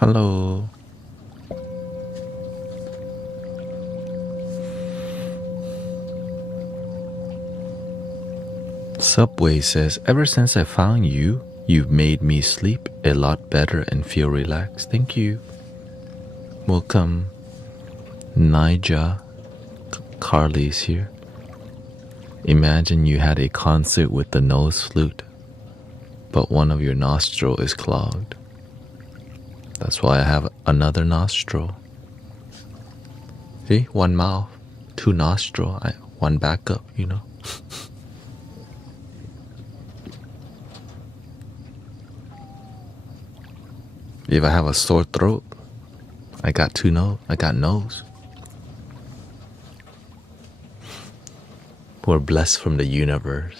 Hello. Subway says, ever since I found you, you've made me sleep a lot better and feel relaxed. Thank you. Welcome. Nija. Carly's here. Imagine you had a concert with the nose flute, but one of your nostrils is clogged. That's why I have another nostril. See, one mouth, two nostrils, one backup, you know. If I have a sore throat, I got two nose. I got nose. We're blessed from the universe.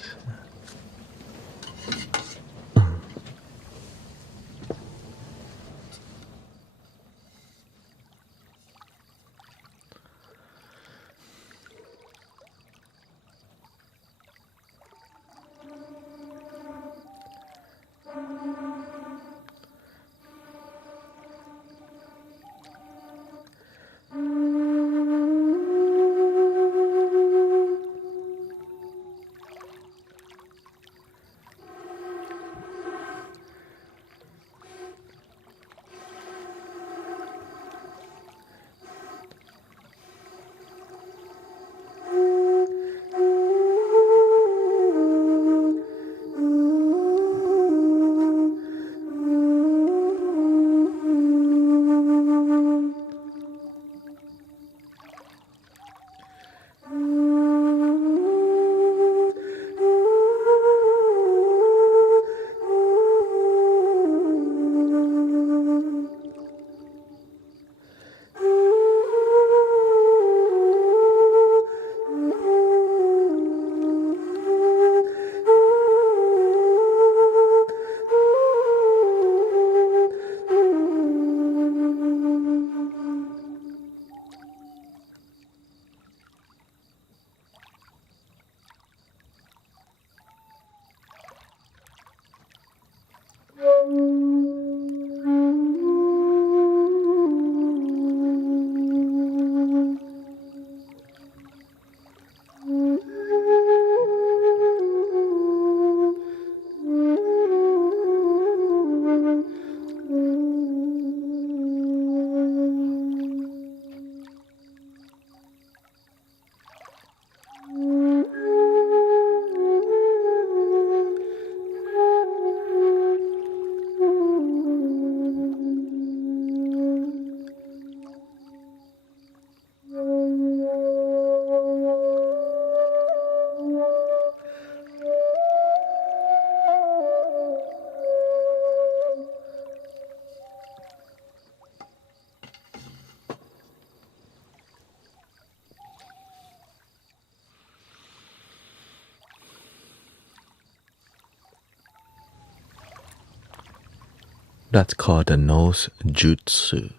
That's called the nose jutsu.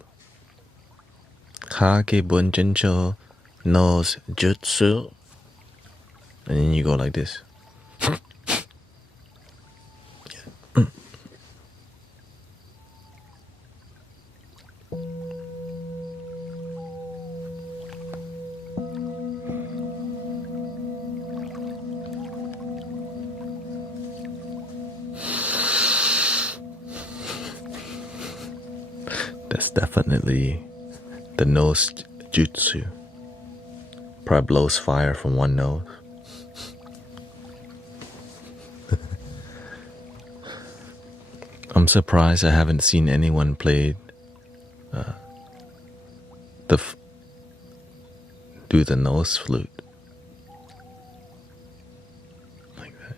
Kage bunjincho nose jutsu. And then you go like this. That's definitely the nose jutsu. Probably blows fire from one nose. I'm surprised I haven't seen anyone play do the nose flute like that.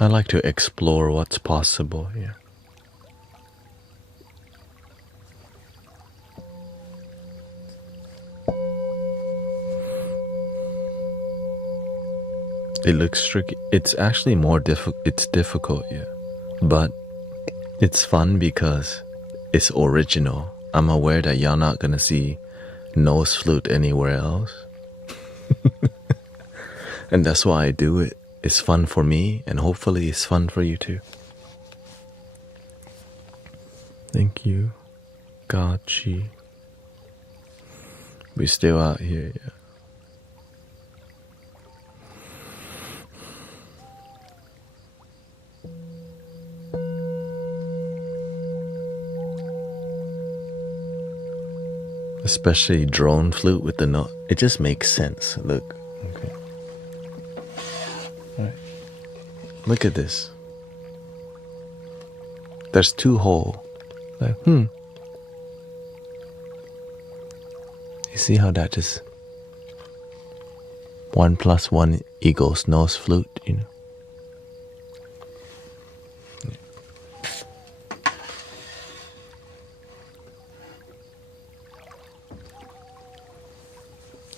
I like to explore what's possible here. It looks tricky. It's actually more difficult. It's difficult, yeah. But it's fun because it's original. I'm aware that y'all not gonna see nose flute anywhere else. And that's why I do it. It's fun for me, and hopefully it's fun for you too. Thank you, Gachi. We still out here, yeah. Especially drone flute with the note. It just makes sense. Look. Okay. All right. Look at this. There's two holes. Like, You see how that just 1 + 1 equals nose flute, you know?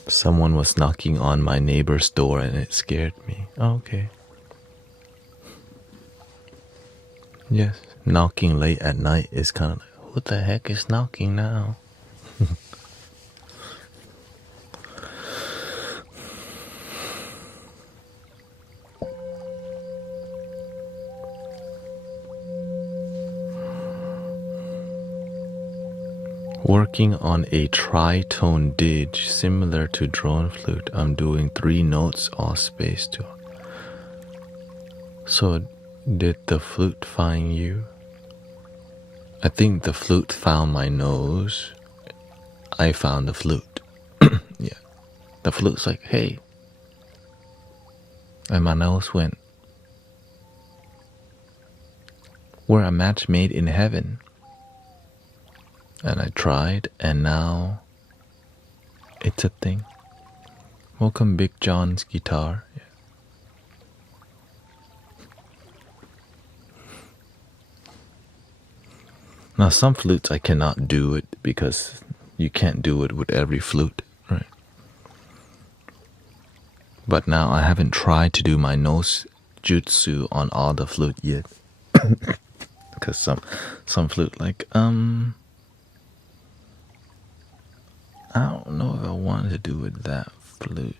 Someone was knocking on my neighbor's door and it scared me. Oh, okay. Yes, knocking late at night is kind of like, who the heck is knocking now? Working on a tritone didge similar to drone flute. I'm doing 3 notes all spaced to. So did the flute find you? I think the flute found my nose. I found the flute. Yeah. The flute's like, hey. And my nose went, we're a match made in heaven. And I tried, and now it's a thing. Welcome, Big John's guitar. Yeah. Now, some flutes I cannot do it because you can't do it with every flute, right? But now I haven't tried to do my nose jutsu on all the flute yet. Because some flute like, I don't know if I wanted to do with that flute.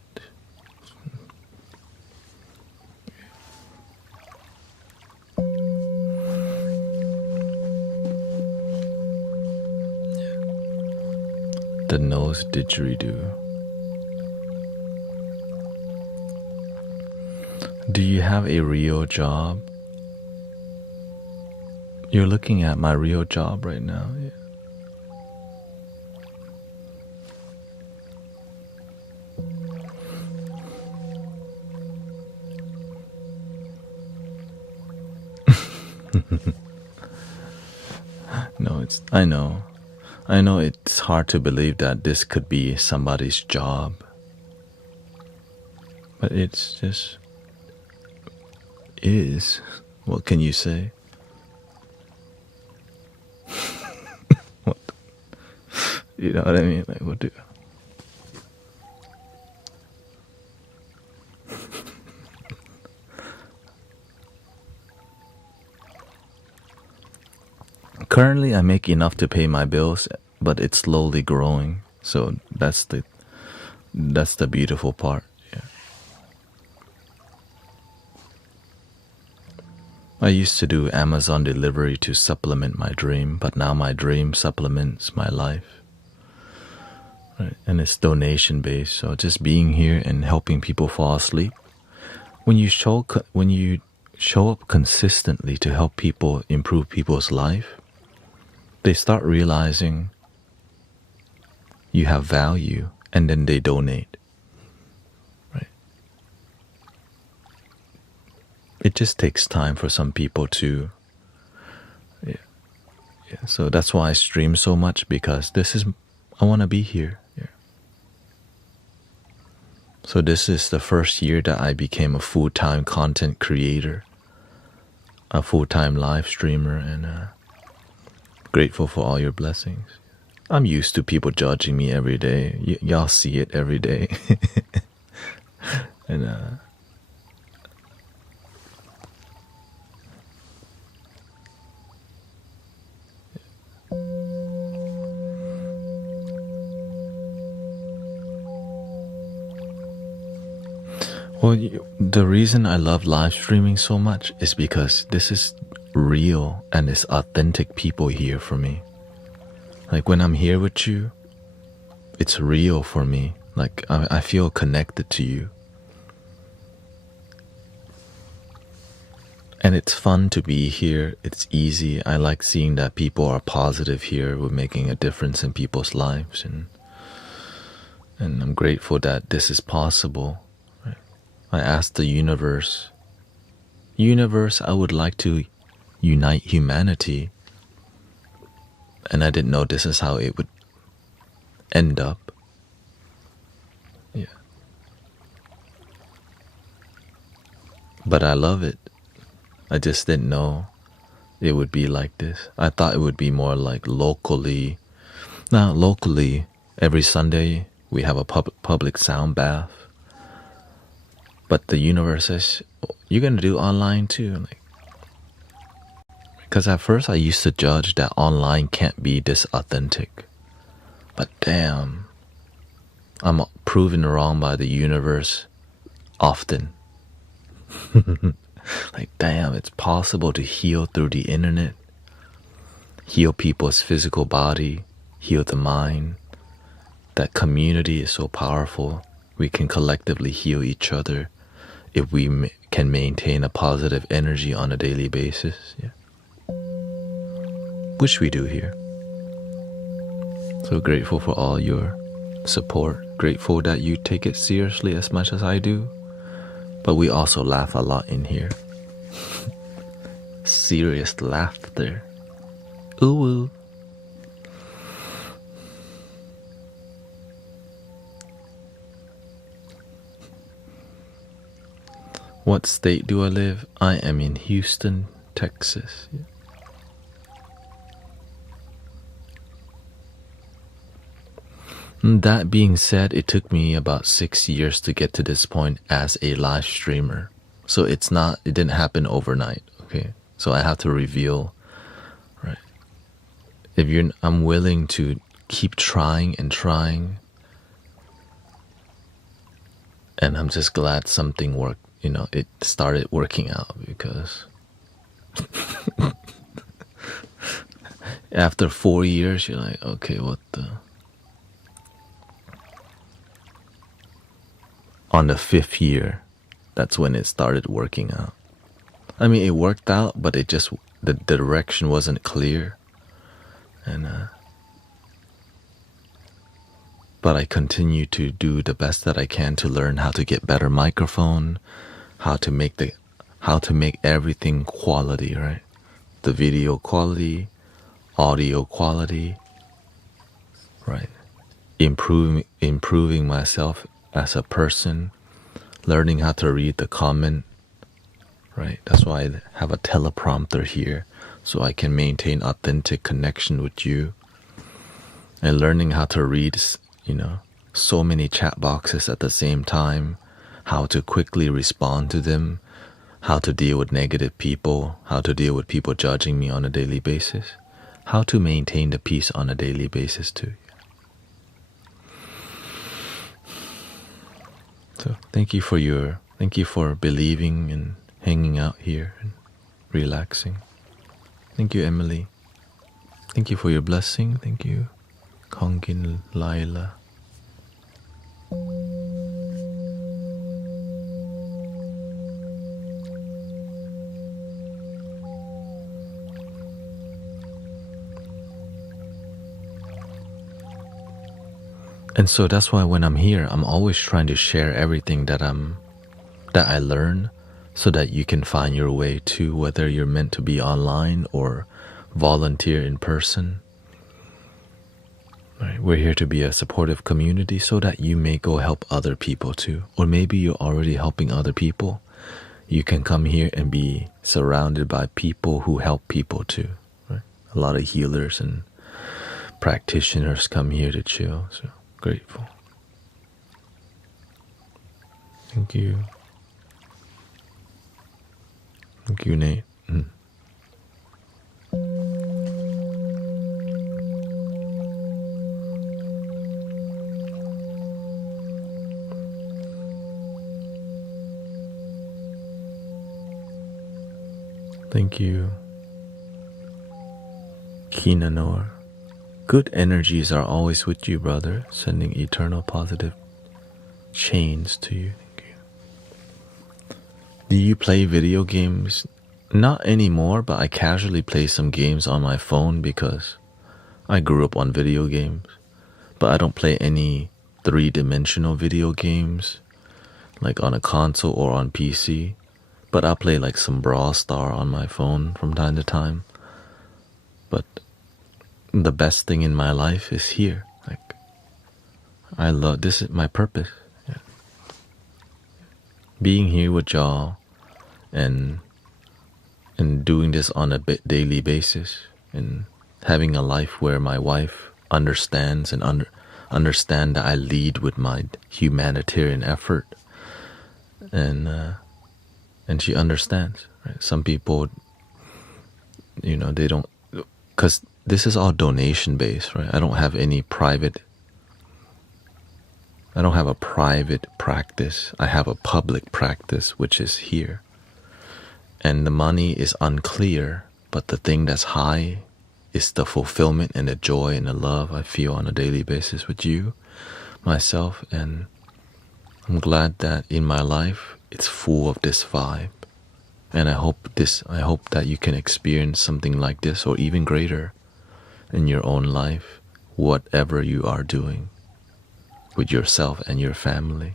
Yeah. The nose didgeridoo. Do you have a real job? You're looking at my real job right now, yeah. No, I know it's hard to believe that this could be somebody's job. But it's just is. What can you say? What? You know what I mean? Like, what do? Currently, I make enough to pay my bills, but it's slowly growing. So that's the beautiful part. Yeah. I used to do Amazon delivery to supplement my dream, but now my dream supplements my life. Right? And it's donation based. So just being here and helping people fall asleep. When you show up consistently to help people improve people's life, they start realizing you have value, and then they donate. Right? It just takes time for some people to. Yeah. So that's why I stream so much, because I want to be here. Yeah. So this is the first year that I became a full-time content creator, a full-time live streamer, and grateful for all your blessings. I'm used to people judging me every day. Y'all see it every day. And well, the reason I love live streaming so much is because this is real and it's authentic people here for me. Like when I'm here with you, it's real for me. Like I feel connected to you. And it's fun to be here. It's easy. I like seeing that people are positive here. We're making a difference in people's lives. And I'm grateful that this is possible. Right? I asked the universe, I would like to unite humanity. And I didn't know this is how it would end up. Yeah. But I love it. I just didn't know it would be like this. I thought it would be more like locally. Now, locally, every Sunday we have a public sound bath. But the universe says, you're going to do online too. Because at first I used to judge that online can't be this authentic. But damn, I'm proven wrong by the universe often. Like, damn, it's possible to heal through the internet. Heal people's physical body, heal the mind. That community is so powerful. We can collectively heal each other if we can maintain a positive energy on a daily basis. Yeah. Which we do here. So grateful for all your support. Grateful that you take it seriously as much as I do. But we also laugh a lot in here. Serious laughter. Ooh woo. What state do I live? I am in Houston, Texas. Yeah. That being said, it took me about 6 years to get to this point as a live streamer. So it didn't happen overnight, okay? So I have to reveal, right? I'm willing to keep trying and trying. And I'm just glad something worked, it started working out, because after 4 years, you're like, okay, what the... On the 5th year, that's when it started working out. I mean, it worked out, but the direction wasn't clear. And but I continue to do the best that I can to learn how to get better microphone, how to make everything quality, right? The video quality, audio quality, right? Improving myself as a person, learning how to read the comment, right? That's why I have a teleprompter here, so I can maintain authentic connection with you. And learning how to read, so many chat boxes at the same time, how to quickly respond to them, how to deal with negative people, how to deal with people judging me on a daily basis. how to maintain the peace on a daily basis too. So thank you for believing and hanging out here and relaxing. Thank you, Emily. Thank you for your blessing. Thank you, Kongin Laila. And so that's why when I'm here, I'm always trying to share everything that I learn, so that you can find your way to, whether you're meant to be online or volunteer in person. Right? We're here to be a supportive community so that you may go help other people too. Or maybe you're already helping other people. You can come here and be surrounded by people who help people too. Right? A lot of healers and practitioners come here to chill. So grateful. Thank you. Thank you, Nate. Thank you, Kinanor. Good energies are always with you, brother, sending eternal positive chains to you. Thank you. Do you play video games? Not anymore, but I casually play some games on my phone because I grew up on video games. But I don't play any three-dimensional video games like on a console or on PC. But I play like some Brawl Star on my phone from time to time. But the best thing in my life is here. Like, I love, this is my purpose. Yeah. Being here with y'all and doing this on a daily basis, and having a life where my wife understands and understand that I lead with my humanitarian effort, and she understands. Right? Some people, they don't, because this is all donation based, right? I don't have a private practice. I have a public practice, which is here. And the money is unclear, but the thing that's high is the fulfillment and the joy and the love I feel on a daily basis with you, myself, and I'm glad that in my life it's full of this vibe. And I hope that you can experience something like this or even greater in your own life, whatever you are doing with yourself and your family.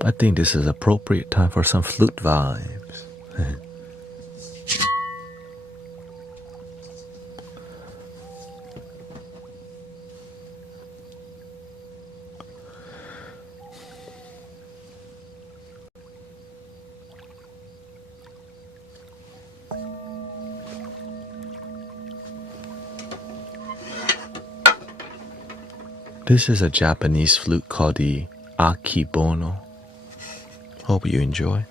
I think this is appropriate time for some flute vibes. This is a Japanese flute called the Akibono. Hope you enjoy.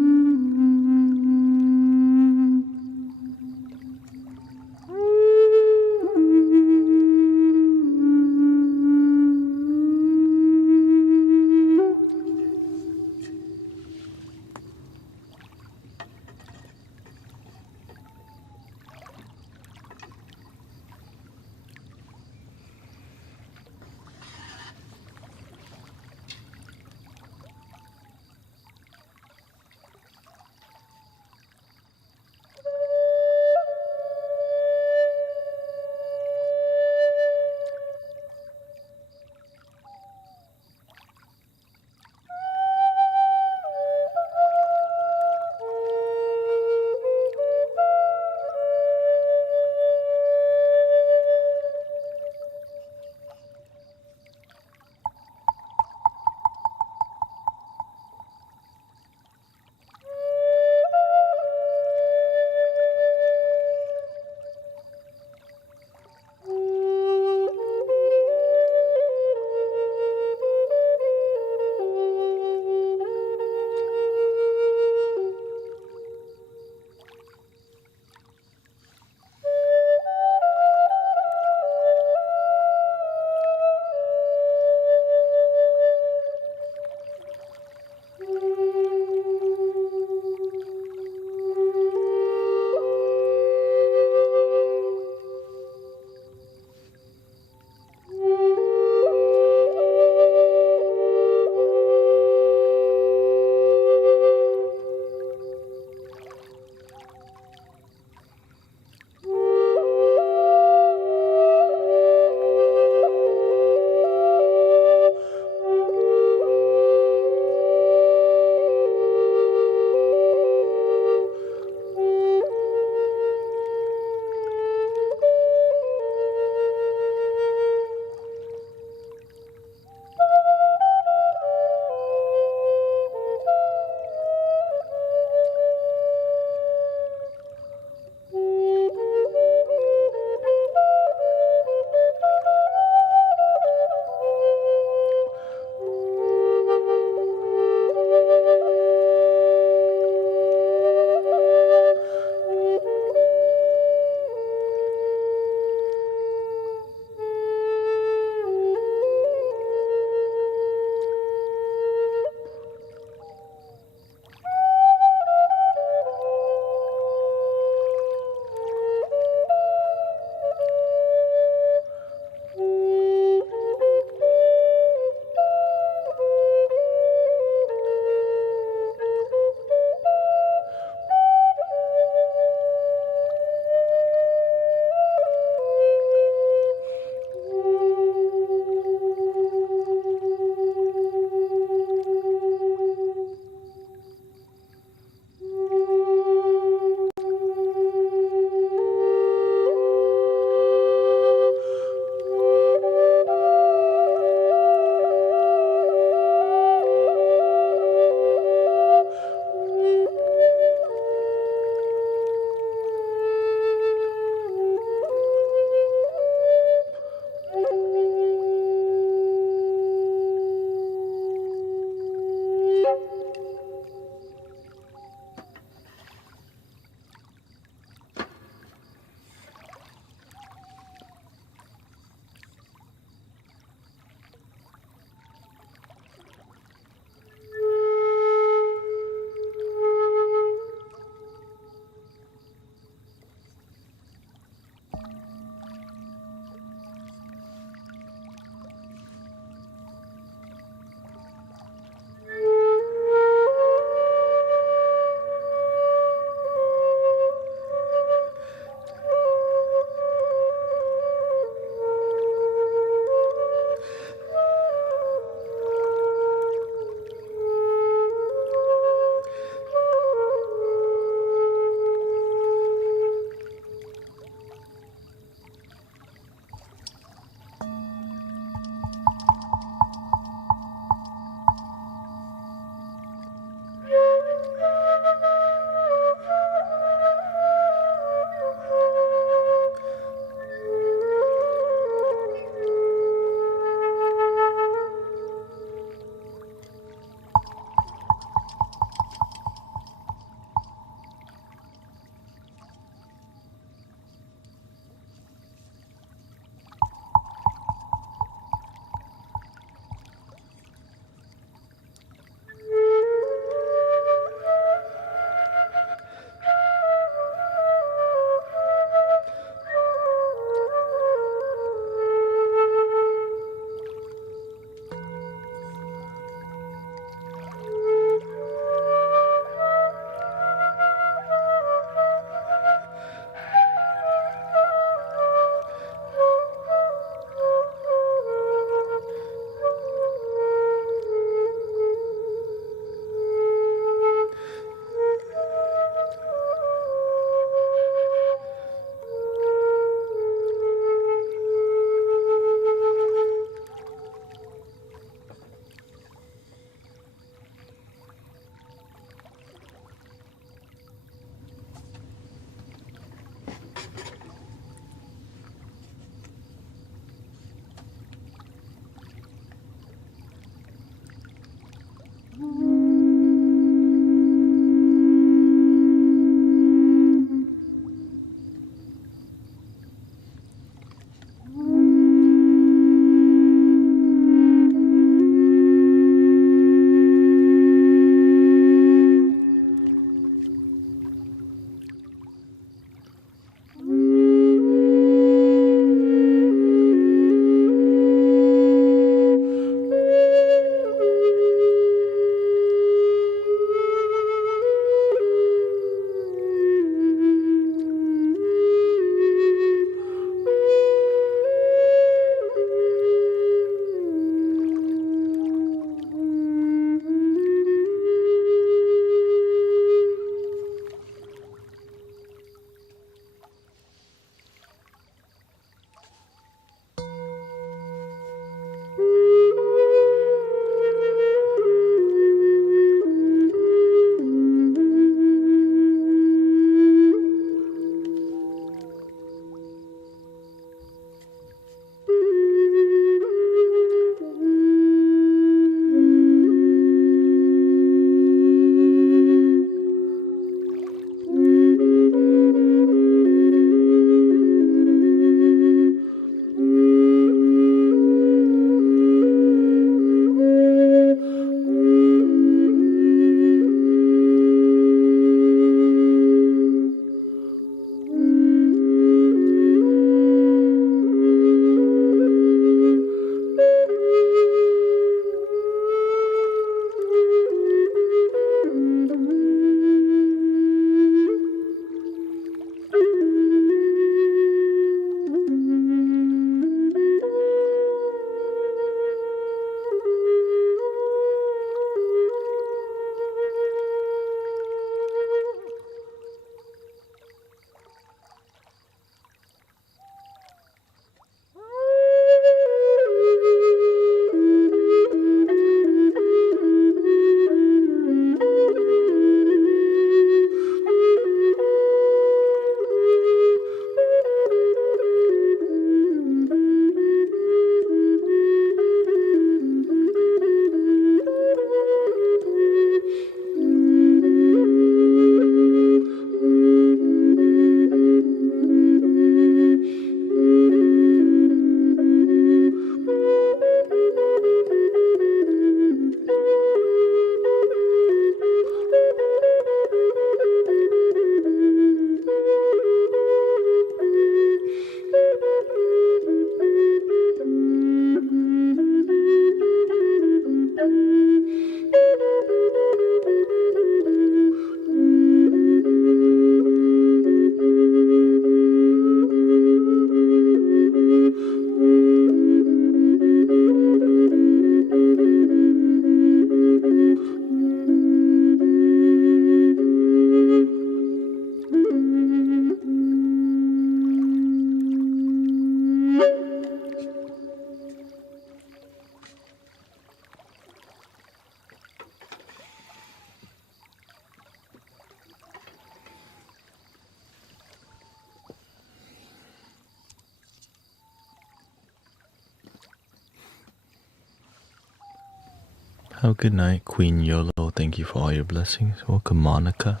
Have a good night, Queen Yolo. Thank you for all your blessings. Welcome, Monica.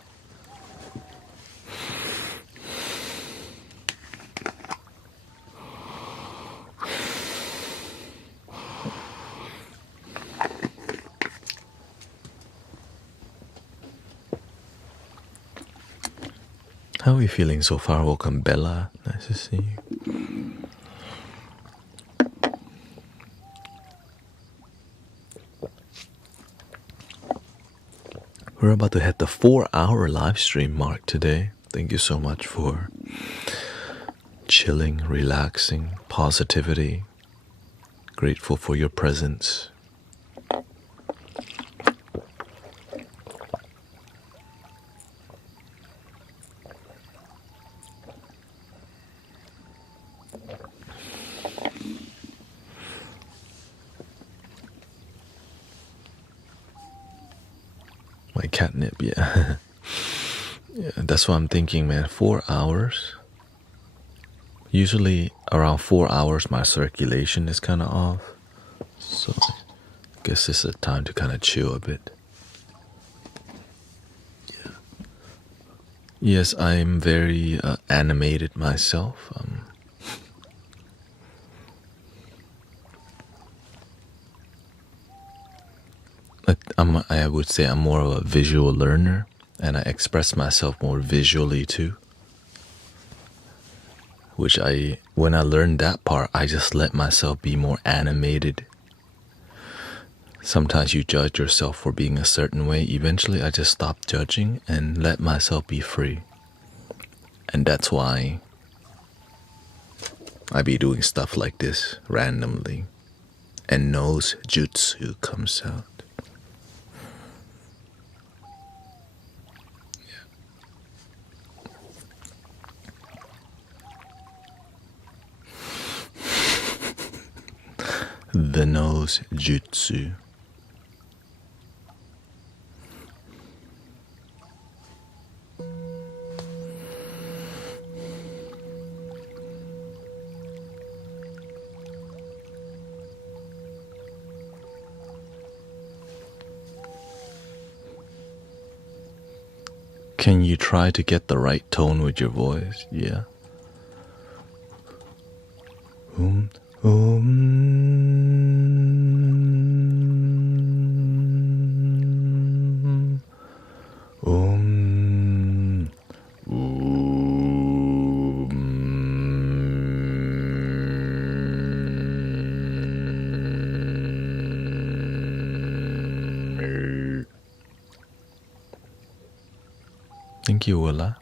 How are you feeling so far? Welcome, Bella. Nice to see you. We're about to hit the 4-hour live stream mark today. Thank you so much for chilling, relaxing, positivity. Grateful for your presence. My catnip, yeah. Yeah, that's what I'm thinking, man. 4 hours. Usually around 4 hours my circulation is kind of off. So I guess this is a time to kind of chill a bit. Yeah. Yes, I'm very animated myself. I would say I'm more of a visual learner, and I express myself more visually too. When I learned that part, I just let myself be more animated. Sometimes you judge yourself for being a certain way. Eventually, I just stopped judging and let myself be free. And that's why I be doing stuff like this randomly. And nose jutsu comes out. The nose jutsu. Can you try to get the right tone with your voice? Yeah. Thank you, Willa.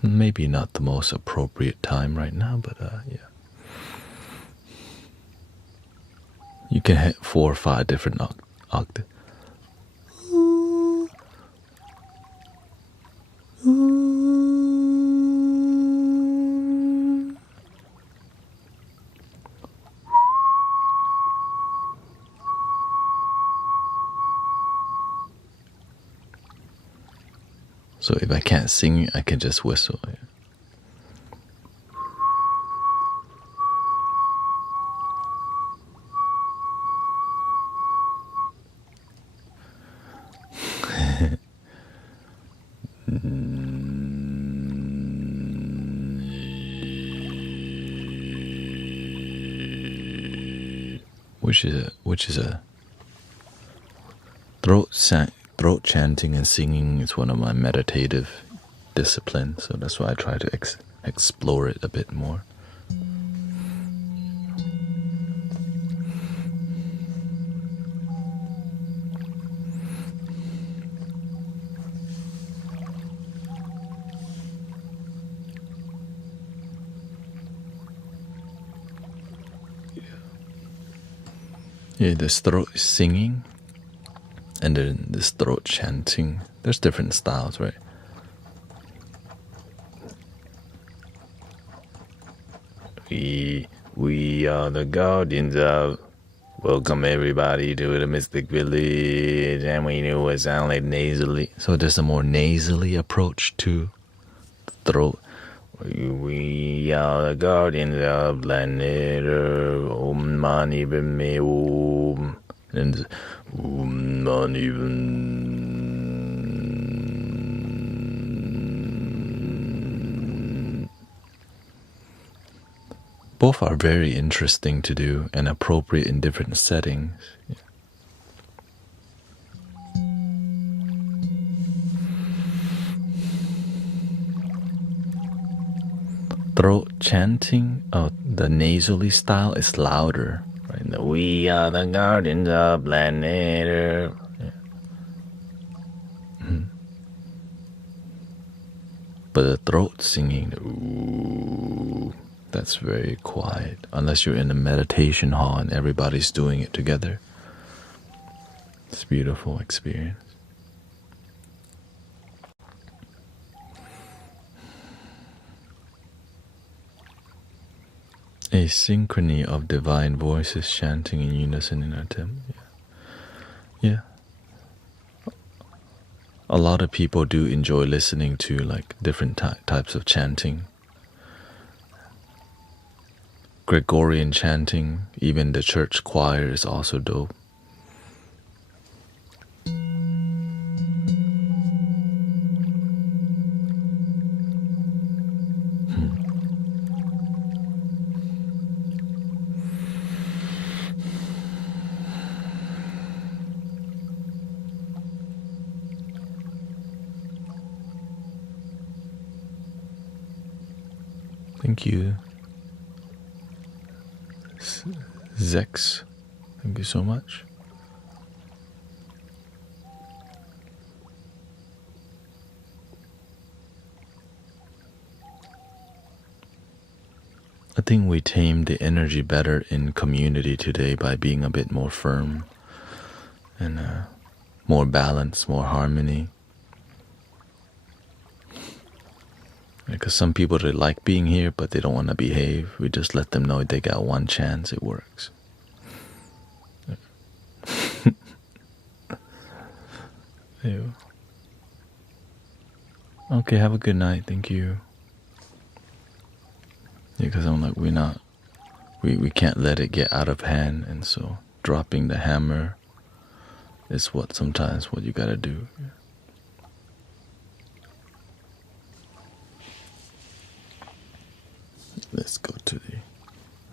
Maybe not the most appropriate time right now, but yeah. You can hit 4 or 5 different octaves. So if I can't sing, I can just whistle. Which is a throat chanting and singing is one of my meditative discipline, so that's why I try to explore it a bit more. Yeah, there's throat singing, and then there's throat chanting. There's different styles, right? We are the guardians of. Welcome everybody to the Mystic Village, and we knew it sounded like nasally. So there's a more nasally approach to the throat. We are the guardians of planet Earth. Om Mani Padme Om. And Om Mani Padme. Both are very interesting to do and appropriate in different settings. Yeah. Throat chanting, the nasally style is louder. Right? We are the guardians of planet Earth. Yeah. Mm-hmm. But the throat singing, ooh, that's very quiet. Unless you're in a meditation hall and everybody's doing it together. It's a beautiful experience. A synchrony of divine voices chanting in unison in our temple. Yeah. A lot of people do enjoy listening to like different types of chanting. Gregorian chanting, even the church choir is also dope. Thank you. Zex, thank you so much. I think we tamed the energy better in community today by being a bit more firm and more balance, more harmony. Because some people, they like being here, but they don't want to behave. We just let them know they got one chance, it works. Ew. Okay, have a good night. Thank you. Because I'm like, we can't let it get out of hand, and so dropping the hammer is sometimes what you gotta do. Let's go to the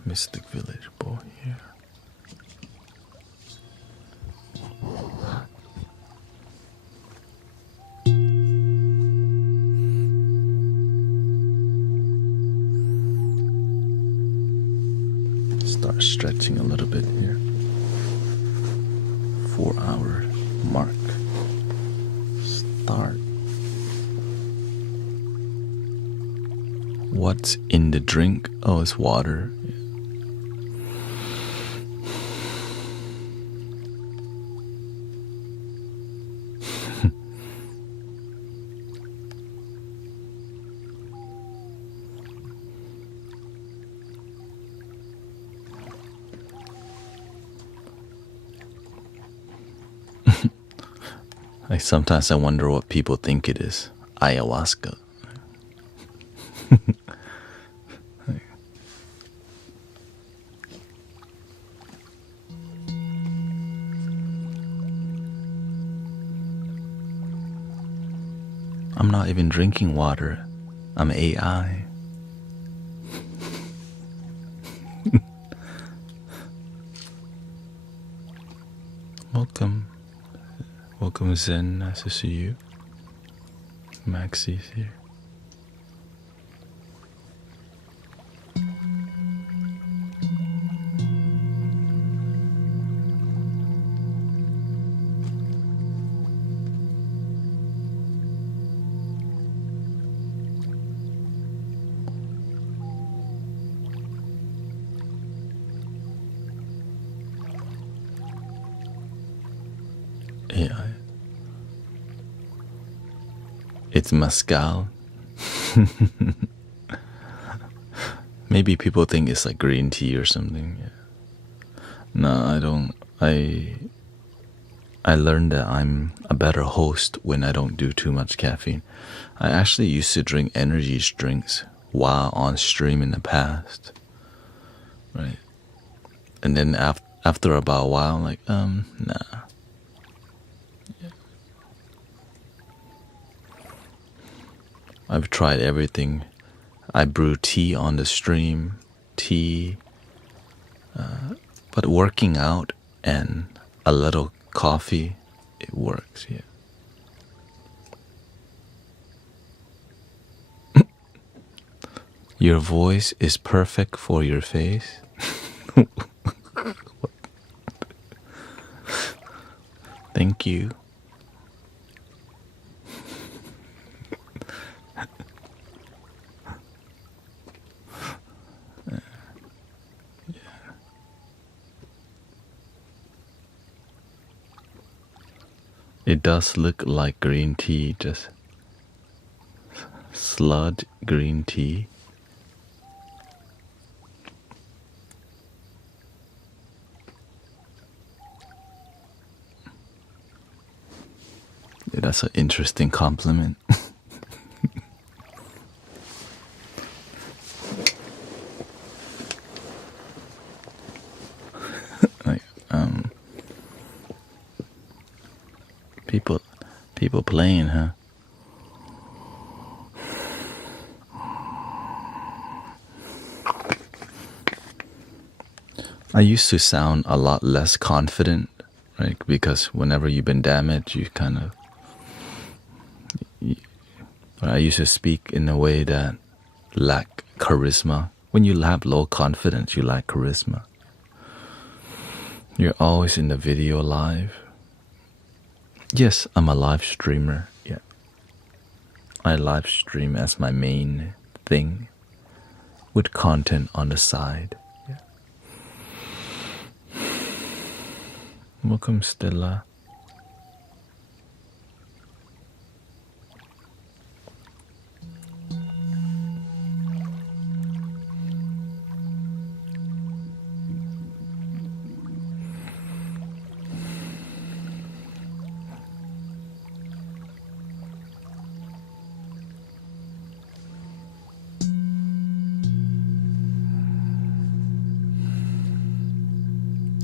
Mystic Village boy here. Start stretching a little bit here. 4-hour mark. Start. What's in the drink? Oh, it's water. Sometimes I wonder what people think it is. Ayahuasca. I'm not even drinking water. I'm AI. Welcome. Welcome Zen, nice to see you. Maxi's here. Yeah. It's mezcal. Maybe people think it's like green tea or something. Yeah. No, I don't. I learned that I'm a better host when I don't do too much caffeine. I actually used to drink energy drinks while on stream in the past, right? And then after about a while, I'm like, nah. Yeah. I've tried everything. I brew tea on the stream, but working out and a little coffee, it works, yeah. Your voice is perfect for your face. Thank you. It does look like green tea, just slud green tea. Yeah, that's an interesting compliment. Like, people playing, huh? I used to sound a lot less confident, right? Because whenever you've been damaged, you kind of... I used to speak in a way that lacked charisma. When you have low confidence, you lack charisma. You're always in the video live. Yes, I'm a live streamer, yeah. I live stream as my main thing with content on the side. Yeah. Welcome, Stella.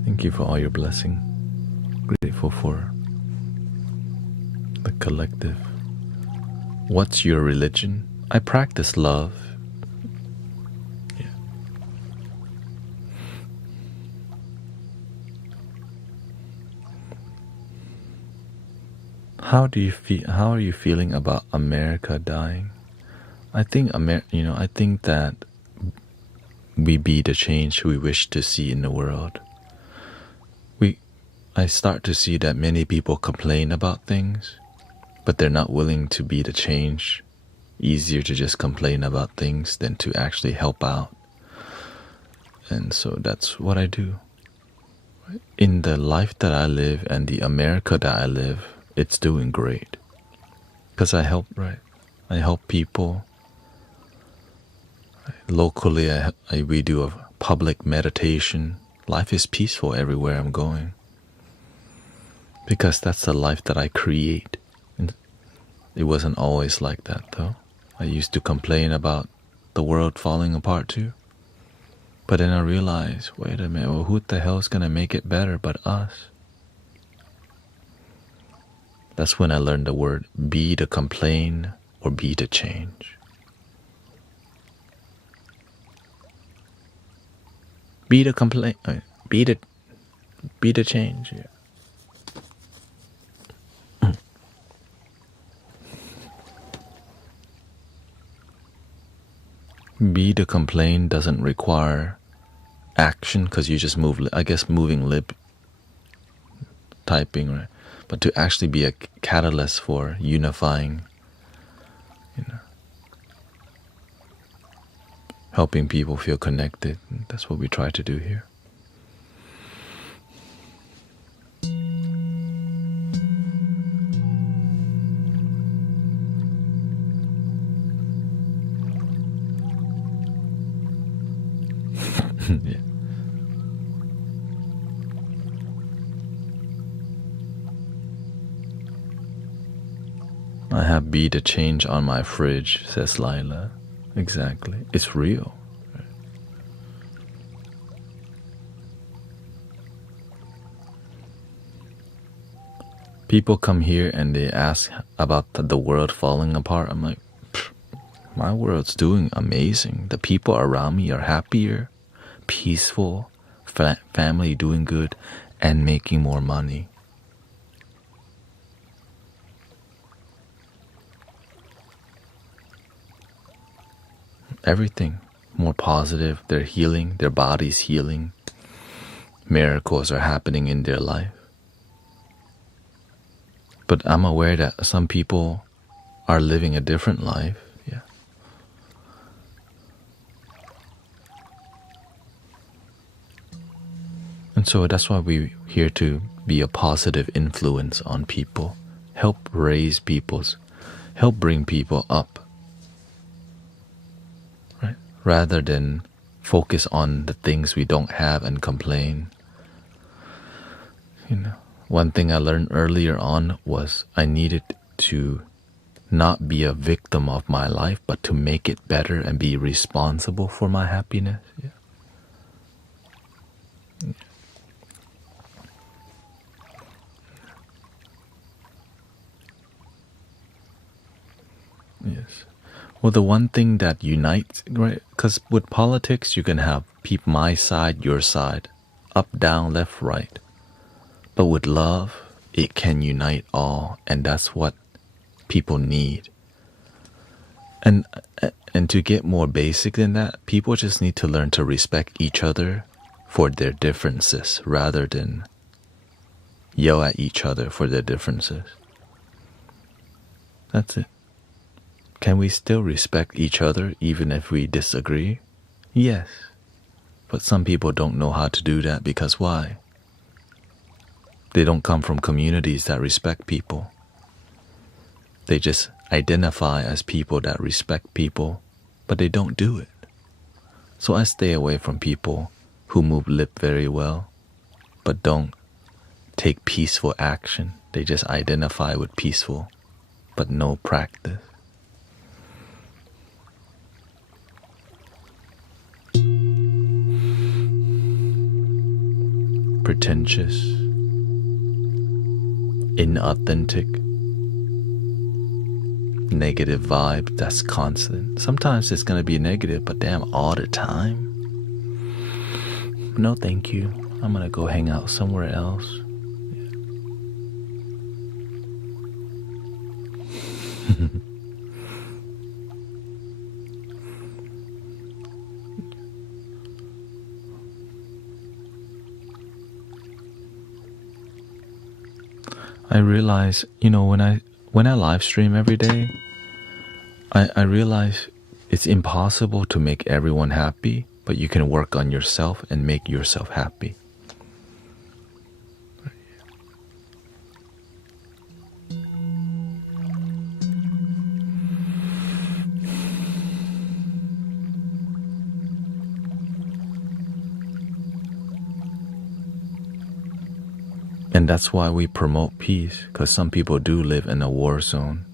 Thank you for all your blessing. Grateful for the collective. What's your religion? I practice love. Yeah. How do you feel? How are you feeling about America dying? I think I think that we be the change we wish to see in the world. I start to see that many people complain about things, but they're not willing to be the change. Easier to just complain about things than to actually help out. And so that's what I do. In the life that I live and the America that I live, it's doing great. Because I help, right? I help people. Locally, we do a public meditation. Life is peaceful everywhere I'm going. Because that's the life that I create. And it wasn't always like that, though. I used to complain about the world falling apart, too. But then I realized, wait a minute, well, who the hell is going to make it better but us? That's when I learned the word be the complain or be the change. Be the complain, be the change, yeah. Be the complaint doesn't require action because you just move, I guess moving lip typing, right? But to actually be a catalyst for unifying, helping people feel connected. That's what we try to do here. Yeah. I have beat a change on my fridge, says Lila. Exactly. It's real. People come here and they ask about the world falling apart. I'm like, my world's doing amazing. The people around me are happier, peaceful, family doing good, and making more money. Everything more positive. They're healing, their body's healing. Miracles are happening in their life. But I'm aware that some people are living a different life. Yeah. And so that's why we're here to be a positive influence on people, help raise people's, help bring people up. Right? Rather than focus on the things we don't have and complain. One thing I learned earlier on was I needed to not be a victim of my life, but to make it better and be responsible for my happiness. Yeah. Yes. Well, the one thing that unites, right? Because with politics, you can have my side, your side, up, down, left, right. But with love, it can unite all, and that's what people need. And to get more basic than that, people just need to learn to respect each other for their differences rather than yell at each other for their differences. That's it. Can we still respect each other even if we disagree? Yes. But some people don't know how to do that because why? They don't come from communities that respect people. They just identify as people that respect people, but they don't do it. So I stay away from people who move lip very well, but don't take peaceful action. They just identify with peaceful, but no practice. Pretentious, inauthentic, negative vibe that's constant. Sometimes it's gonna be negative, but damn, all the time? No, thank you. I'm gonna go hang out somewhere else. I realize, when I live stream every day, I realize it's impossible to make everyone happy, but you can work on yourself and make yourself happy. And that's why we promote peace, because some people do live in a war zone.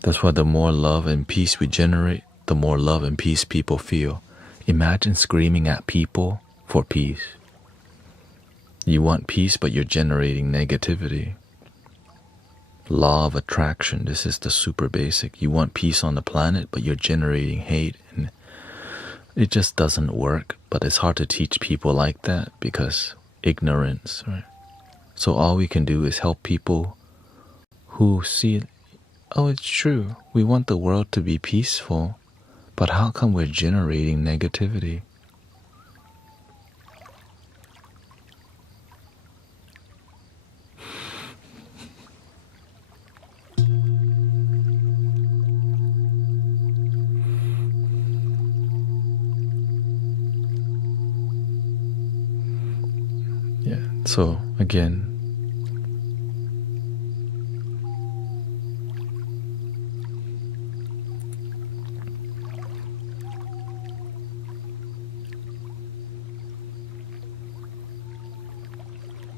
That's why the more love and peace we generate, the more love and peace people feel. Imagine screaming at people for peace. You want peace, but you're generating negativity. Law of attraction, this is the super basic. You want peace on the planet, but you're generating hate, and it just doesn't work. But it's hard to teach people like that because ignorance, right? So all we can do is help people who see, oh, it's true, we want the world to be peaceful, but how come we're generating negativity? So again,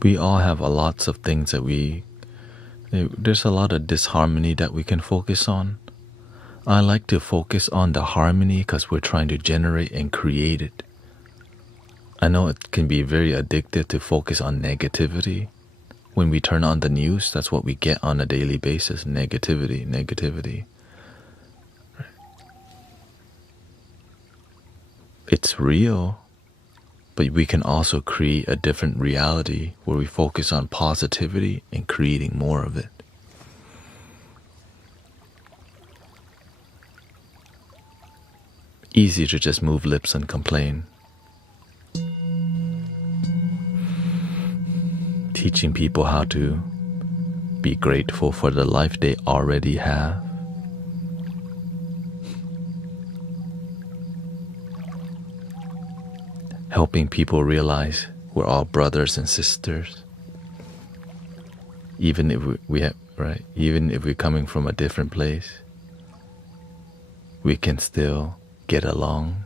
We all have lots of things that there's a lot of disharmony that we can focus on. I like to focus on the harmony because we're trying to generate and create it. I know it can be very addictive to focus on negativity. When we turn on the news, that's what we get on a daily basis. Negativity, negativity. It's real, but we can also create a different reality where we focus on positivity and creating more of it. Easy to just move lips and complain. Teaching people how to be grateful for the life they already have. Helping people realize we're all brothers and sisters. Even if even if we're coming from a different place, we can still get along.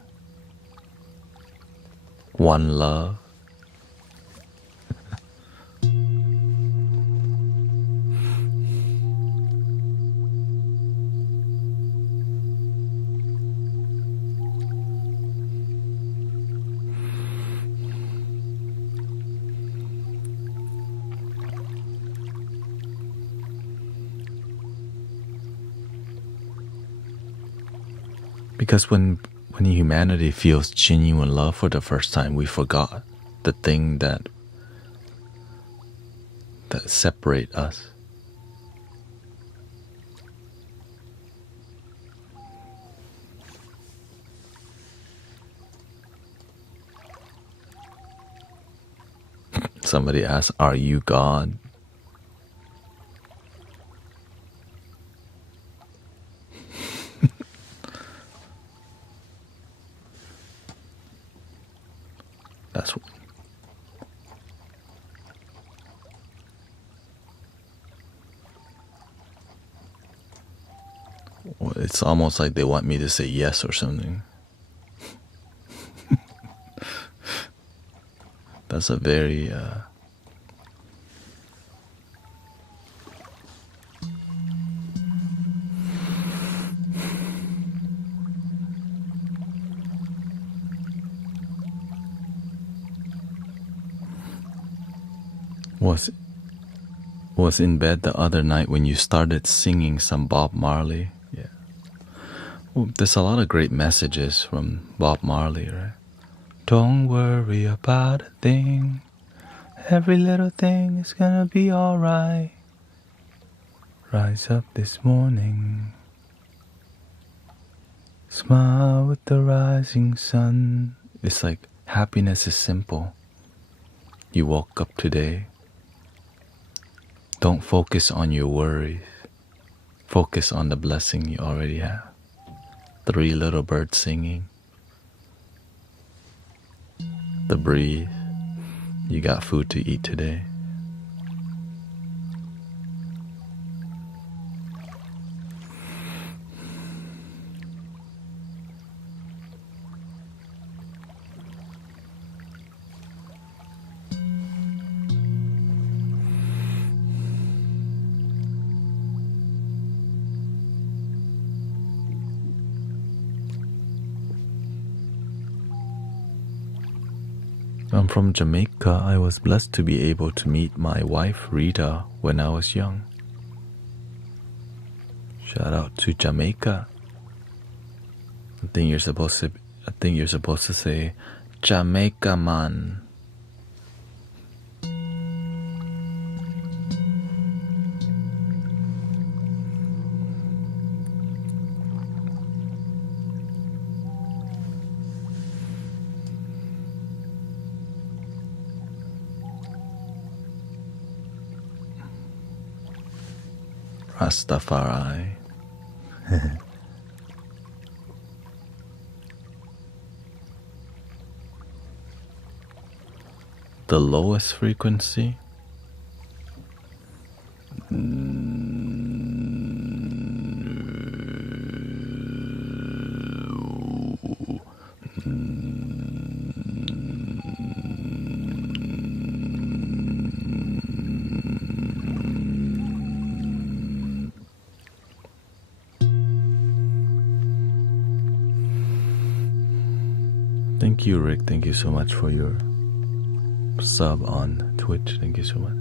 One love. Because when humanity feels genuine love for the first time, we forgot the thing that separate us. Somebody asked, "Are you God?" That's it's almost like they want me to say yes or something. That's a very was in bed the other night when you started singing some Bob Marley. Yeah. Well, there's a lot of great messages from Bob Marley, right? Don't worry about a thing. Every little thing is gonna be alright. Rise up this morning. Smile with the rising sun. It's like happiness is simple. You woke up today. Don't focus on your worries. Focus on the blessing you already have. 3 little birds singing. The breeze. You got food to eat today. I'm from Jamaica. I was blessed to be able to meet my wife Rita when I was young. Shout out to Jamaica. I think you're supposed to say Jamaica man. Rastafari. The lowest frequency. Thank you, Rick. Thank you so much for your sub on Twitch. Thank you so much.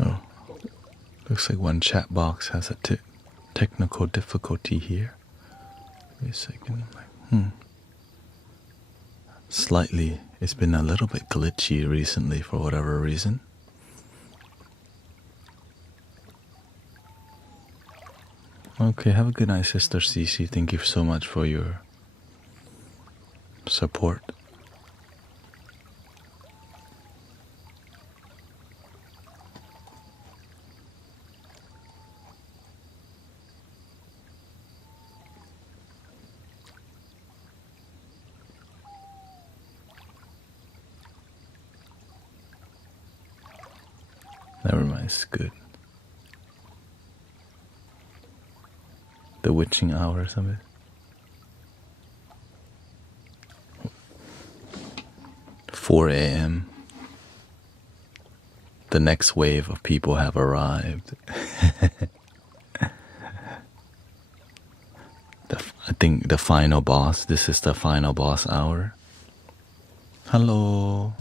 Oh, looks like one chat box has a technical difficulty here. Wait a second. Slightly, it's been a little bit glitchy recently for whatever reason. Okay, have a good night, Sister Cece. Thank you so much for your support. Never mind, it's good. The witching hour or something. 4 a.m. The next wave of people have arrived. I think the final boss. This is the final boss hour. Hello.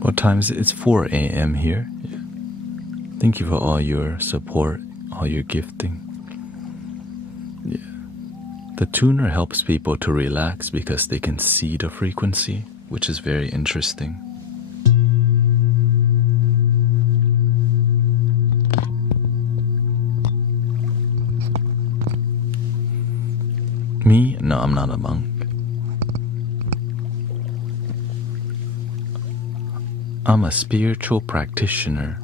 What time is it? It's 4 a.m. here. Yeah. Thank you for all your support, all your gifting. Yeah. The tuner helps people to relax because they can see the frequency, which is very interesting. Me? No, I'm not a monk. I'm a spiritual practitioner.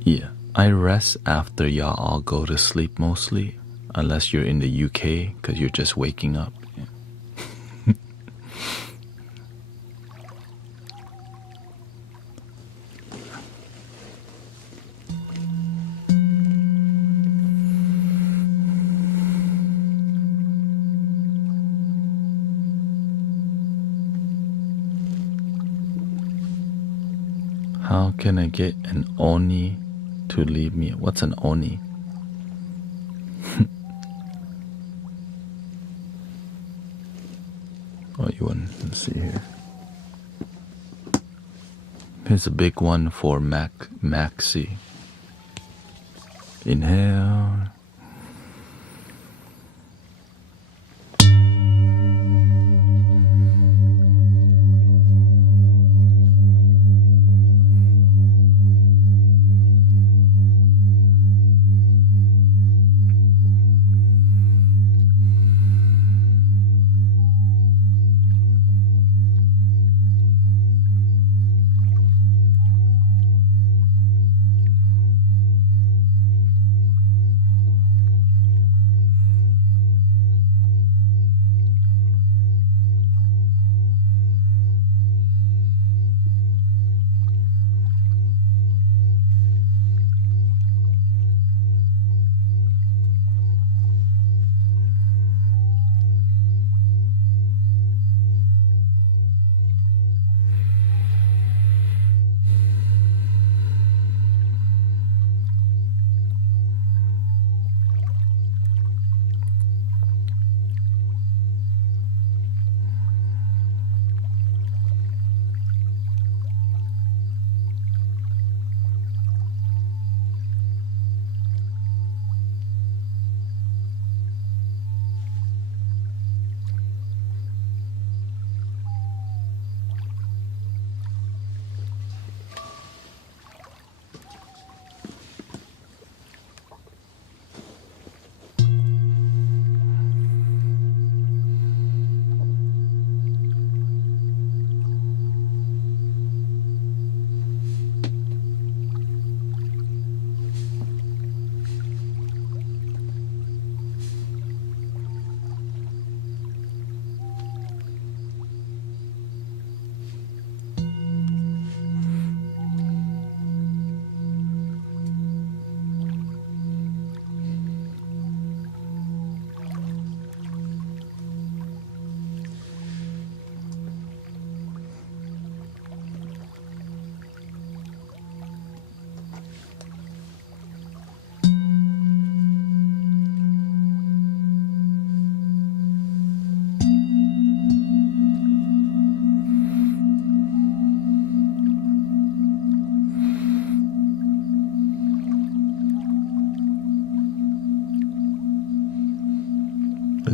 Yeah, I rest after y'all all go to sleep mostly, unless you're in the UK, because you're just waking up. Yeah. How can I get an oni to leave me? What's an oni? Oh, you want? Let's see here. Here's a big one for Maxi. Inhale.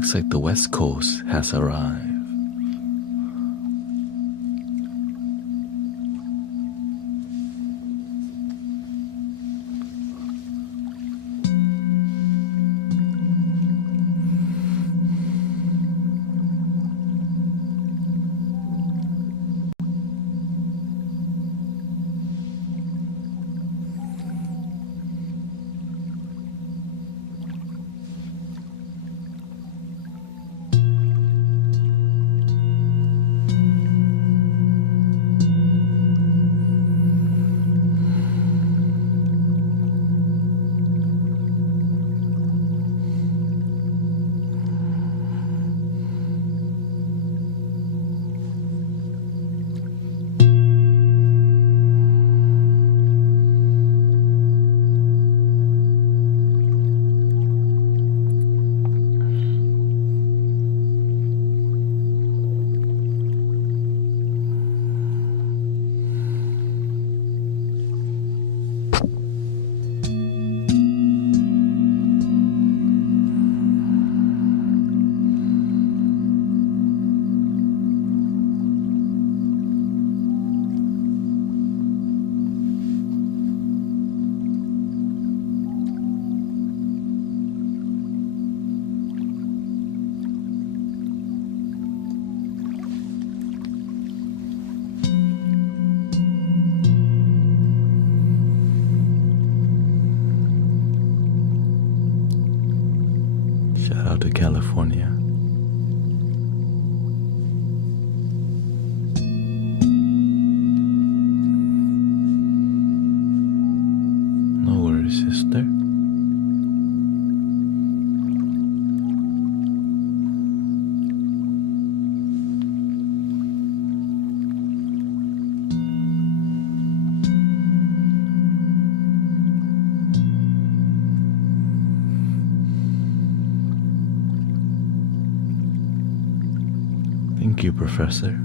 Looks like the West Coast has arrived. Shout out to California. No worries, sister. Thank you, Professor.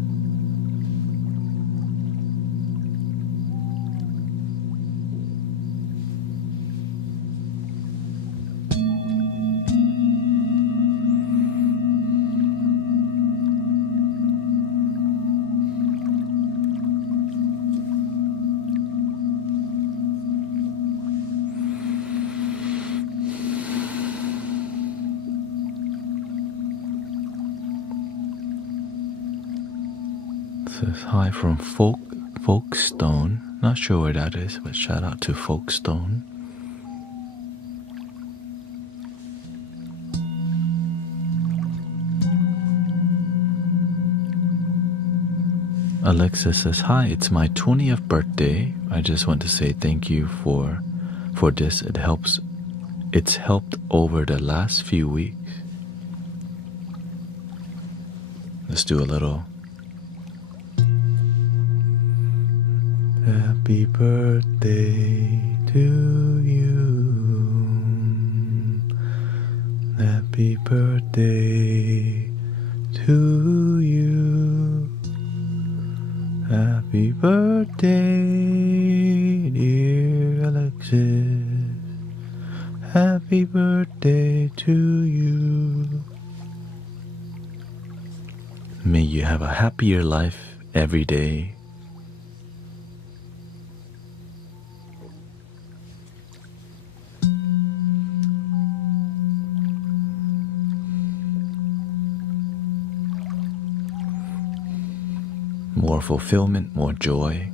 Says hi from Folkestone. Not sure where that is, but shout out to Folkestone. Alexa says hi. It's my 20th birthday. I just want to say thank you for this. It helps. It's helped over the last few weeks. Let's do a little. Happy birthday to you. Happy birthday to you. Happy birthday, dear Alexis. Happy birthday to you. May you have a happier life every day. More fulfillment, more joy.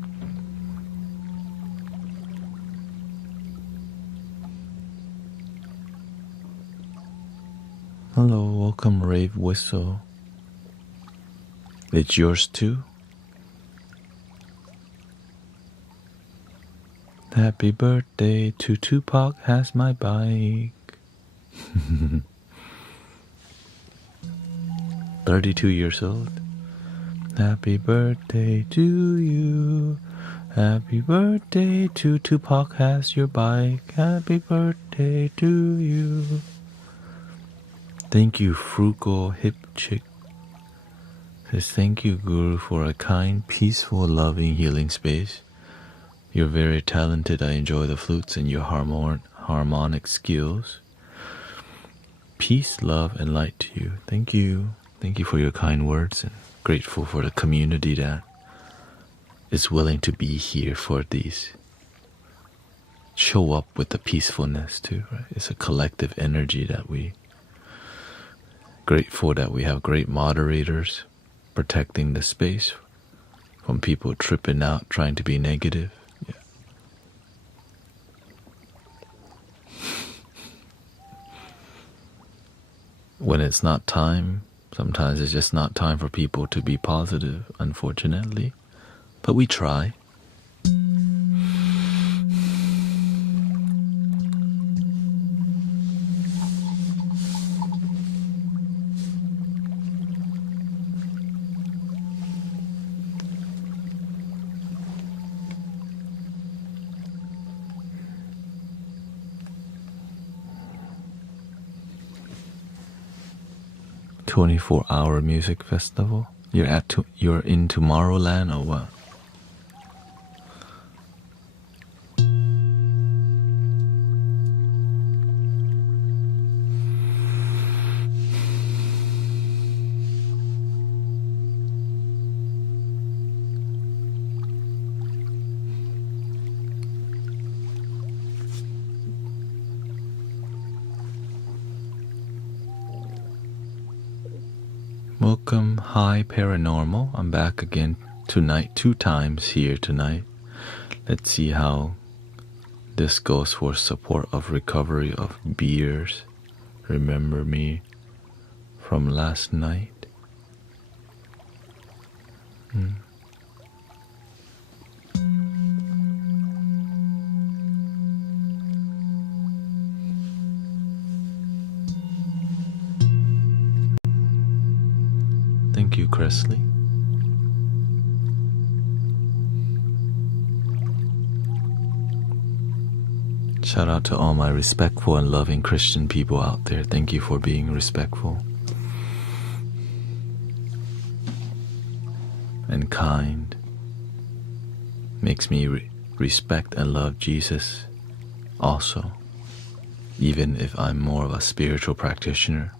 Hello, welcome Rave Whistle. It's yours too. Happy birthday to Tupac has my bike. 32 years old. Happy birthday to you. Happy birthday to Tupac has your bike. Happy birthday to you. Thank you, Frugal Hip Chick. Says thank you, Guru, for a kind, peaceful, loving, healing space. You're very talented. I enjoy the flutes and your harmonic skills. Peace, love, and light to you. Thank you. Thank you for your kind words, and grateful for the community that is willing to be here for these. Show up with the peacefulness too, right? It's a collective energy that we grateful that we have great moderators protecting the space from people tripping out trying to be negative. Yeah. When it's not time, sometimes it's just not time for people to be positive, unfortunately. But we try. "24-hour music festival? You're in Tomorrowland or what?" Welcome, hi Paranormal. I'm back again tonight, 2 times here tonight. Let's see how this goes for support of recovery of beers. Remember me from last night. Thank you, Cresley. Shout out to all my respectful and loving Christian people out there. Thank you for being respectful and kind. Makes me respect and love Jesus also, even if I'm more of a spiritual practitioner.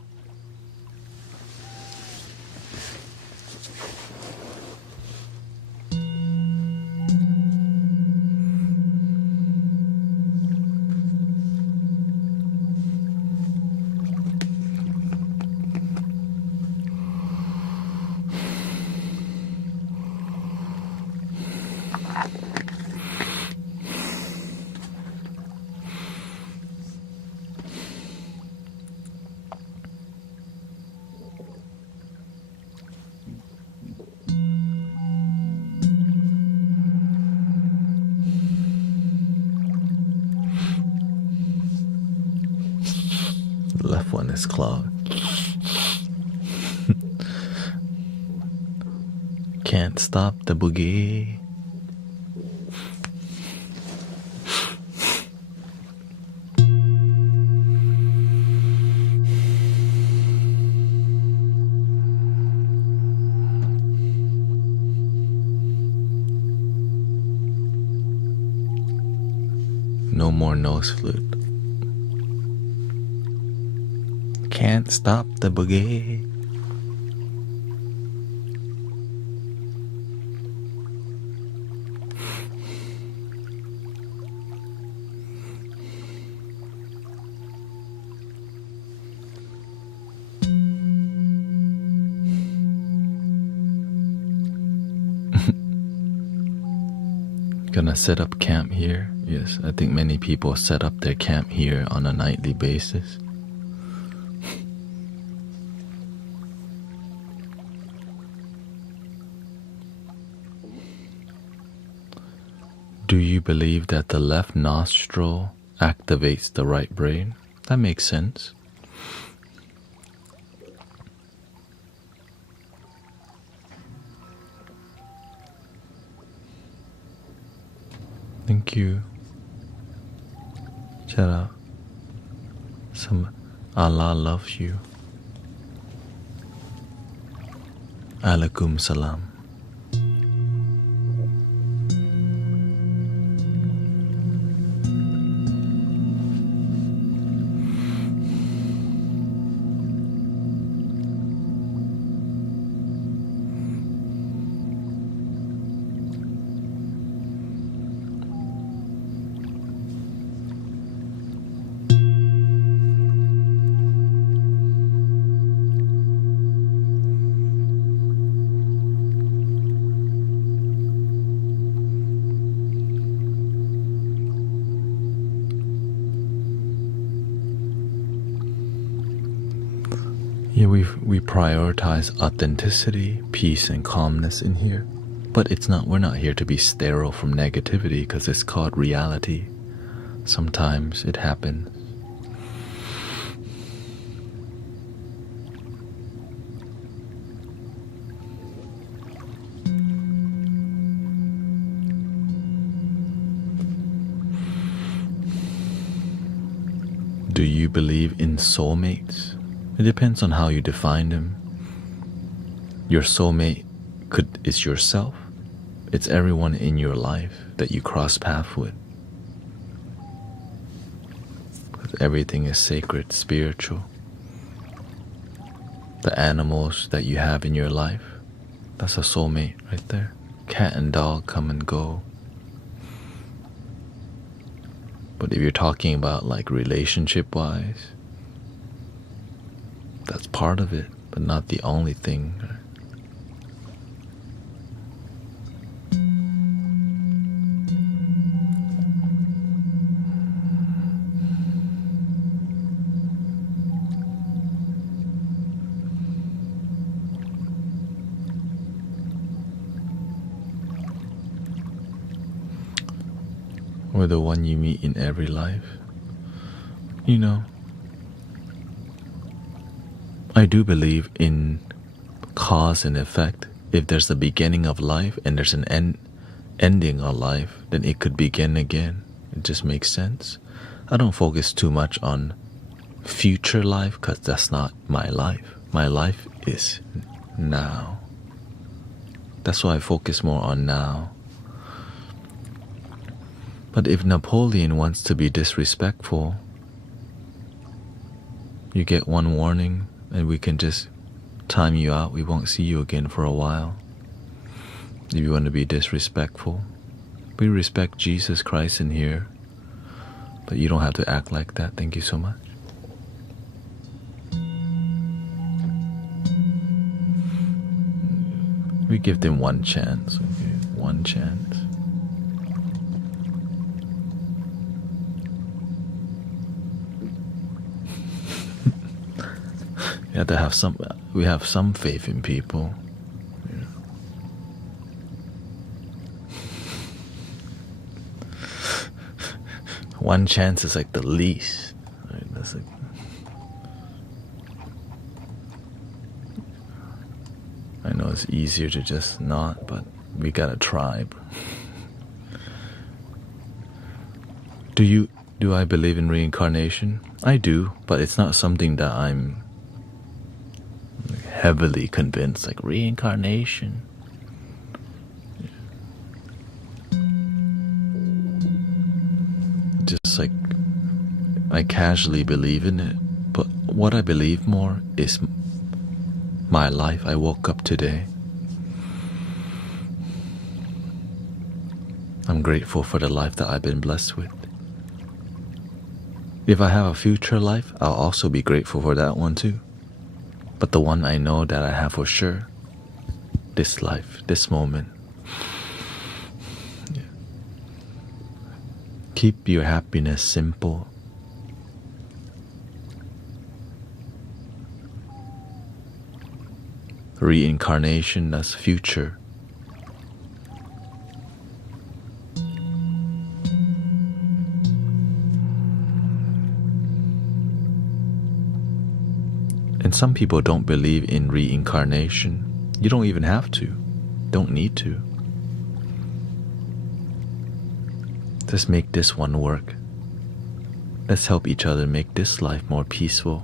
Left one is clogged. Can't stop the boogie. No more nose flute. Can't stop the boogie. Gonna set up camp here. Yes, I think many people set up their camp here on a nightly basis. Do you believe that the left nostril activates the right brain? That makes sense. Thank you. Shout out. Allah loves you. Alaikum salam. Yeah, we prioritize authenticity, peace, and calmness in here. But we're not here to be sterile from negativity because it's called reality. Sometimes it happens. Do you believe in soulmates? It depends on how you define them. Your soulmate is yourself. It's everyone in your life that you cross paths with. Because everything is sacred, spiritual. The animals that you have in your life, that's a soulmate right there. Cat and dog come and go. But if you're talking about like relationship-wise, that's part of it, but not the only thing. Or the one you meet in every life. You know, I do believe in cause and effect. If there's a beginning of life and there's an ending of life, then it could begin again. It just makes sense. I don't focus too much on future life because that's not my life. My life is now. That's why I focus more on now. But if Napoleon wants to be disrespectful, you get one warning and we can just time you out. We won't see you again for a while. If you want to be disrespectful, we respect Jesus Christ in here, but you don't have to act like that. Thank you so much. We give them one chance. Okay? One chance. You have to have we have some faith in people. Yeah. One chance is like the least. Right? That's like, I know it's easier to just not, but we gotta try. Do I believe in reincarnation? I do, but it's not something that I'm heavily convinced, like reincarnation. Just like I casually believe in it, but what I believe more is my life. I woke up today. I'm grateful for the life that I've been blessed with. If I have a future life, I'll also be grateful for that one too. But the one I know that I have for sure, this life, this moment. Yeah. Keep your happiness simple. Reincarnation, that's future. And some people don't believe in reincarnation. You don't even have to. Don't need to. Just make this one work. Let's help each other make this life more peaceful.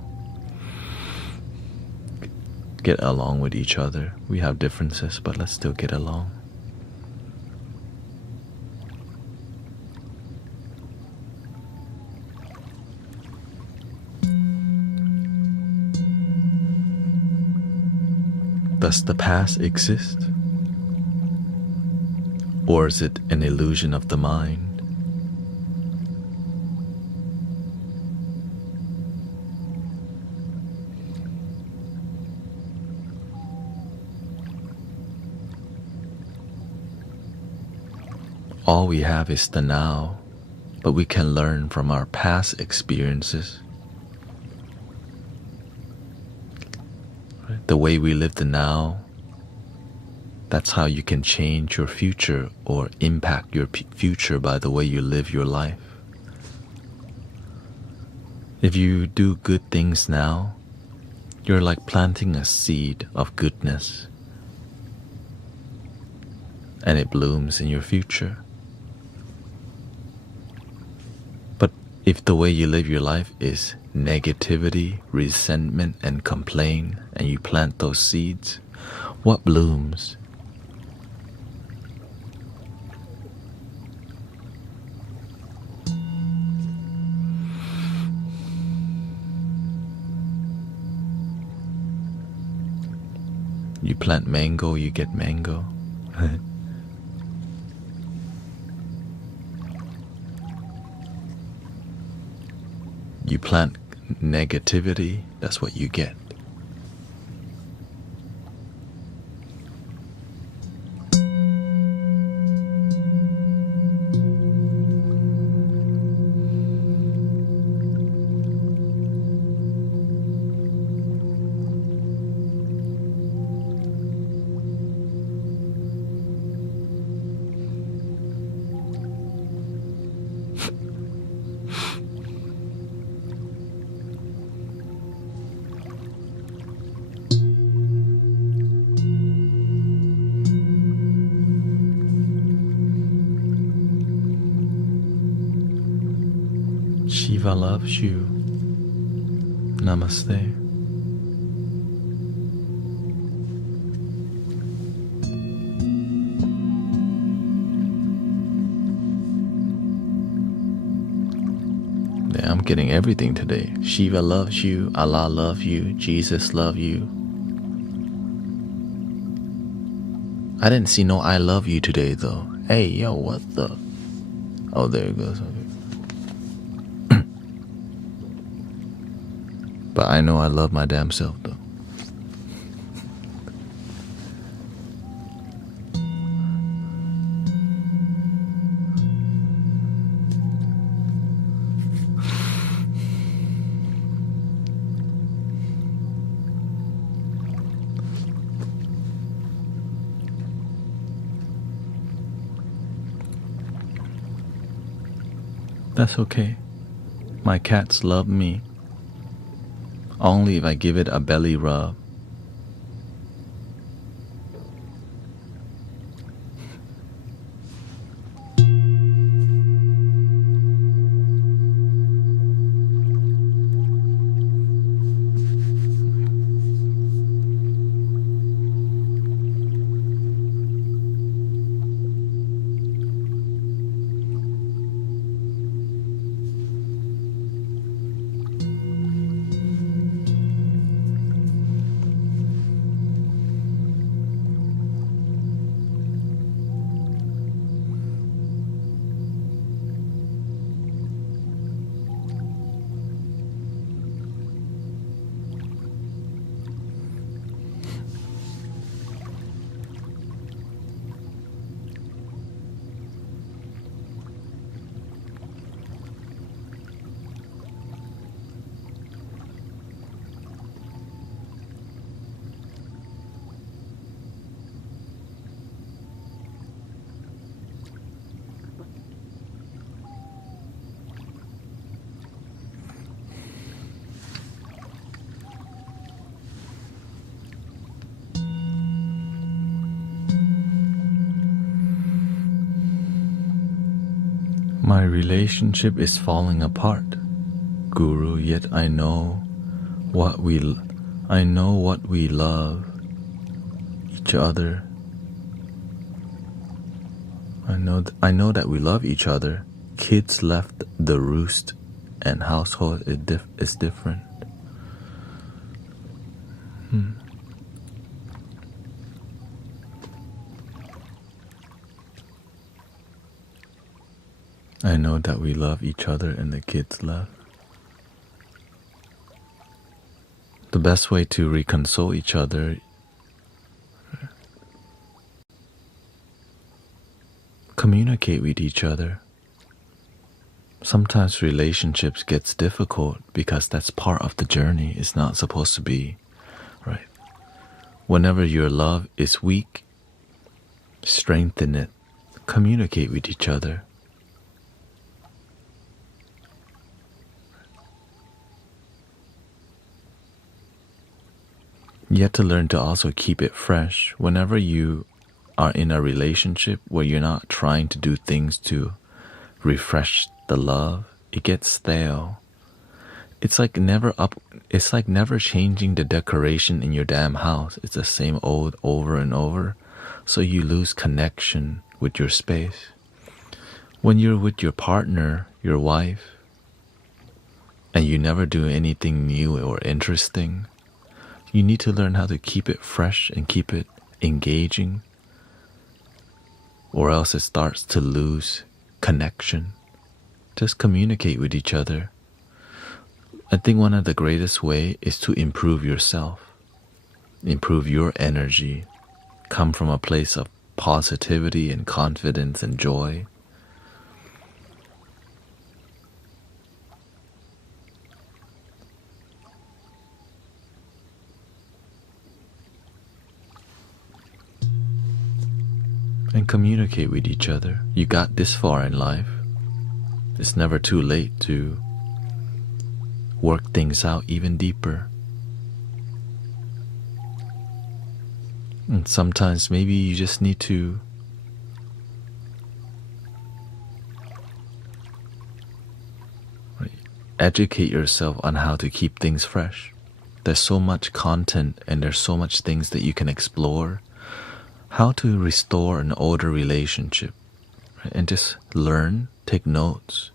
Get along with each other. We have differences, but let's still get along. Does the past exist? Or is it an illusion of the mind? All we have is the now, but we can learn from our past experiences. the way we live the now, that's how you can change your future or impact your future by the way you live your life. If you do good things now, you're like planting a seed of goodness, and it blooms in your future. But if the way you live your life is negativity, resentment, and complaint, and you plant those seeds, what blooms? You plant mango, you get mango. You plant negativity, that's what you get. Shiva loves you. Namaste. Yeah, I'm getting everything today. Shiva loves you. Allah loves you. Jesus loves you. I didn't see no I love you today though. Hey, yo, what the? Oh, there it goes. Okay. But I know I love my damn self though. That's okay. My cats love me. Only if I give it a belly rub. My relationship is falling apart, Guru, yet I know what we love each other. I know that we love each other. Kids left the roost and household is different. I know that we love each other and the kids left. The best way to reconcile each other, communicate with each other. Sometimes relationships gets difficult because that's part of the journey. It's not supposed to be, right? Whenever your love is weak, strengthen it. Communicate with each other. You have to learn to also keep it fresh. Whenever you are in a relationship where you're not trying to do things to refresh the love, it gets stale. It's like never changing the decoration in your damn house. It's the same old over and over. So you lose connection with your space. When you're with your partner, your wife, and you never do anything new or interesting, you need to learn how to keep it fresh and keep it engaging, or else it starts to lose connection. Just communicate with each other. I think one of the greatest way is to improve yourself, improve your energy, come from a place of positivity and confidence and joy. And communicate with each other. You got this far in life. It's never too late to work things out even deeper. And sometimes maybe you just need to educate yourself on how to keep things fresh. There's so much content and there's so much things that you can explore. How to restore an older relationship, right? And just learn, take notes.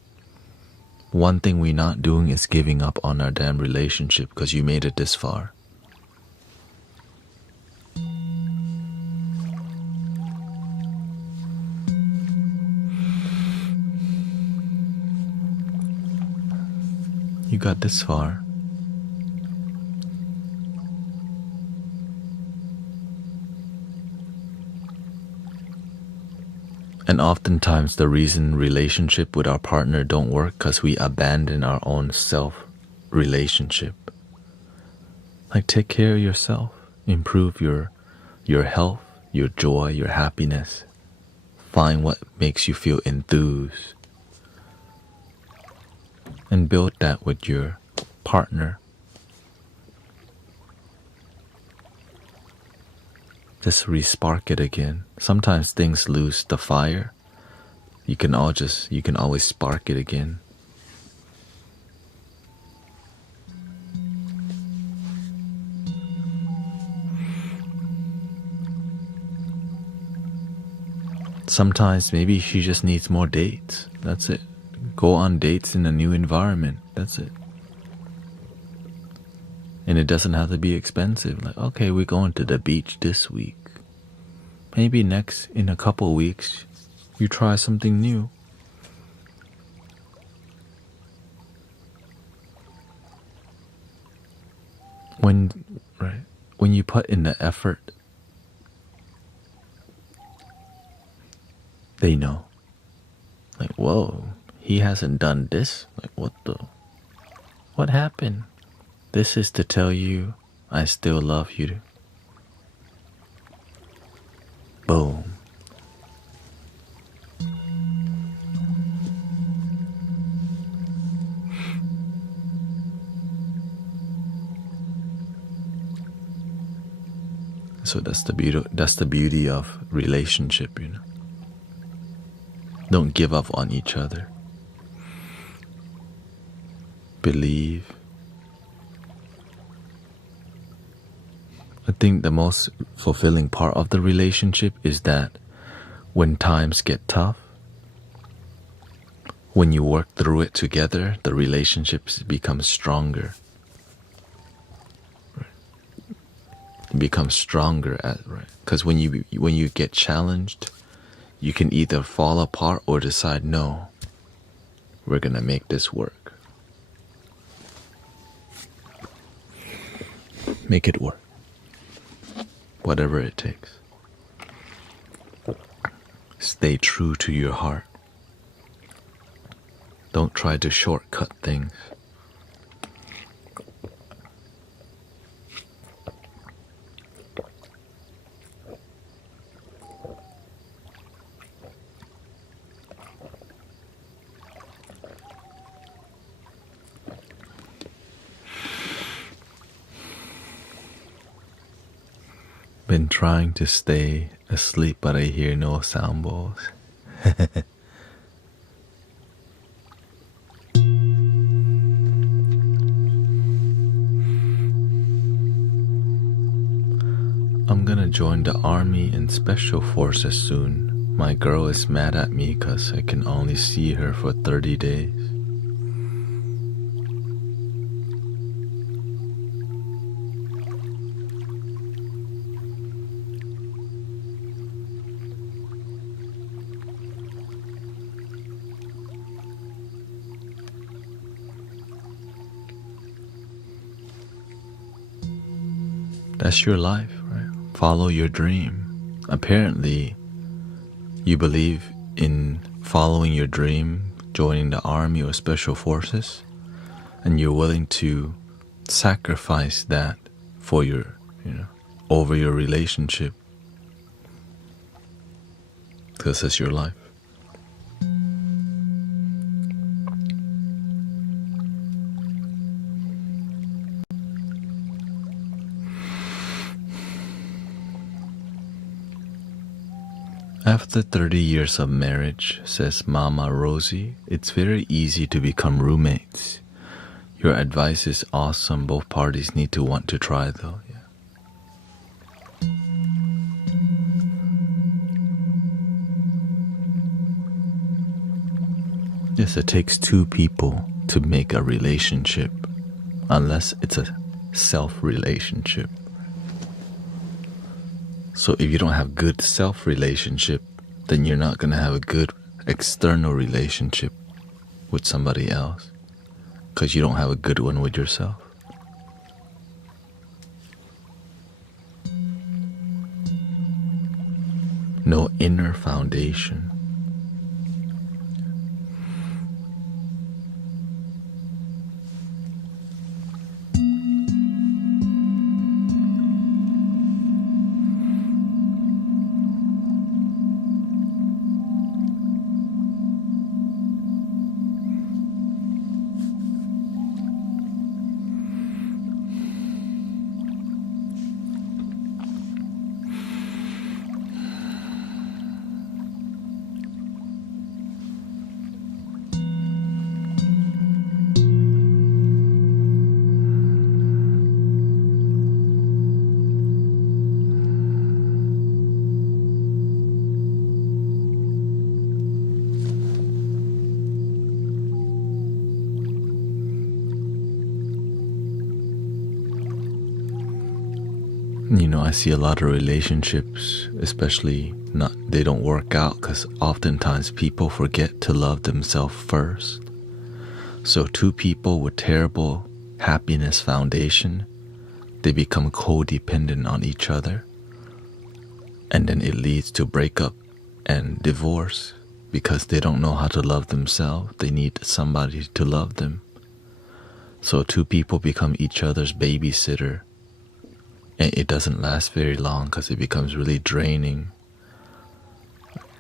One thing we're not doing is giving up on our damn relationship because you made it this far. You got this far. And oftentimes the reason relationship with our partner don't work because we abandon our own self-relationship. Like, take care of yourself. Improve your health, your joy, your happiness. Find what makes you feel enthused. And build that with your partner. Just re-spark it again. Sometimes things lose the fire. You can always spark it again. Sometimes maybe she just needs more dates. That's it. Go on dates in a new environment. That's it. And it doesn't have to be expensive. Like, okay, we're going to the beach this week. Maybe in a couple weeks, you try something new. When you put in the effort, they know. Like, whoa, he hasn't done this. Like, what happened? This is to tell you I still love you. Boom. So that's the beauty of relationship, you know. Don't give up on each other. Believe. I think the most fulfilling part of the relationship is that when times get tough, when you work through it together, the relationships become stronger. It becomes stronger, right? Because when you get challenged, you can either fall apart or decide, no, we're gonna make this work. Make it work. Whatever it takes. Stay true to your heart. Don't try to shortcut things. Been trying to stay asleep, but I hear no sound bowls. I'm gonna join the army and special forces soon. My girl is mad at me because I can only see her for 30 days. That's your life, right? Follow your dream. Apparently, you believe in following your dream, joining the army or special forces, and you're willing to sacrifice that for your, over your relationship, because it's your life. After 30 years of marriage, says Mama Rosie, it's very easy to become roommates. Your advice is awesome. Both parties need to want to try, though. Yeah. Yes, it takes two people to make a relationship, unless it's a self-relationship. So if you don't have good self-relationship, then you're not going to have a good external relationship with somebody else, because you don't have a good one with yourself. No inner foundation. I see a lot of relationships, especially they don't work out because oftentimes people forget to love themselves first. So two people with terrible happiness foundation, they become codependent on each other, and then it leads to breakup and divorce because they don't know how to love themselves. They need somebody to love them. So two people become each other's babysitter. And it doesn't last very long because it becomes really draining.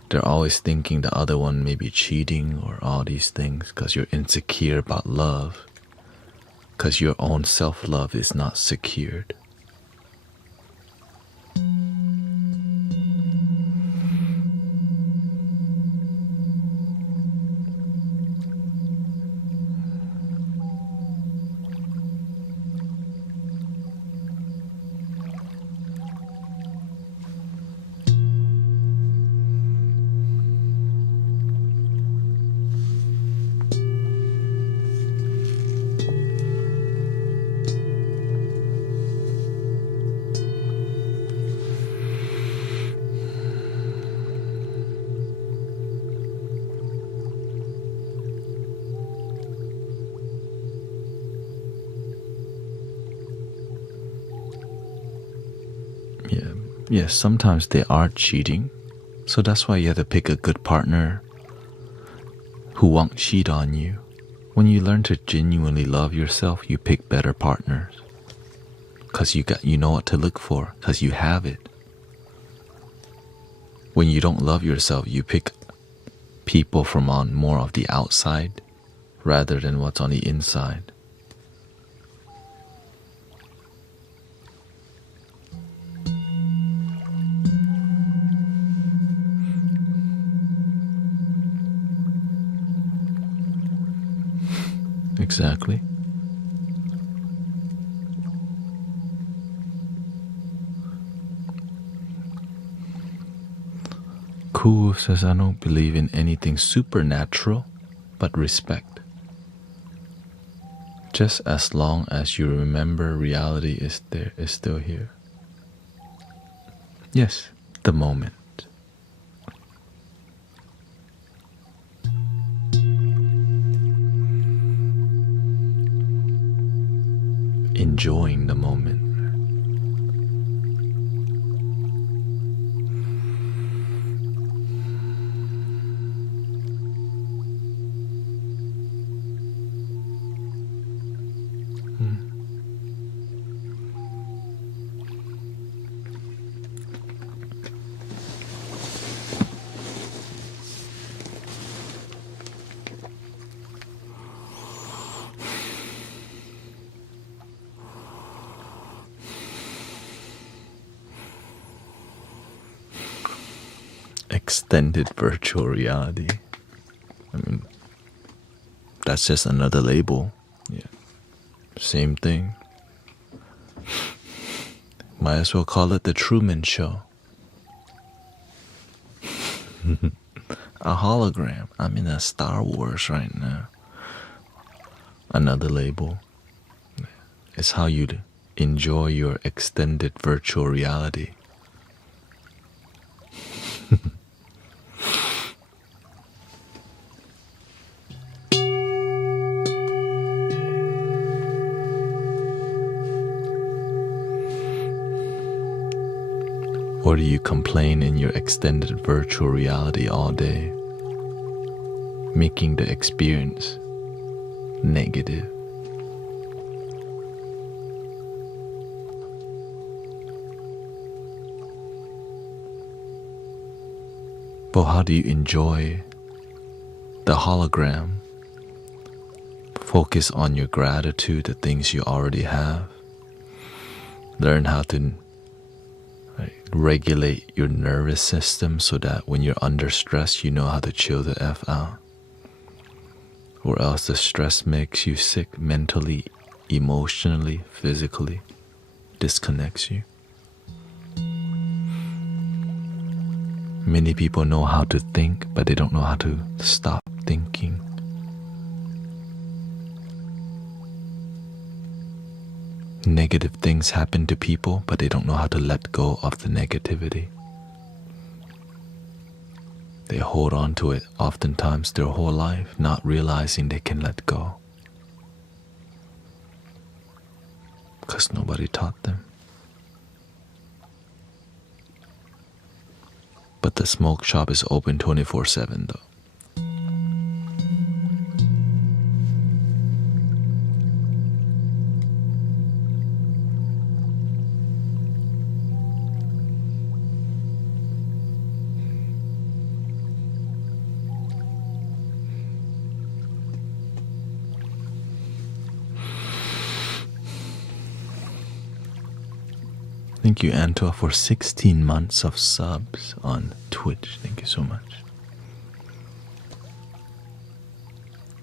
They're always thinking the other one may be cheating or all these things because you're insecure about love, because your own self-love is not secured. Yes, sometimes they are cheating. So that's why you have to pick a good partner who won't cheat on you. When you learn to genuinely love yourself, you pick better partners. Because you know what to look for, because you have it. When you don't love yourself, you pick people from on more of the outside rather than what's on the inside. Exactly. Cool says, I don't believe in anything supernatural, but respect. Just as long as you remember reality is there, is still here. Yes, the moment. Enjoying the moment. Extended virtual reality. I mean, that's just another label. Yeah. Same thing. Might as well call it the Truman Show. A hologram. I'm in a Star Wars right now. Another label. It's how you enjoy your extended virtual reality. Or do you complain in your extended virtual reality all day, making the experience negative? But how do you enjoy the hologram? Focus on your gratitude, the things you already have. Learn how to regulate your nervous system so that when you're under stress, you know how to chill the F out. Or else the stress makes you sick mentally, emotionally, physically, disconnects you. Many people know how to think, but they don't know how to stop thinking. Negative things happen to people, but they don't know how to let go of the negativity. They hold on to it oftentimes their whole life, not realizing they can let go. Because nobody taught them. But the smoke shop is open 24/7 though. Thank you, Antoa, for 16 months of subs on Twitch. Thank you so much.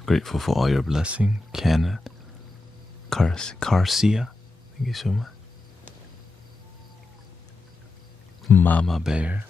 Grateful for all your blessing. Canna Garcia, thank you so much. Mama Bear.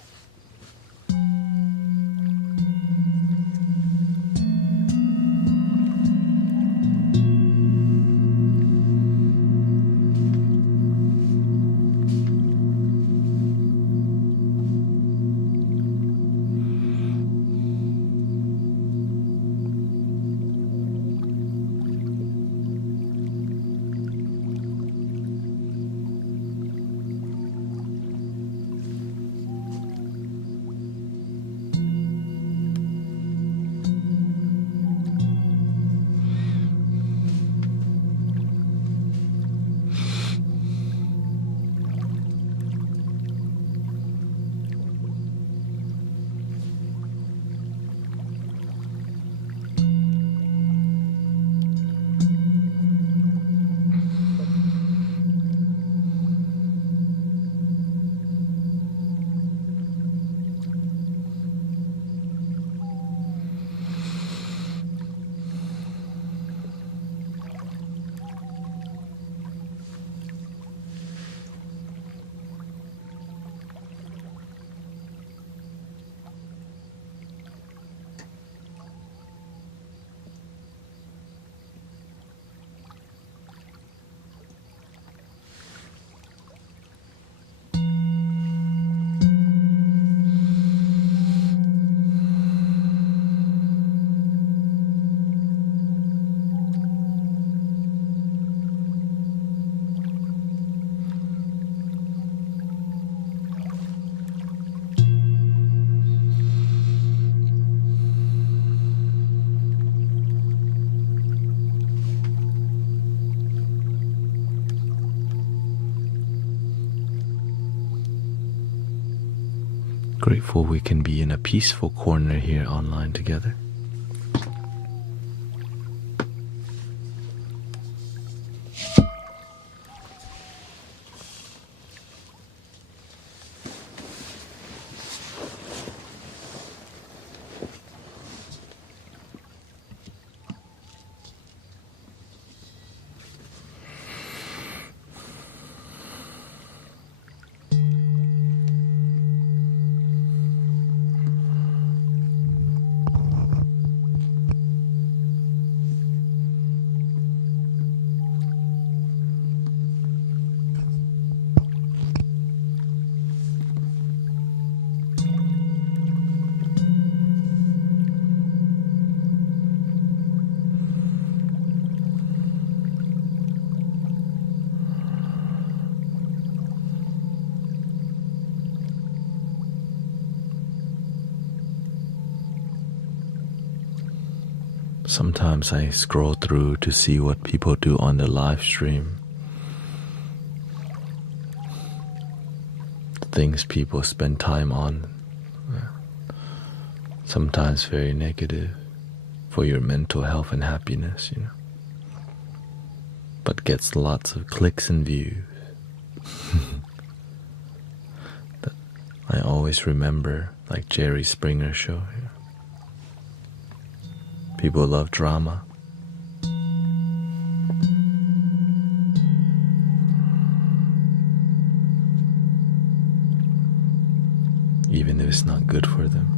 Grateful we can be in a peaceful corner here online together. Sometimes I scroll through to see what people do on the live stream. Things people spend time on. Sometimes very negative for your mental health and happiness, But gets lots of clicks and views. I always remember, like Jerry Springer show. People love drama. Even if it's not good for them.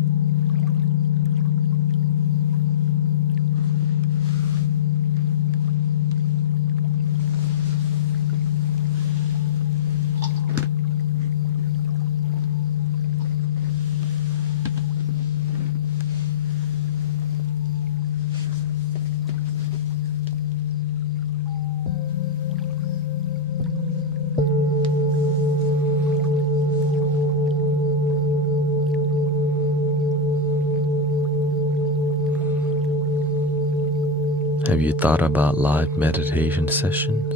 Have you thought about live meditation sessions?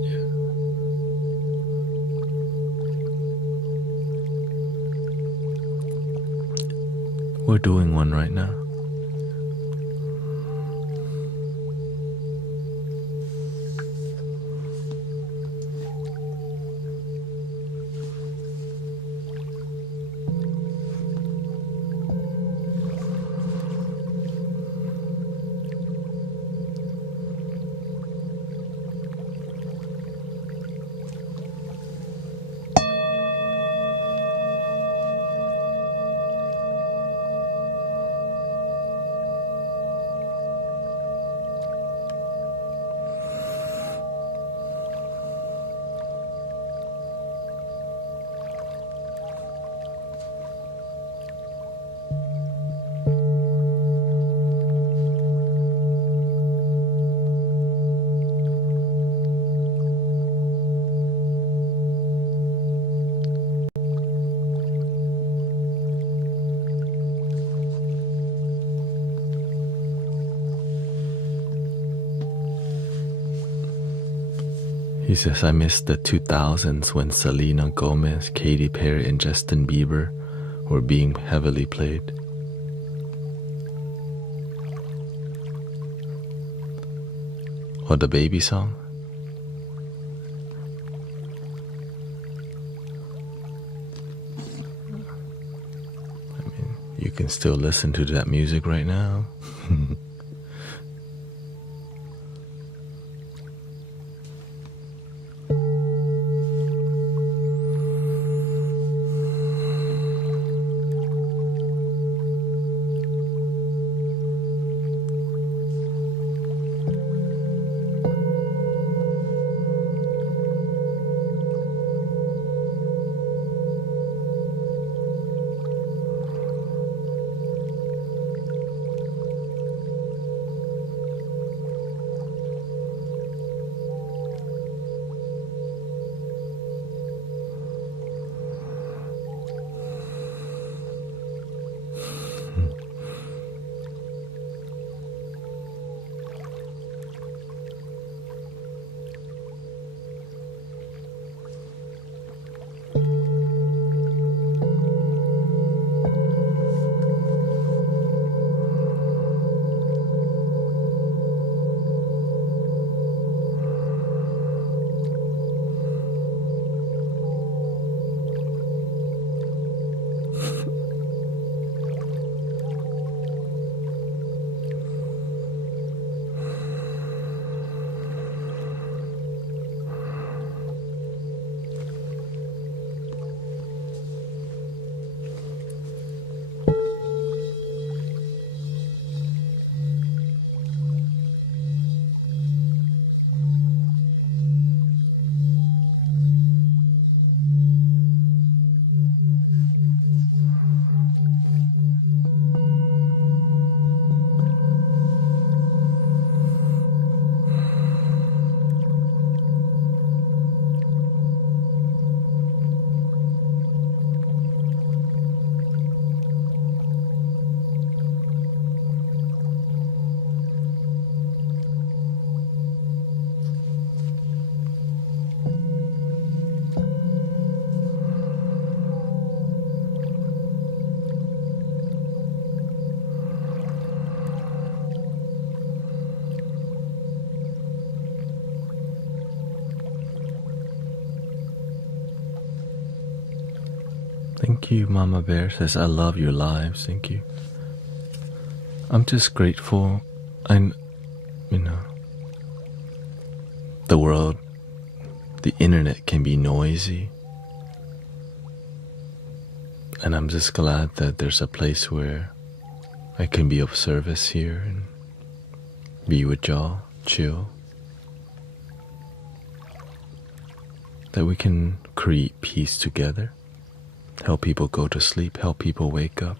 Yeah. We're doing one right now. He says, I miss the 2000s when Selena Gomez, Katy Perry, and Justin Bieber were being heavily played. Or the baby song. I mean, you can still listen to that music right now. Thank you, Mama Bear says, I love your lives. Thank you. I'm just grateful. You know, the world, the internet can be noisy. And I'm just glad that there's a place where I can be of service here and be with y'all, chill. That we can create peace together, help people go to sleep, help people wake up.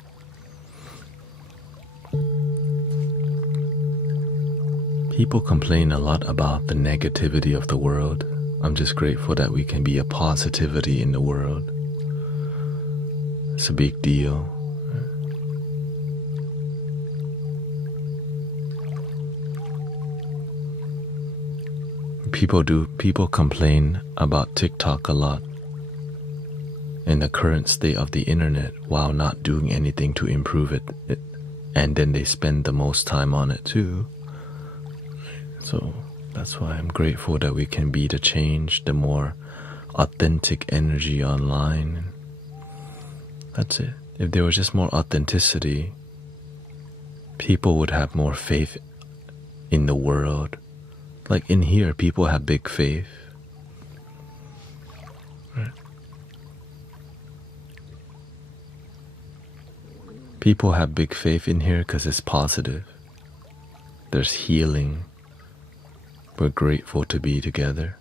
People complain a lot about the negativity of the world. I'm just grateful that we can be a positivity in the world. It's a big deal. People complain about TikTok a lot in the current state of the internet while not doing anything to improve it. And then they spend the most time on it too. So that's why I'm grateful that we can be the change, the more authentic energy online. That's it. If there was just more authenticity, people would have more faith in the world. Like in here, people have big faith. Right? People have big faith in here because it's positive. There's healing. We're grateful to be together.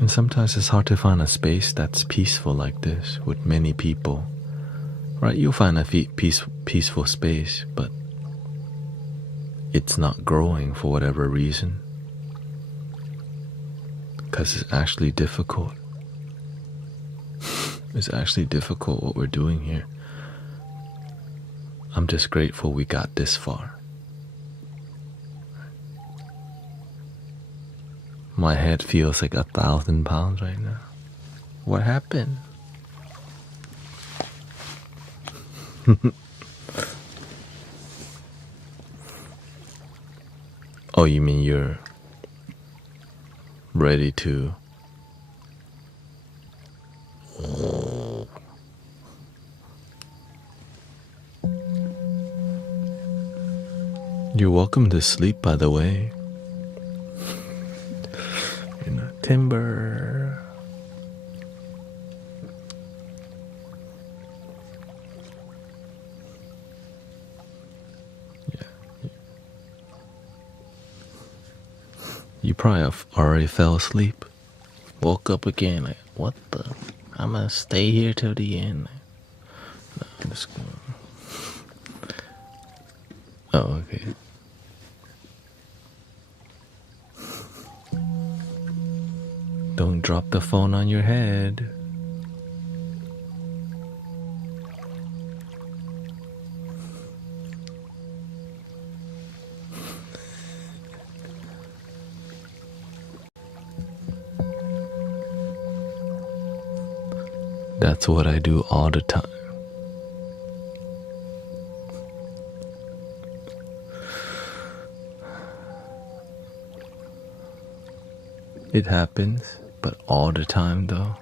And sometimes it's hard to find a space that's peaceful like this with many people. Right? You'll find a peaceful space, but it's not growing for whatever reason. Because it's actually difficult. It's actually difficult what we're doing here. I'm just grateful we got this far. My head feels like 1,000 pounds right now. What happened? Oh, you mean you're ready to... You're welcome to sleep, by the way. Timber. Yeah. You probably have already fell asleep. Woke up again. Like, what the? I'm gonna stay here till the end. No, I'm just gonna... Oh, okay. Don't drop the phone on your head. That's what I do all the time. It happens, but all the time though.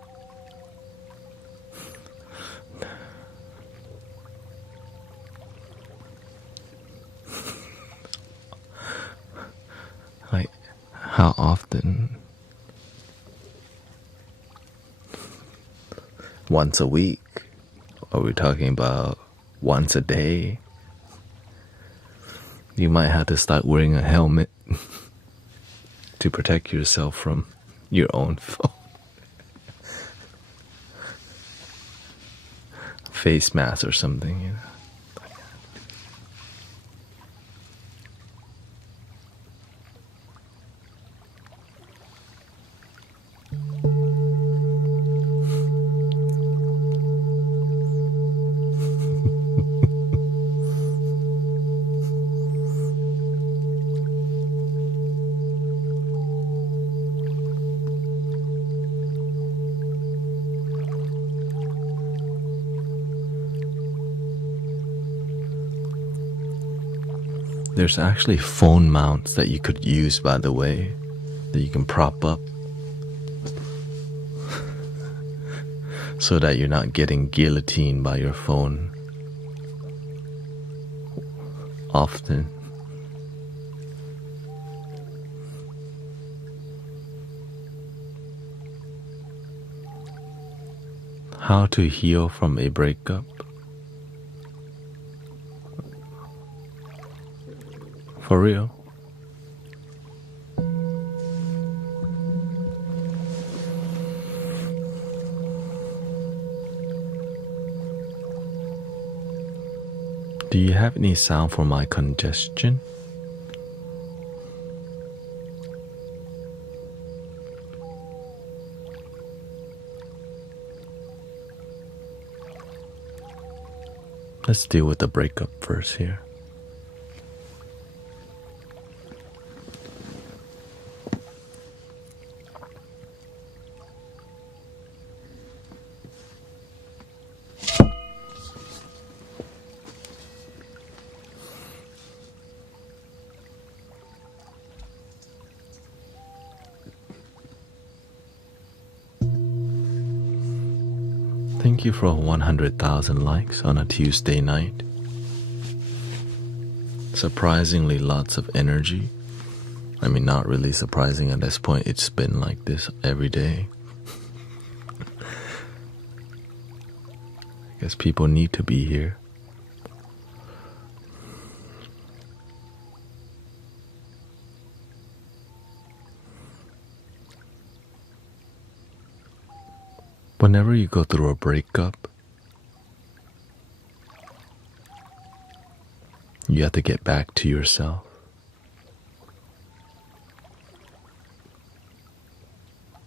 Like, how often? Once a week? Are we talking about once a day? You might have to start wearing a helmet to protect yourself from your own phone. Face mask or something, you know. There's actually phone mounts that you could use, by the way, that you can prop up so that you're not getting guillotined by your phone often. How to heal from a breakup. For real. Do you have any sound for my congestion? Let's deal with the breakup first here. Thank you for 100,000 likes on a Tuesday night. Surprisingly lots of energy. I mean, not really surprising at this point. It's been like this every day. I guess people need to be here. Whenever you go through a breakup, you have to get back to yourself.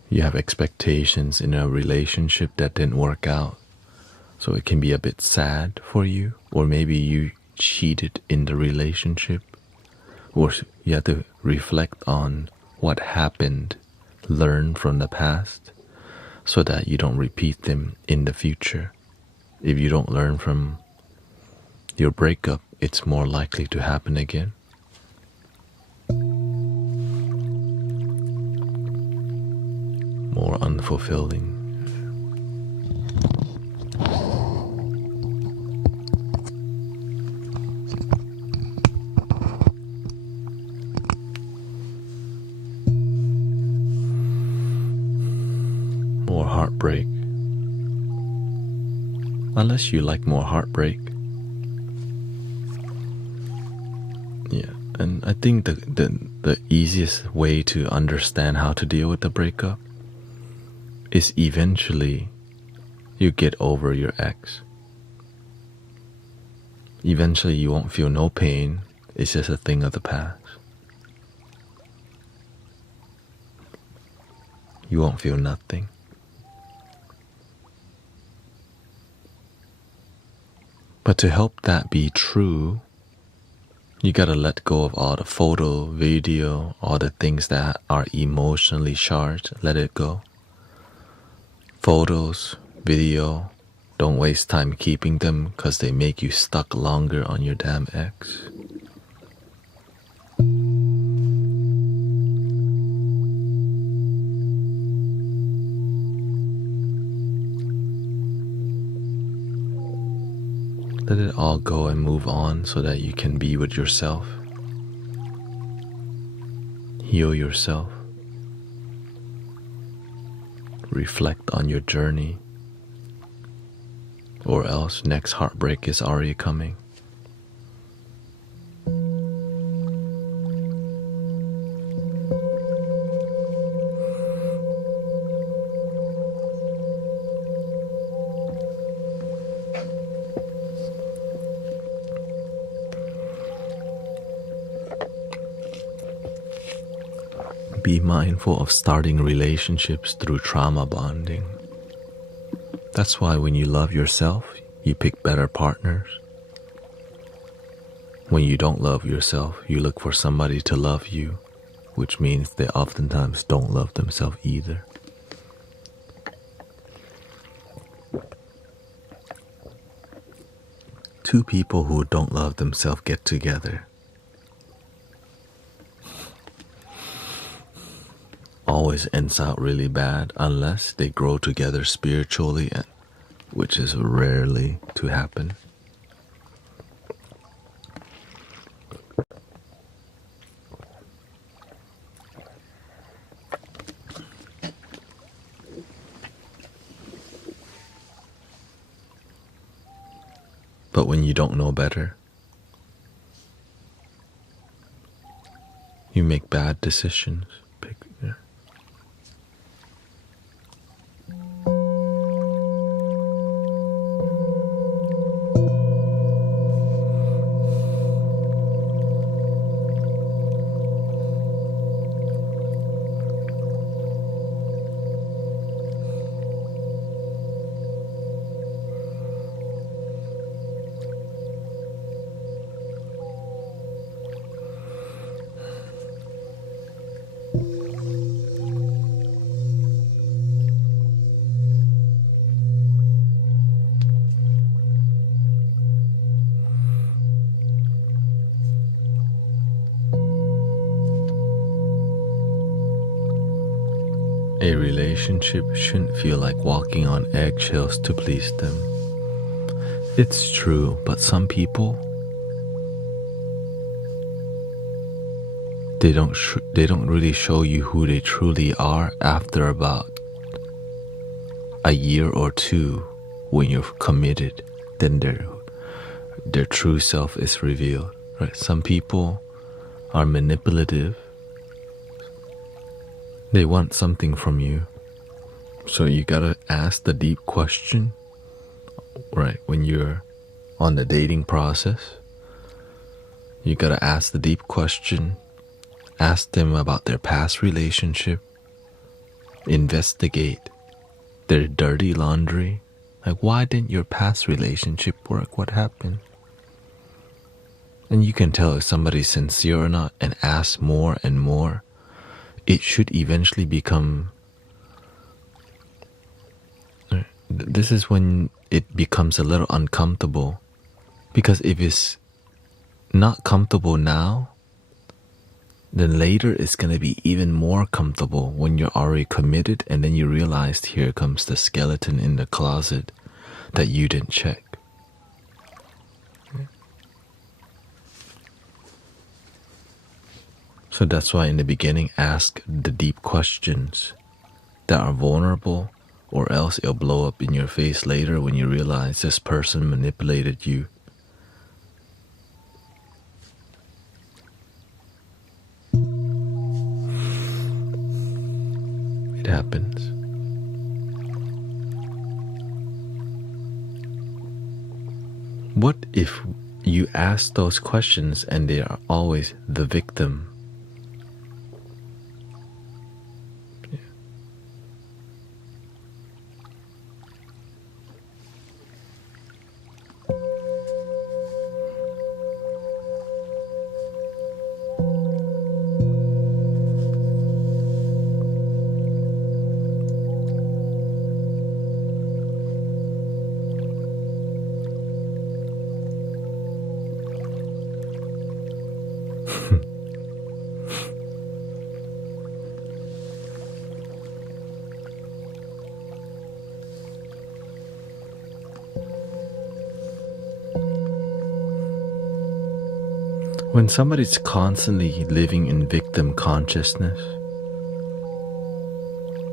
You have expectations in a relationship that didn't work out, so it can be a bit sad for you, or maybe you cheated in the relationship, or you have to reflect on what happened, learn from the past, so that you don't repeat them in the future. If you don't learn from your breakup, it's more likely to happen again. More unfulfilling. More heartbreak. Unless you like more heartbreak. Yeah, and I think the easiest way to understand how to deal with the breakup is eventually you get over your ex. Eventually you won't feel no pain. It's just a thing of the past. You won't feel nothing. But to help that be true, you gotta let go of all the photo, video, all the things that are emotionally charged. Let it go. Photos, video, don't waste time keeping them because they make you stuck longer on your damn ex. Let it all go and move on so that you can be with yourself. Heal yourself. Reflect on your journey. Or else next heartbreak is already coming. Be mindful of starting relationships through trauma bonding. That's why when you love yourself, you pick better partners. When you don't love yourself, you look for somebody to love you, which means they oftentimes don't love themselves either. Two people who don't love themselves get together. always ends out really bad unless they grow together spiritually, which is rarely to happen. But when you don't know better, you make bad decisions. A relationship shouldn't feel like walking on eggshells to please them. It's true, but some people, they don't really show you who they truly are after about a year or two. When you're committed, then their true self is revealed. Right? Some people are manipulative. They want something from you. So you gotta ask the deep question, right? When you're on the dating process, you gotta ask the deep question. Ask them about their past relationship. Investigate their dirty laundry. Like, why didn't your past relationship work? What happened? And you can tell if somebody's sincere or not, and ask more and more. It should eventually become... This is when it becomes a little uncomfortable. Because if it's not comfortable now, then later it's going to be even more comfortable when you're already committed, and then you realize here comes the skeleton in the closet that you didn't check. So that's why in the beginning, ask the deep questions that are vulnerable, or else it'll blow up in your face later when you realize this person manipulated you. It happens. What if you ask those questions and they are always the victim? When somebody's constantly living in victim consciousness,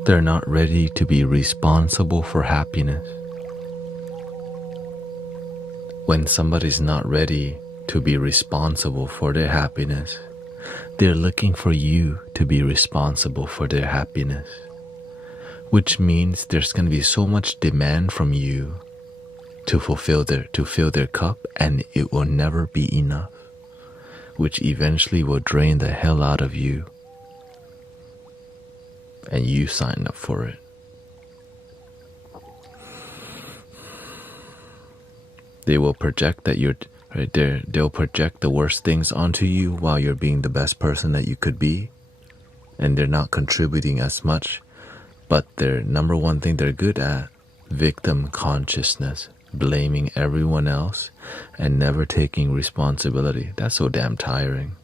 they're not ready to be responsible for happiness. When somebody's not ready to be responsible for their happiness, they're looking for you to be responsible for their happiness, which means there's going to be so much demand from you to fill their cup, and it will never be enough, which eventually will drain the hell out of you, and you sign up for it. They will project that you're right there. They'll project the worst things onto you while you're being the best person that you could be, and they're not contributing as much. But their number one thing they're good at, victim consciousness, blaming everyone else and never taking responsibility. That's so damn tiring.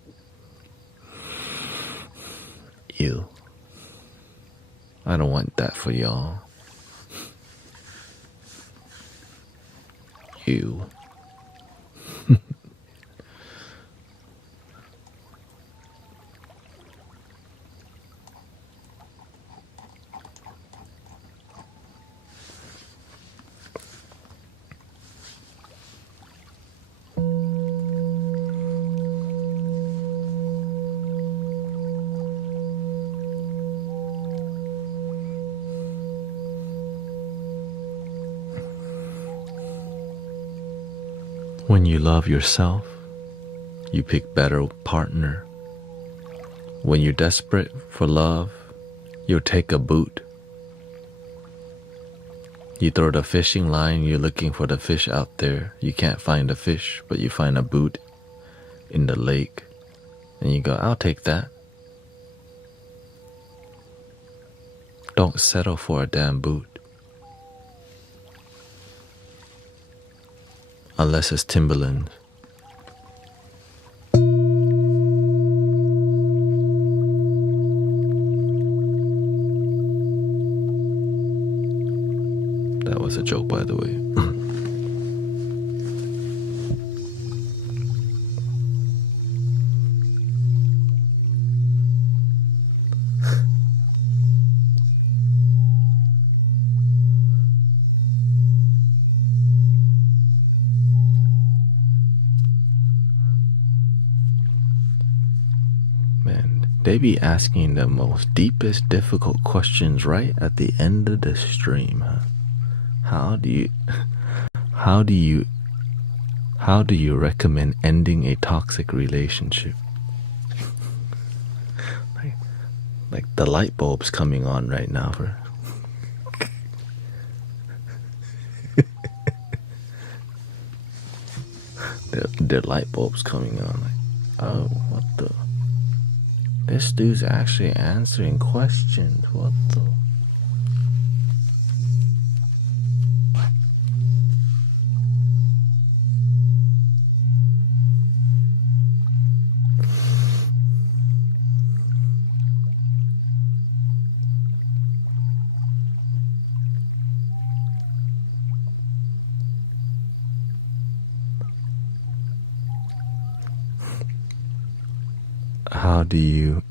Ew. I don't want that for y'all. You. When you love yourself, you pick better partner. When you're desperate for love, you'll take a boot. You throw the fishing line, you're looking for the fish out there. You can't find the fish, but you find a boot in the lake. And you go, I'll take that. Don't settle for a damn boot. Unless it's Timberland. That was a joke, by the way. They be asking the most deepest, difficult questions right at the end of the stream, huh? How do you recommend ending a toxic relationship? like the light bulb's coming on right now for their light bulb's coming on. Like, oh, what the? This dude's actually answering questions. What the? How do you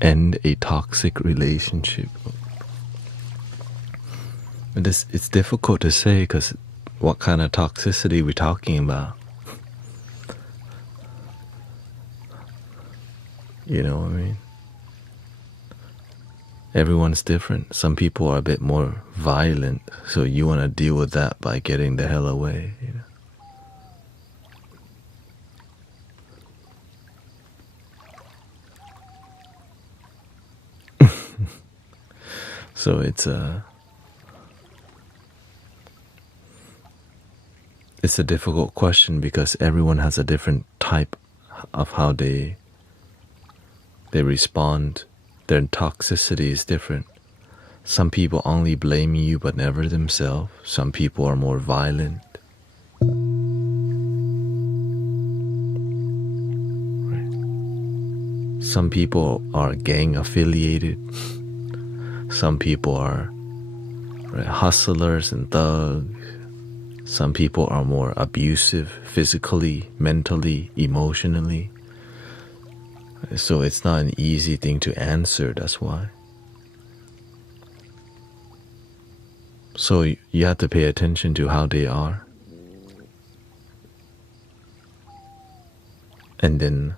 end a toxic relationship? It's difficult to say because what kind of toxicity we're talking about? You know what I mean? Everyone's different. Some people are a bit more violent, so you want to deal with that by getting the hell away, you know? So it's a difficult question because everyone has a different type of how they respond. Their toxicity is different. Some people only blame you but never themselves. Some people are more violent. Right. Some people are gang affiliated. Some people are hustlers and thugs. Some people are more abusive physically, mentally, emotionally. So it's not an easy thing to answer, that's why. So you have to pay attention to how they are. And then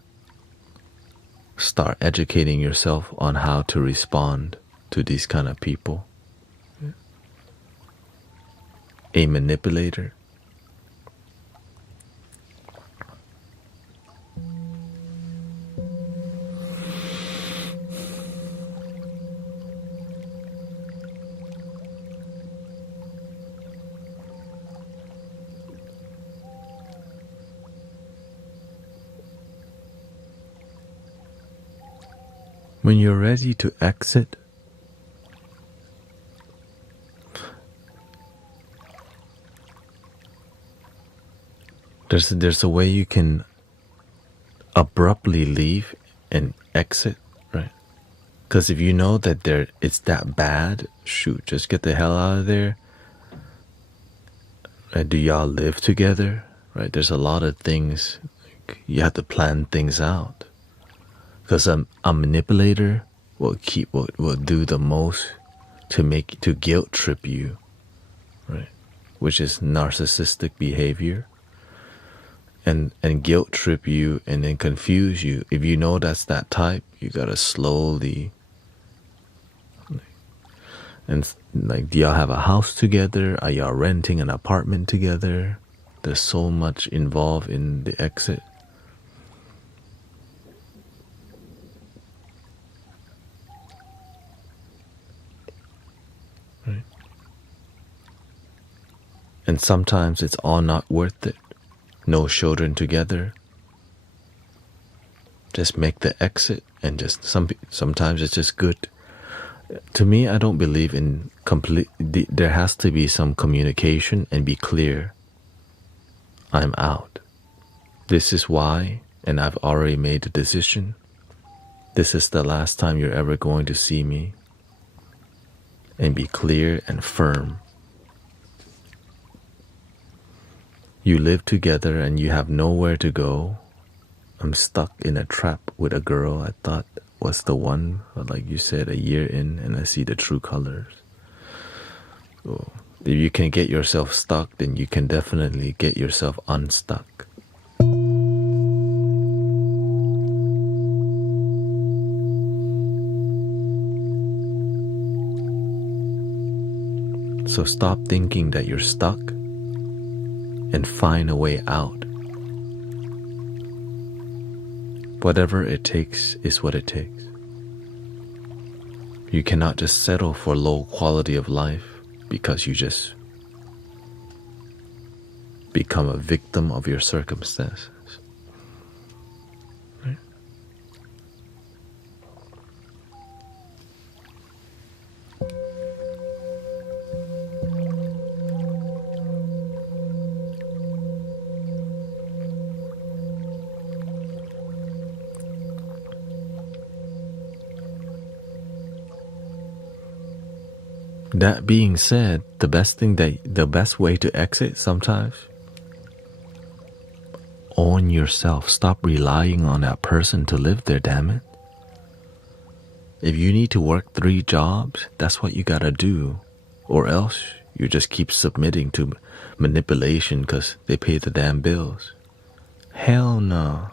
start educating yourself on how to respond to these kind of people. A manipulator. When you're ready to exit, there's a way you can abruptly leave and exit, right? Because if you know that it's that bad, shoot, just get the hell out of there. Do y'all live together? Right? There's a lot of things, like, you have to plan things out. Because a manipulator will do the most to guilt trip you, right? Which is narcissistic behavior. And guilt trip you and then confuse you. If you know that's that type, you gotta slowly. And like, do y'all have a house together? Are y'all renting an apartment together? There's so much involved in the exit. Right? And sometimes it's all not worth it. No children together. Just make the exit, and just sometimes it's just good. To me, I don't believe in complete. There has to be some communication and be clear. I'm out. This is why, and I've already made the decision. This is the last time you're ever going to see me. And be clear and firm. You live together and you have nowhere to go. I'm stuck in a trap with a girl I thought was the one, but like you said, a year in, and I see the true colors. So if you can get yourself stuck, then you can definitely get yourself unstuck. So stop thinking that you're stuck and find a way out. Whatever it takes is what it takes. You cannot just settle for low quality of life because you just become a victim of your circumstances. Right? That being said, the best way to exit sometimes, own yourself. Stop relying on that person to live there, damn it. If you need to work 3 jobs, that's what you gotta do. Or else you just keep submitting to manipulation because they pay the damn bills. Hell no.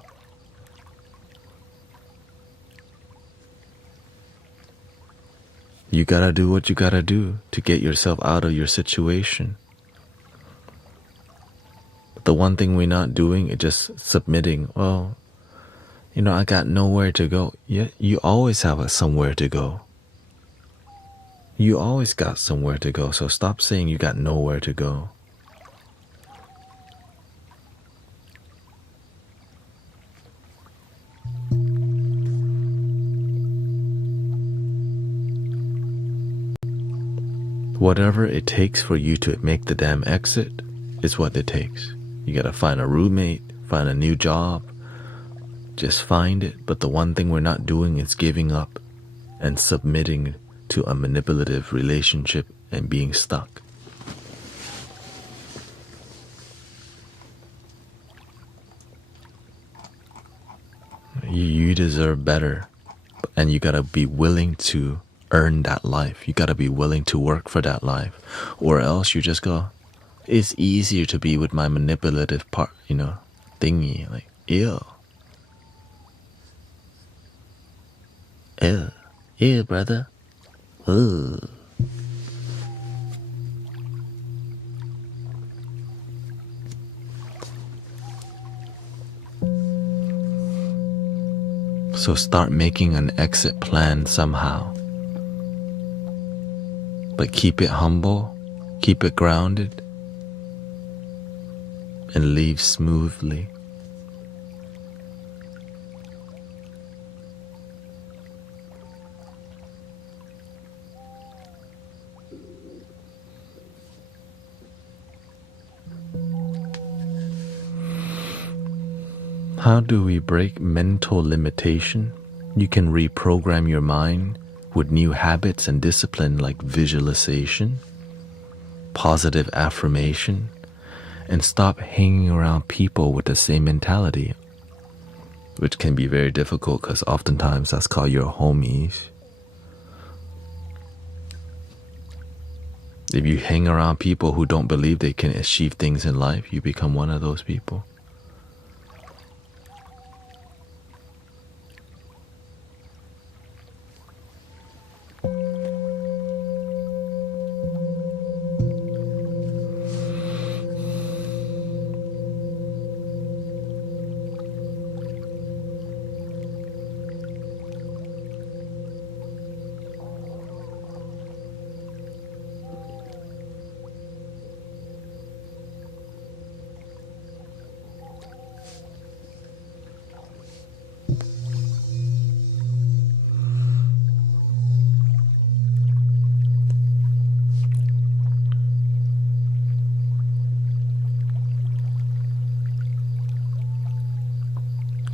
You gotta do what you gotta do to get yourself out of your situation. But the one thing we're not doing is just submitting. Well, I got nowhere to go. Yeah, you always have somewhere to go. You always got somewhere to go, so stop saying you got nowhere to go. Whatever it takes for you to make the damn exit is what it takes. You gotta find a roommate, find a new job, just find it. But the one thing we're not doing is giving up and submitting to a manipulative relationship and being stuck. You deserve better, and you gotta be willing to earn that life. You gotta be willing to work for that life, or else you just go, it's easier to be with my manipulative part, thingy. Like, ew, brother. Ugh. So start making an exit plan somehow. But keep it humble, keep it grounded, and leave smoothly. How do we break mental limitation? You can reprogram your mind with new habits and discipline like visualization, positive affirmation, and stop hanging around people with the same mentality, which can be very difficult because oftentimes that's called your homies. If you hang around people who don't believe they can achieve things in life, you become one of those people.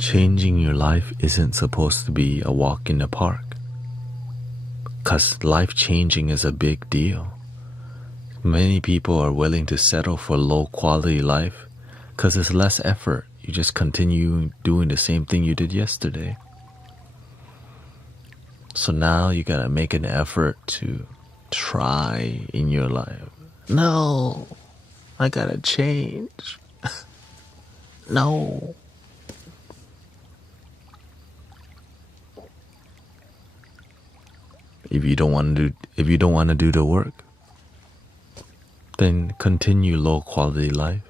Changing your life isn't supposed to be a walk in the park, because life changing is a big deal. Many people are willing to settle for low quality life because it's less effort. You just continue doing the same thing you did yesterday. So now you gotta make an effort to try in your life. No, I gotta change. No. If you don't want to do the work, then continue low quality life.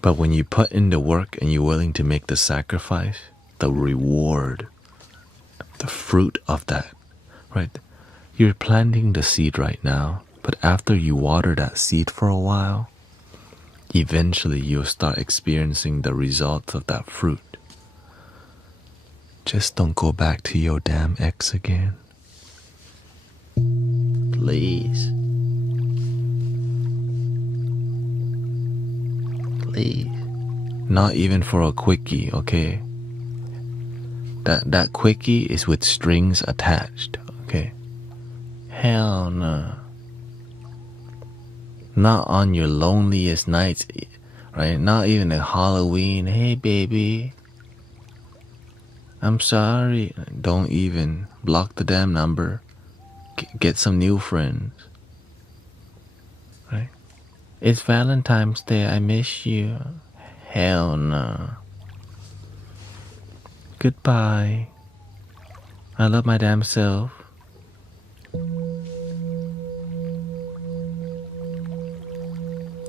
But when you put in the work and you're willing to make the sacrifice, the reward, the fruit of that, right? You're planting the seed right now, but after you water that seed for a while, eventually you'll start experiencing the results of that fruit. Just don't go back to your damn ex again. Please. Please. Not even for a quickie, okay? That quickie is with strings attached, okay? Hell no. Not on your loneliest nights, right? Not even at Halloween. Hey, baby. I'm sorry. Don't even block the damn number. Get some new friends. Right? It's Valentine's Day. I miss you. Hell no. Goodbye. I love my damn self.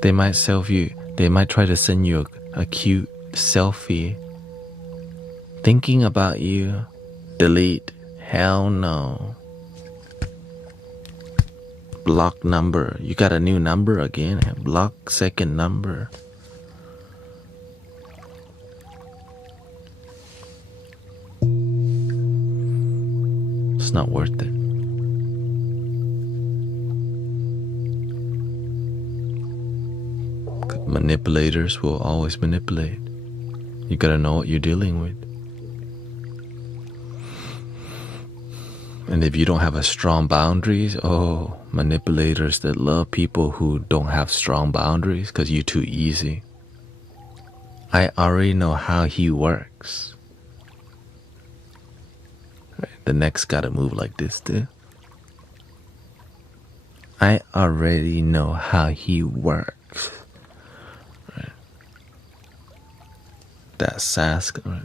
They might try to send you a cute selfie. Thinking about you. Delete. Hell no. Block number. You got a new number again. Block second number. It's not worth it. Manipulators will always manipulate. You gotta know what you're dealing with. And if you don't have a strong boundaries, manipulators that love people who don't have strong boundaries because you're too easy. I already know how he works. Right, the next gotta move like this, dude. I already know how he works. Right. That Sask. Right.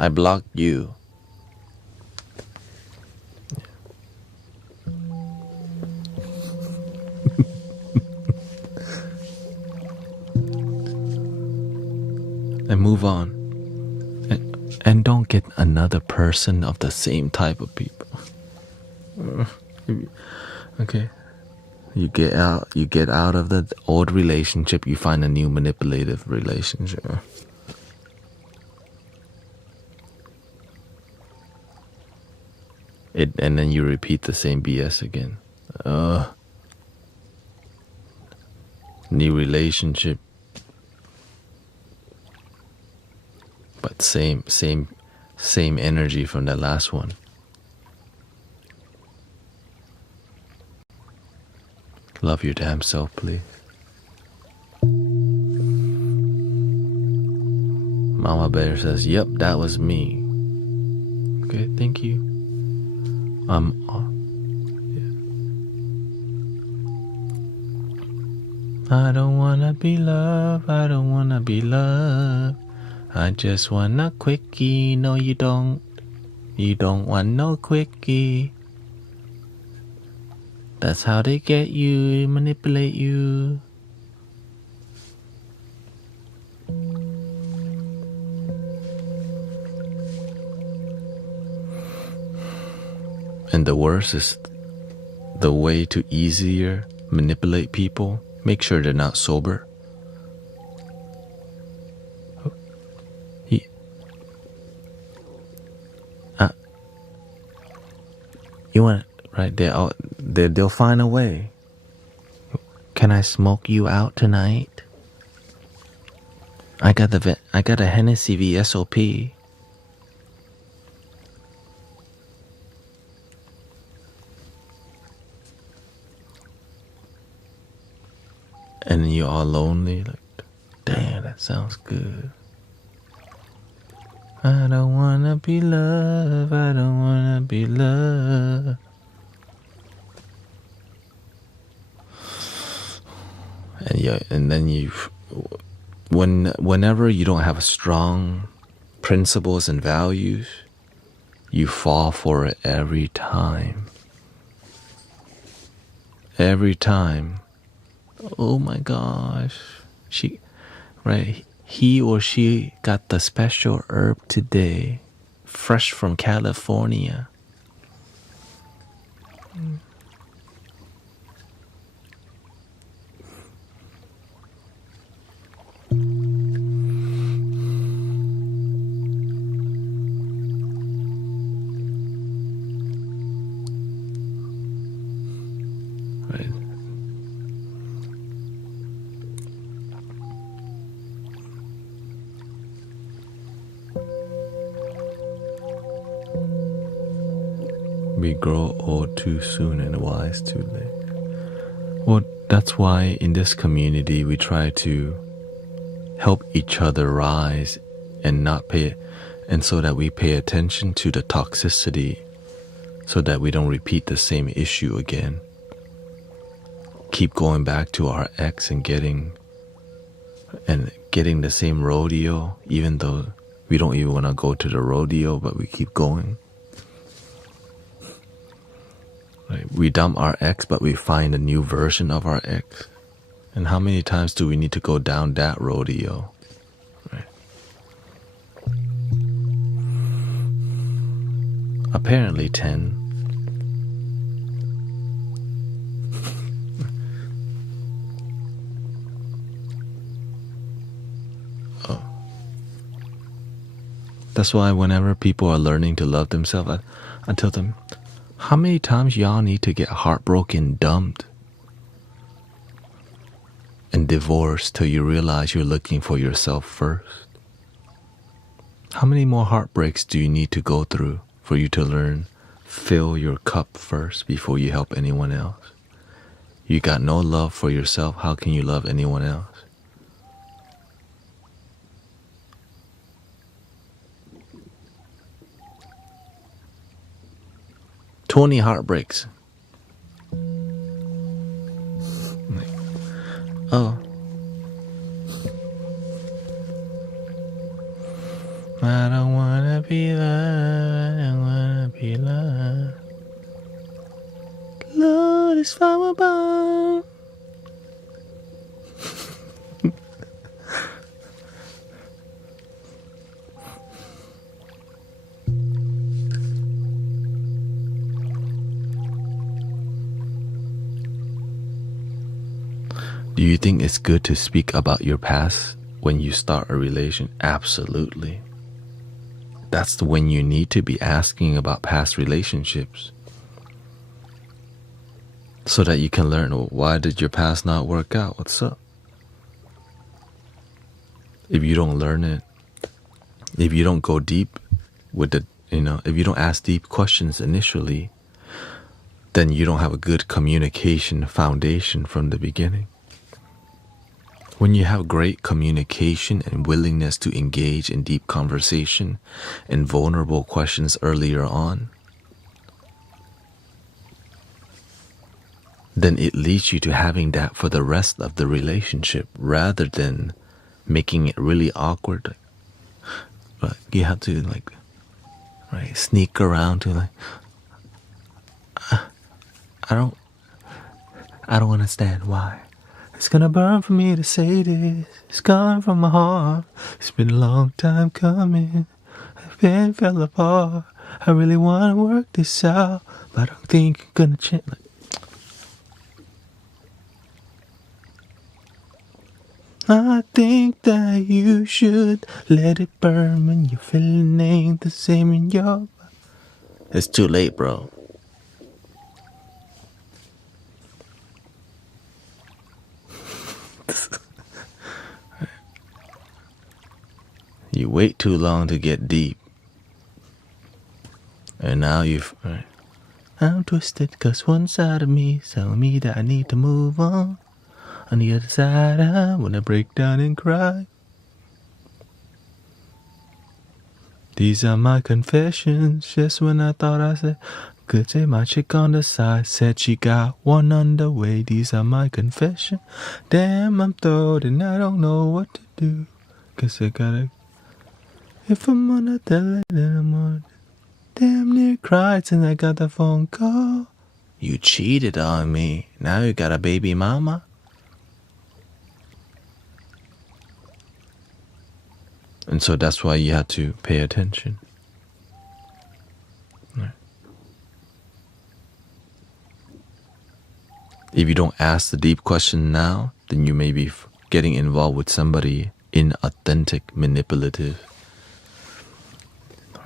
I blocked you. And move on. And don't get another person of the same type of people. Okay. You get out of the old relationship, you find a new manipulative relationship. And then you repeat the same BS again. new relationship, but same energy from the last one. Love your damn self, please. Mama Bear says, yep, that was me. Okay, thank you. I don't wanna be loved, I don't wanna be loved. I just want a quickie. No, you don't. You don't want no quickie. That's how they get you, manipulate you. And the worst is the way to easier manipulate people. Make sure they're not sober. You want right there? They'll find a way. Can I smoke you out tonight? I got a Hennessy VSOP. And you're all lonely, like, damn, that sounds good. I don't wanna be loved, I don't wanna be loved. And then whenever you don't have strong principles and values, you fall for it every time. Every time. Oh my gosh. He or she got the special herb today, fresh from California. Right. We grow old too soon and wise too late. Well, that's why in this community we try to help each other rise and so that we pay attention to the toxicity so that we don't repeat the same issue again. Keep going back to our ex and getting the same rodeo, even though we don't even want to go to the rodeo, but we keep going. Right? We dump our ex, but we find a new version of our ex. And how many times do we need to go down that rodeo? Right? Apparently 10. Oh. That's why whenever people are learning to love themselves, I tell them, how many times y'all need to get heartbroken, dumped, and divorced till you realize you're looking for yourself first? How many more heartbreaks do you need to go through for you to learn, fill your cup first before you help anyone else? You got no love for yourself, how can you love anyone else? "20 heartbreaks." Oh. I don't wanna be loved, I don't wanna be loved. Lord is from above. Do you think it's good to speak about your past when you start a relation? Absolutely. That's when you need to be asking about past relationships, so that you can learn, well, why did your past not work out? What's up? if you don't learn it, if you don't go deep with the, if you don't ask deep questions initially, then you don't have a good communication foundation from the beginning. When you have great communication and willingness to engage in deep conversation and vulnerable questions earlier on, then it leads you to having that for the rest of the relationship rather than making it really awkward. But you have to sneak around to I don't understand why. It's gonna burn for me to say this. It's coming from my heart. It's been a long time coming. I've been fell apart. I really wanna work this out, but I don't think you're gonna change. I think that you should let it burn when your feeling ain't the same in your. It's too late, bro. You wait too long to get deep. And now I'm twisted cause one side of me is telling me that I need to move on. On the other side I wanna break down and cry. These are my confessions. Just when I thought I said could say my chick on the side said she got one underway. These are my confessions. Damn, I'm throwed and I don't know what to do. Cause I gotta. If I'm gonna tell it, then I'm gonna damn near cried since I got the phone call. You cheated on me. Now you got a baby mama. And so that's why you have to pay attention. Right. If you don't ask the deep question now, then you may be getting involved with somebody inauthentic, manipulative.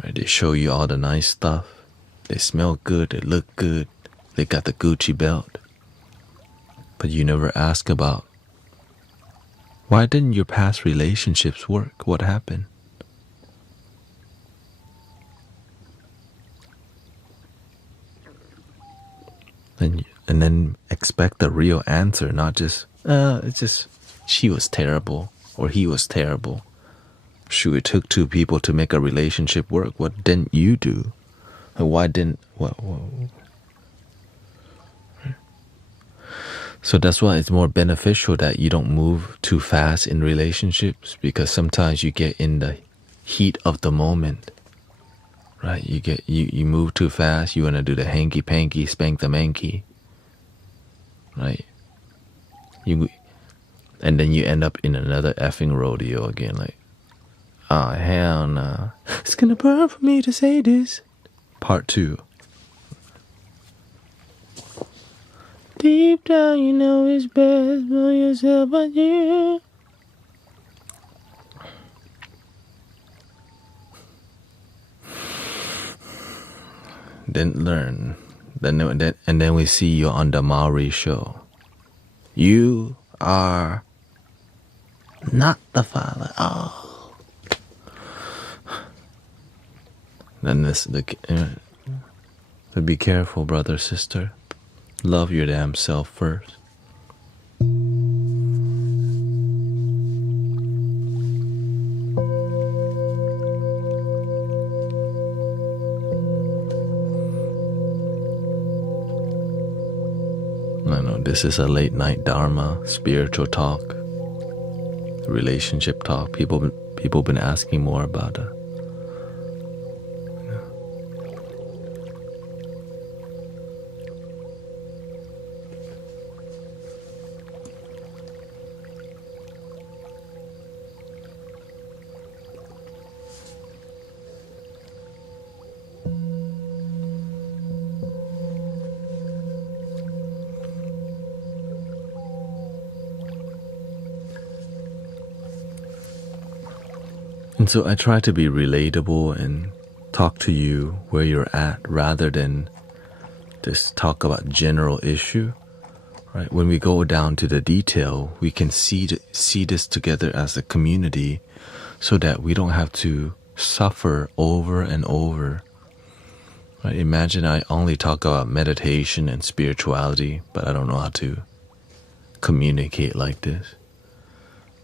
Right, they show you all the nice stuff. They smell good, they look good, they got the Gucci belt. But you never ask about why didn't your past relationships work? What happened? And then expect the real answer, not just, it's just, she was terrible or he was terrible. Sure, it took two people to make a relationship work. What didn't you do? Why didn't, what? So that's why it's more beneficial that you don't move too fast in relationships, because sometimes you get in the heat of the moment, right? You move too fast. You want to do the hanky panky, spank the manky, right? And then you end up in another effing rodeo again, like, oh hell no, it's gonna burn for me to say this. Part 2. Deep down, you know it's best for yourself, but you. Didn't learn. And then we see you on the Maori show. You are not the father. Oh. Then so be careful, brother, sister. Love your damn self first. I know this is a late night dharma, spiritual talk, relationship talk. People been asking more about it. And so I try to be relatable and talk to you where you're at rather than just talk about general issue. Right? When we go down to the detail, we can see this together as a community so that we don't have to suffer over and over. Right? Imagine I only talk about meditation and spirituality, but I don't know how to communicate like this.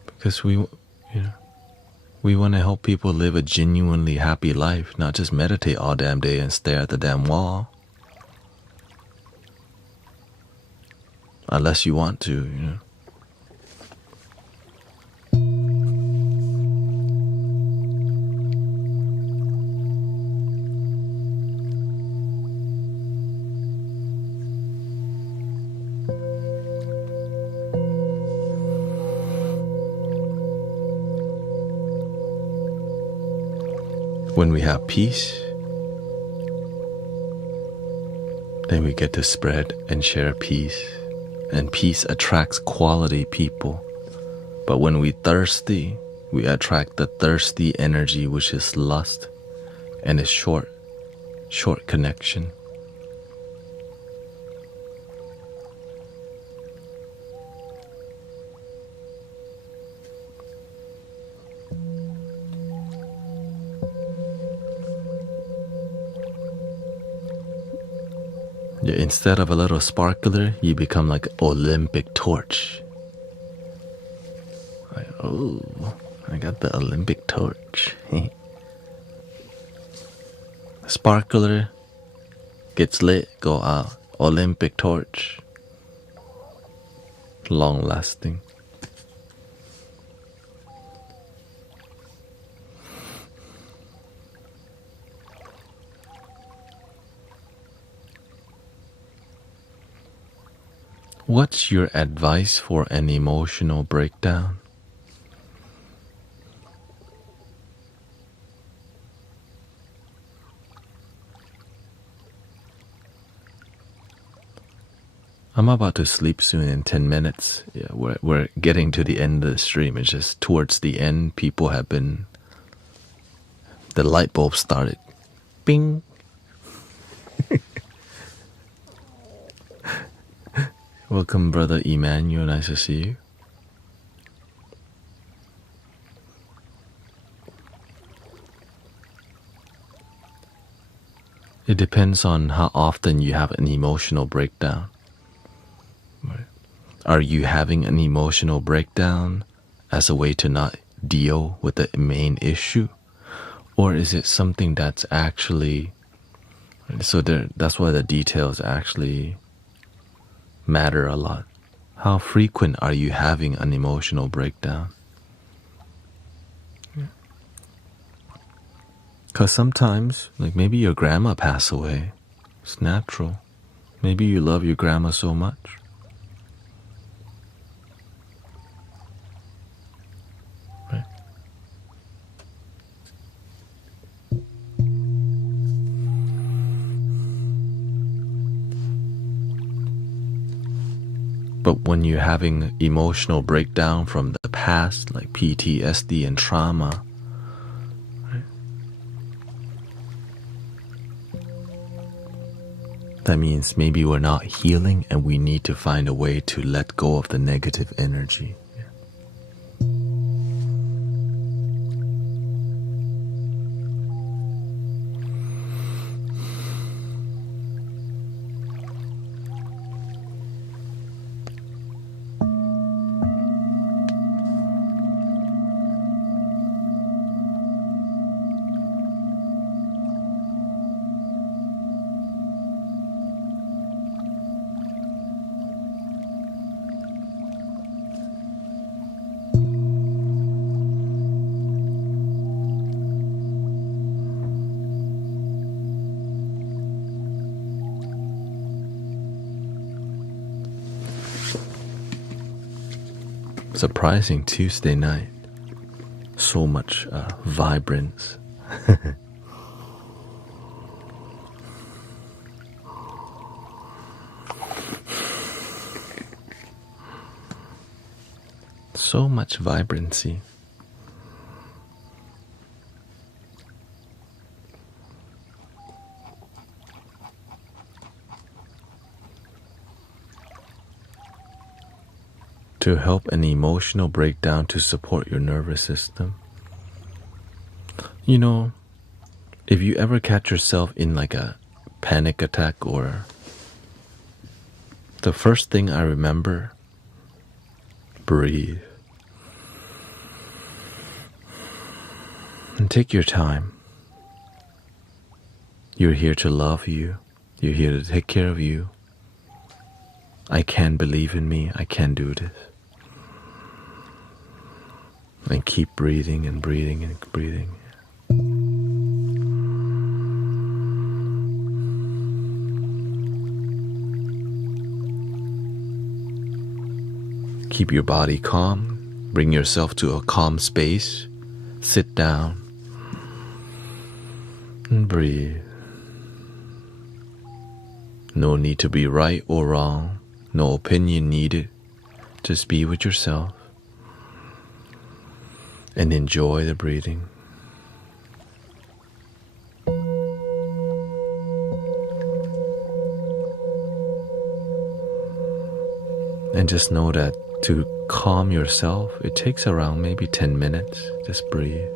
Because we want to help people live a genuinely happy life, not just meditate all damn day and stare at the damn wall. Unless you want to. When we have peace, then we get to spread and share peace. And peace attracts quality people. But when we're thirsty, we attract the thirsty energy, which is lust and a short connection. Yeah, instead of a little sparkler, you become like an Olympic torch. Like, oh, I got the Olympic torch. Sparkler gets lit, go out. Olympic torch. Long lasting. What's your advice for an emotional breakdown? I'm about to sleep soon in 10 minutes. Yeah, we're getting to the end of the stream. It's just towards the end, people have been... The light bulb started. Bing! Welcome, Brother Emmanuel. Nice to see you. It depends on how often you have an emotional breakdown. Are you having an emotional breakdown as a way to not deal with the main issue? Or is it something that's actually... So that's why the details actually matter a lot. How frequent are you having an emotional breakdown? Because sometimes, like maybe your grandma passed away. It's natural. Maybe you love your grandma so much. Right? But when you're having emotional breakdown from the past, like PTSD and trauma, that means maybe we're not healing and we need to find a way to let go of the negative energy. Surprising Tuesday night. So much vibrance. So much vibrancy. to help an emotional breakdown to support your nervous system. You know, if you ever catch yourself in like a panic attack, or the first thing I remember, breathe. And take your time. You're here to love you. You're here to take care of you. I can believe in me. I can do this. And keep breathing and breathing and breathing. Keep your body calm. Bring yourself to a calm space. Sit down and breathe. No need to be right or wrong. No opinion needed. Just be with yourself and enjoy the breathing. And just know that to calm yourself, it takes around maybe 10 minutes. Just breathe.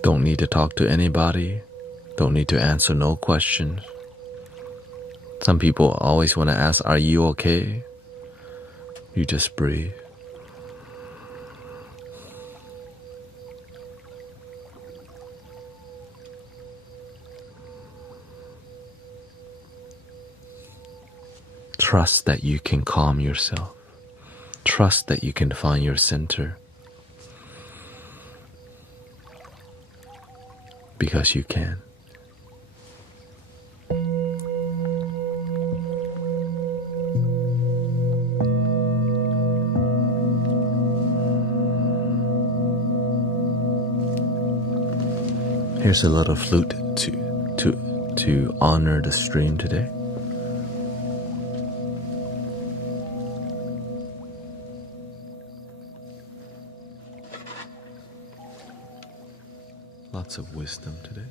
Don't need to talk to anybody. Don't need to answer no questions. Some people always want to ask, are you okay? You just breathe. Trust that you can calm yourself. Trust that you can find your center. Because you can. Here's a little flute to honor the stream today. Lots of wisdom today.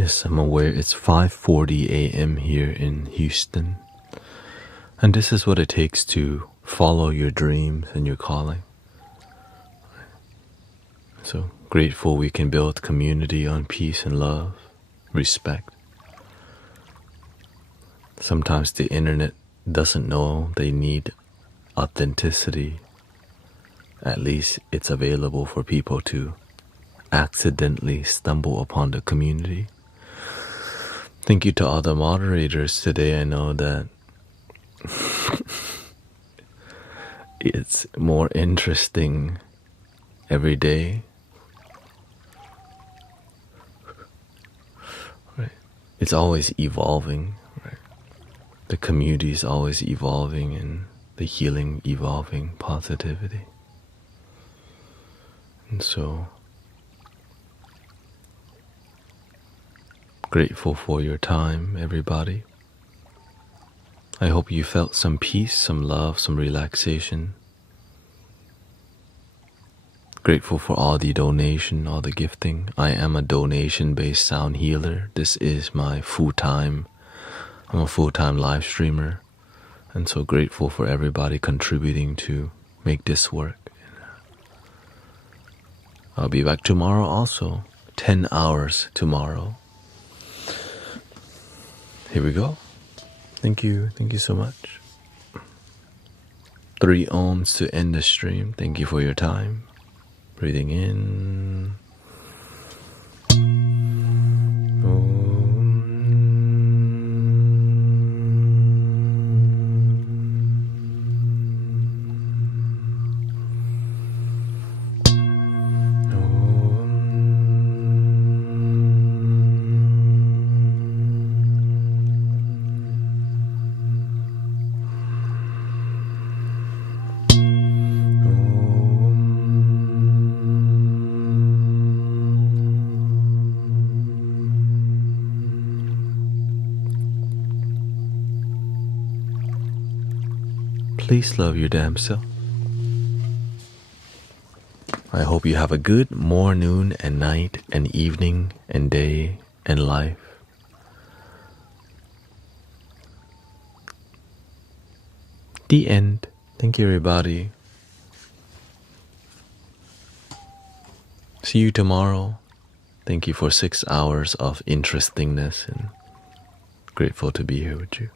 Yes, I'm aware it's 5:40 a.m. here in Houston. And this is what it takes to follow your dreams and your calling. So grateful we can build community on peace and love, respect. Sometimes the internet doesn't know they need authenticity. At least it's available for people to accidentally stumble upon the community. Thank you to all the moderators today. I know that it's more interesting every day. Right. It's always evolving, right? The community is always evolving and the healing evolving, positivity. And so grateful for your time, everybody. I hope you felt some peace, some love, some relaxation. Grateful for all the donation, all the gifting. I am a donation-based sound healer. This is my full-time. I'm a full-time live streamer. And so grateful for everybody contributing to make this work. I'll be back tomorrow also. 10 hours tomorrow. Here we go. Thank you. Thank you so much. 3 ohms to end the stream. Thank you for your time. Breathing in. Please love your damn self. I hope you have a good morning and night and evening and day and life. The end. Thank you, everybody. See you tomorrow. Thank you for 6 hours of interestingness and grateful to be here with you.